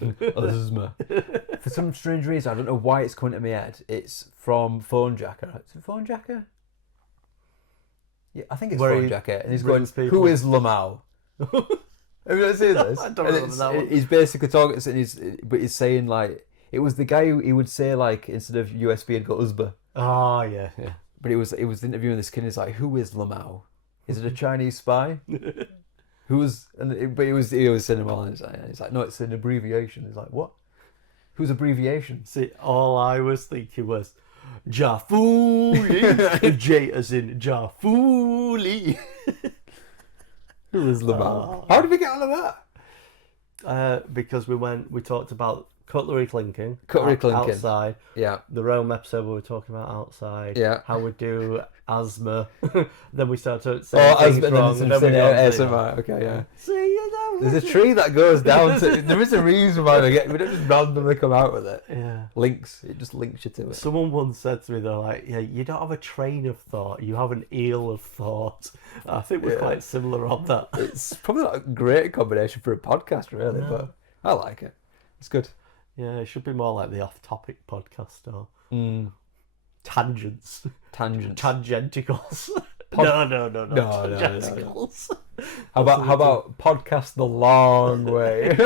Asthma. For some strange reason, I don't know why it's coming to my head. It's from Phone Jacker. Is it Phone Jacker? Yeah, I think it's Phone Jacker. And he's going, who is Lamau? Have you ever seen this? I don't remember that one. He's basically talking, but he's saying like, it was the guy who he would say like, instead of USB, he'd go Uzba. Oh, yeah. But he was interviewing this kid, and he's like, who is Lamau? Is it a Chinese spy? But he was saying him all, and he's like, no, it's an abbreviation. He's like, what? Whose abbreviation? See, all I was thinking was Jafuli. J as in Jafuli. Who is Lamau? How did we get on that? Because we talked about cutlery clinking. Outside. Yeah. The Rome episode where we were talking about outside. Yeah. How we do asthma. Then we started saying things wrong. And then we ASMR. Okay, yeah. See, there's a tree that goes down to... There is a reason why we don't just randomly come out with it. Yeah. It just links you to it. Someone once said to me, they're like, yeah, you don't have a train of thought, you have an eel of thought. I think we're quite similar on that. It's probably not a great combination for a podcast, really, but I like it. It's good. Yeah, it should be more like the off-topic podcast or tangents. Tangenticals. No. Tangenticals. How about podcast the long way?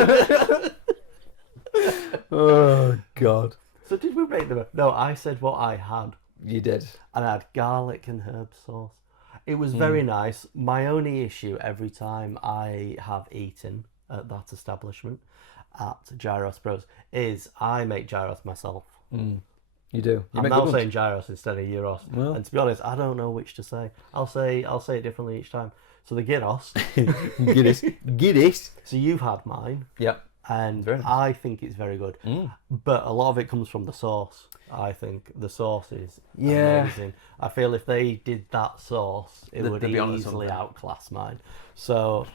Oh God. So did we rate them? No, I said what I had. You did. And I had garlic and herb sauce. It was very nice. My only issue every time I have eaten at that establishment at Gyros Bros is I make gyros myself. You do. I'm now saying gyros instead of gyros. Well, and to be honest, I don't know which to say. I'll say it differently each time. So the gyros. Guinness. So you've had mine. Yep. And I think it's very good. But a lot of it comes from the sauce. I think the sauce is amazing. I feel if they did that sauce, it would easily outclass mine. So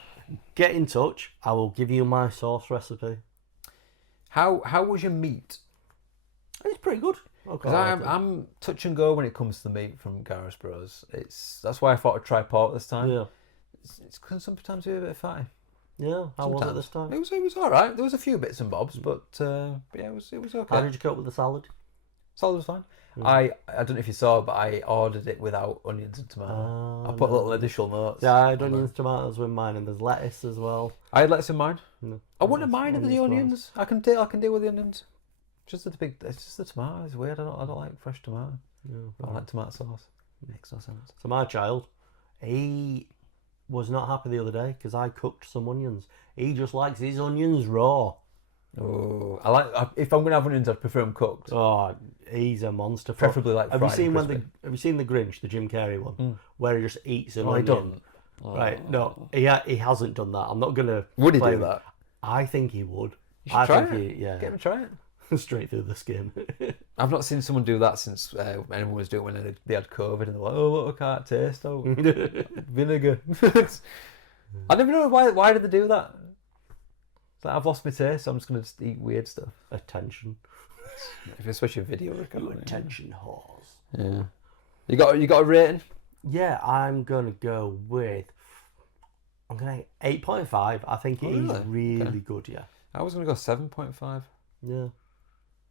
get in touch. I will give you my sauce recipe. How was your meat? It's pretty good. Because I'm touch and go when it comes to the meat from Gyros Bros. That's why I thought I'd try pork this time. Yeah. It's because sometimes you're a bit fatty. Yeah, how was it this time? It was all right. There was a few bits and bobs, but yeah, it was okay. How did you cope with the salad? Salad was fine. I don't know if you saw, but I ordered it without onions and tomato. I put little additional notes. Yeah, I had onions, tomatoes with mine, and there's lettuce as well. I had lettuce in mine. No, I wouldn't mind the onions. I can deal with the onions. It's just the tomato. It's weird. I don't like fresh tomato. I like tomato sauce. It makes no sense. So my child, he was not happy the other day because I cooked some onions. He just likes his onions raw. Oh, if I'm gonna have onions, I'd prefer them cooked. Oh, he's a monster. Preferably like have fried. Have you seen the Grinch, the Jim Carrey one, where he just eats an onion? He doesn't. Right? No, he hasn't done that. I'm not gonna. Would he do that? I think he would. You should try it. Get him to try it. Straight through the skin. I've not seen someone do that since anyone was doing when they had COVID and they're like, oh, look, I can't taste vinegar. I never know why did they do that. It's like, I've lost my taste, so I'm just going to eat weird stuff. Attention. Especially video recording. Attention whores. Yeah. You got a rating? Yeah, I'm going to go with 8.5. I think it is really good, yeah. I was going to go 7.5. Yeah.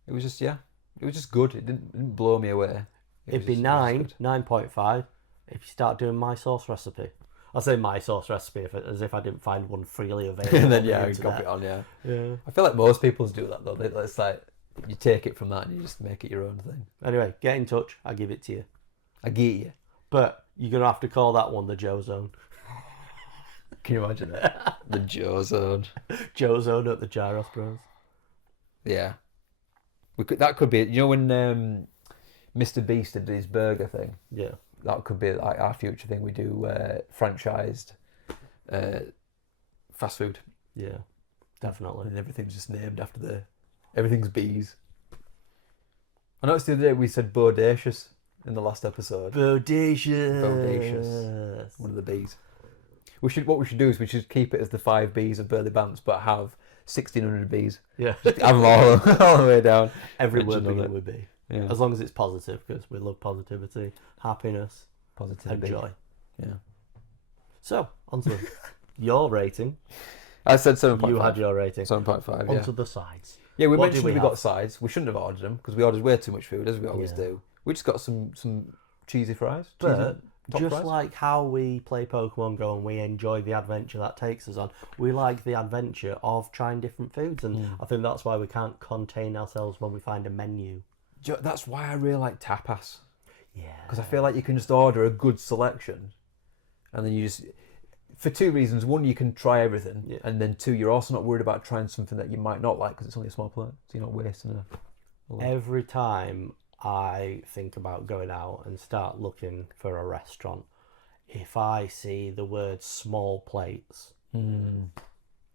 It was just good. It didn't blow me away. It'd be 9.5 if you start doing my sauce recipe. I say my sauce recipe as if I didn't find one freely available. And then you copy it on, yeah. I feel like most people do that though. It's like you take it from that and you just make it your own thing. Anyway, get in touch. I'll give it to you. I get you. But you're gonna have to call that one the Joe Zone. Can you imagine that? The Joe Zone. Joe Zone at the Gyros Bros. Yeah. That could be, when Mr. Beast did his burger thing. Yeah. That could be like our future thing. We do franchised fast food. Yeah, definitely. And everything's just named after everything's bees. I noticed the other day we said bodacious in the last episode. Bodacious. One of the bees. What we should do is we should keep it as the 5 bees of Burley Bants, but have 1,600 bees. Yeah. Just have them all the way down. Every word begin with B. Yeah. As long as it's positive, because we love positivity, happiness, and joy. Yeah. So, on to your rating. I said 7.5. You had your rating. 7.5, On to the sides. Yeah, we mentioned we got sides. We shouldn't have ordered them, because we ordered way too much food, as we always do. We just got some cheesy fries. But just like how we play Pokemon Go and we enjoy the adventure that takes us on, we like the adventure of trying different foods, and I think that's why we can't contain ourselves when we find a menu. That's why I really like tapas. Yeah. Because I feel like you can just order a good selection, and then you just, for 2 reasons. 1, you can try everything, and then 2, you're also not worried about trying something that you might not like because it's only a small plate, so you're not wasting a lot. Every time I think about going out and start looking for a restaurant, if I see the word small plates,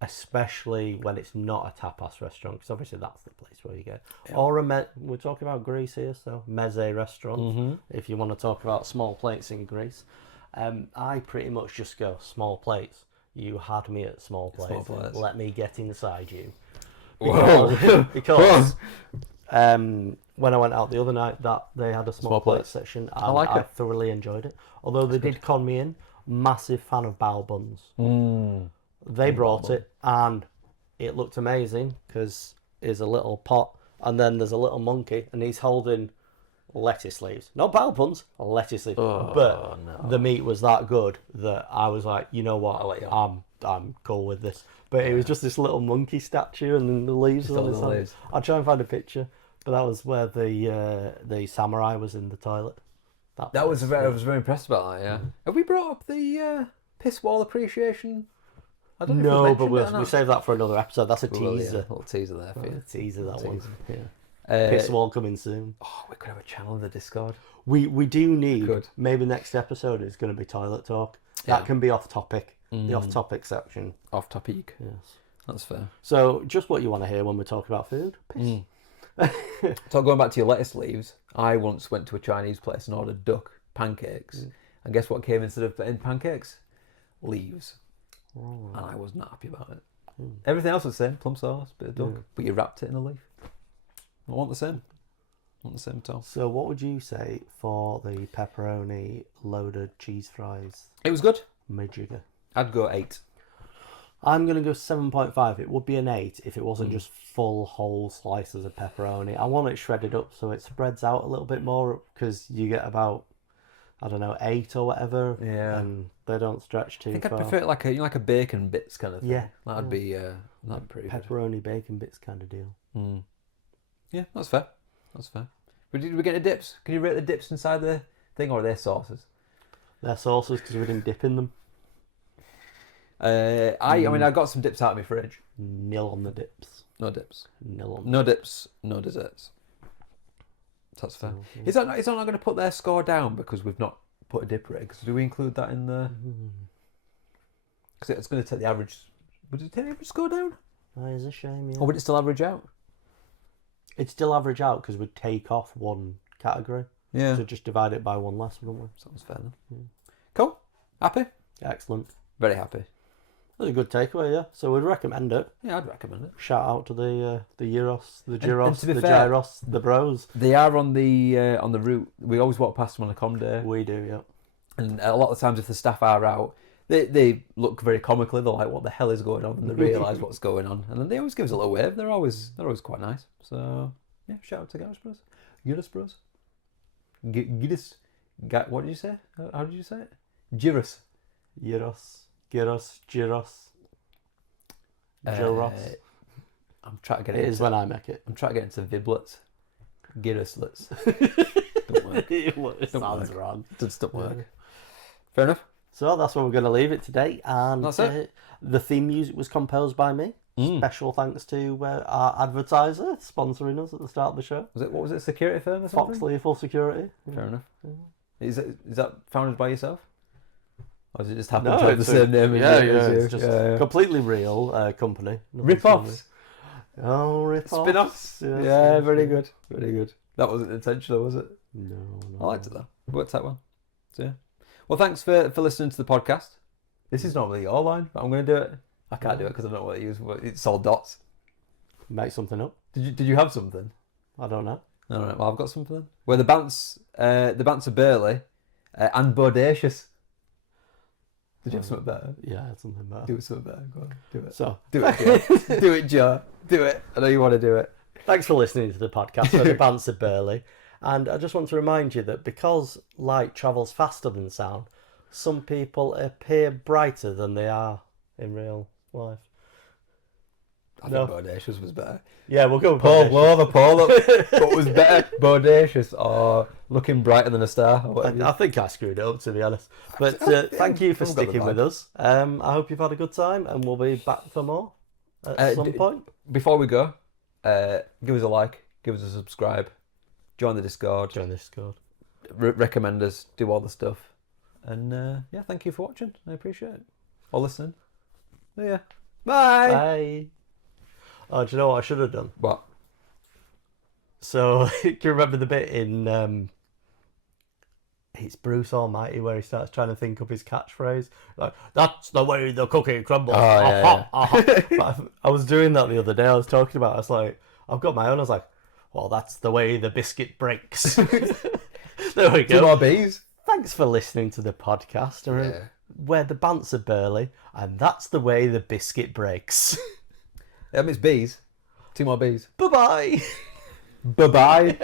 especially when it's not a tapas restaurant, because obviously that's the place where you get, or we're talking about Greece here, so meze restaurant, if you want to talk about small plates in Greece, I pretty much just go small plates. You had me at small plates. Let me get inside you. Because when I went out the other night, that they had a small plate section, and I thoroughly enjoyed it. Although they did con me in, massive fan of bao buns. They brought it, and it looked amazing because there's a little pot, and then there's a little monkey, and he's holding lettuce leaves. Not bowel puns, lettuce leaves. Oh, but no. the meat was that good that I was like, you know what, I'll let you on. I'm cool with this. But it was just this little monkey statue and then the leaves Just on all his the hand. leaves. I'll try and find a picture. But that was where the samurai was in the toilet. I was very impressed about that. Yeah. Have we brought up the piss wall appreciation? I don't know. No, but we'll save that for another episode. That's a teaser. A little teaser there for you. Teaser that one. Teaser. Yeah. Piss wall coming soon. Oh, we could have a channel in the Discord. We do need. Could. Maybe next episode is going to be toilet talk. Yeah. That can be off topic. The off topic section. Off topic. Yes. That's fair. So just what you want to hear when we talk about food. Piss. So going back to your lettuce leaves, I once went to a Chinese place and ordered duck pancakes, and guess what came instead of in pancakes? Leaves. Oh. And I was not happy about it. Everything else was the same, plum sauce, bit of duck, but you wrapped it in a leaf. I want the same. I want the same at all. So what would you say for the pepperoni loaded cheese fries? It was good. Majigger. I'd go 8. I'm going to go 7.5. It would be an 8 if it wasn't just full whole slices of pepperoni. I want it shredded up so it spreads out a little bit more because you get about, I don't know, 8 or whatever. Yeah. And they don't stretch too I think far. I'd prefer it like a bacon bits kind of thing. Yeah. That'd be pretty good. Pepperoni bacon bits kind of deal. Yeah, that's fair. That's fair. But did we get the dips? Can you rate the dips inside the thing, or are they sauces? They're sauces because we didn't dip in them. I mean, I got some dips out of my fridge. 0 on the dips. No dips. 0 on No dips. No desserts. That's fair. Is that not going to put their score down because we've not put a dip rate? Do we include that in the? Because it's going to take the average. Would it take the average score down? That is a shame. Yeah. Or would it still average out? It'd still average out because we'd take off one category. Yeah. So just divide it by one less, wouldn't we? Sounds fair then. Cool. Happy? Excellent. Very happy. That's a good takeaway, yeah. So we'd recommend it. Yeah, I'd recommend it. Shout out to the Euros, the Gyros, to be the fair, Gyros, the Bros. They are on the route. We always walk past them on a com day. We do, yeah. And a lot of the times, if the staff are out, they look very comically. They're like, "What the hell is going on?" And they realise what's going on. And then they always give us a little wave. They're always quite nice. So yeah, shout out to Gyros Bros. Gyros Bros. Gyros. What did you say? How did you say it? Gyros. Euros, Gyros, Gyros. Gyros. I'm trying to get It is when I make it. I'm trying to get into viblets. Gyroslets. Don't work. It sounds wrong. Doesn't work. Fair enough. So that's where we're going to leave it today. And That's it. The theme music was composed by me. Special thanks to our advertiser sponsoring us at the start of the show. What was it? Security firm or something? Fox Lethal Security. Fair enough. Is that founded by yourself? Or does it just happen No, to have the it's same name yeah, as you? it's just completely real company. Ripoffs. Oh, Ripoffs. Spin-offs. Yes, Yeah, yes, very yes. good. Very good. That wasn't intentional, was it? No. I liked it though. Worked out well. So yeah. Well, thanks for listening to the podcast. This is not really your line, but I'm going to do it. I can't do it because I don't know what to use. It's all dots. Make something up. Did you have something? I don't know. All right. Well, I've got something then. Where the bants are burly and bodacious. Did you have something better? Yeah, I had something better. Do something better. Go on. Do it. So, Do it, Joe. Do it, Joe. Do it. I know you want to do it. thanks for listening to the podcast where the bands are burly. And I just want to remind you that because light travels faster than sound, some people appear brighter than they are in real life. I think bodacious was better. Yeah, we'll go with Paul, bodacious. blow over Paul up. What was better, bodacious or looking brighter than a star? Or whatever? I think I screwed it up, to be honest. But thank you for sticking with us. I hope you've had a good time, and we'll be back for more at some point. Before we go, give us a like, give us a subscribe, join the Discord. Recommend us, do all the stuff. And yeah, thank you for watching. I appreciate it. Or listening. Yeah. Bye. Bye. Oh, do you know what I should have done? What? So, do you remember the bit in it's Bruce Almighty where he starts trying to think up his catchphrase? Like, that's the way the cookie crumbles. But I was doing that the other day. I was talking about it. I was like, I've got my own. I was like, well, that's the way the biscuit breaks. There we go. 2 more bees. Thanks for listening to the podcast where the bants are burly, and that's the way the biscuit breaks. That means bees. 2 more bees. Bye-bye. Bye-bye.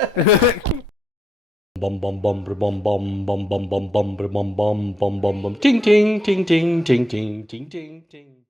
bum bum bum bum bum bum bum bum bum bum bum bum bum bum ting ting ting ting ting ting ting ting ting.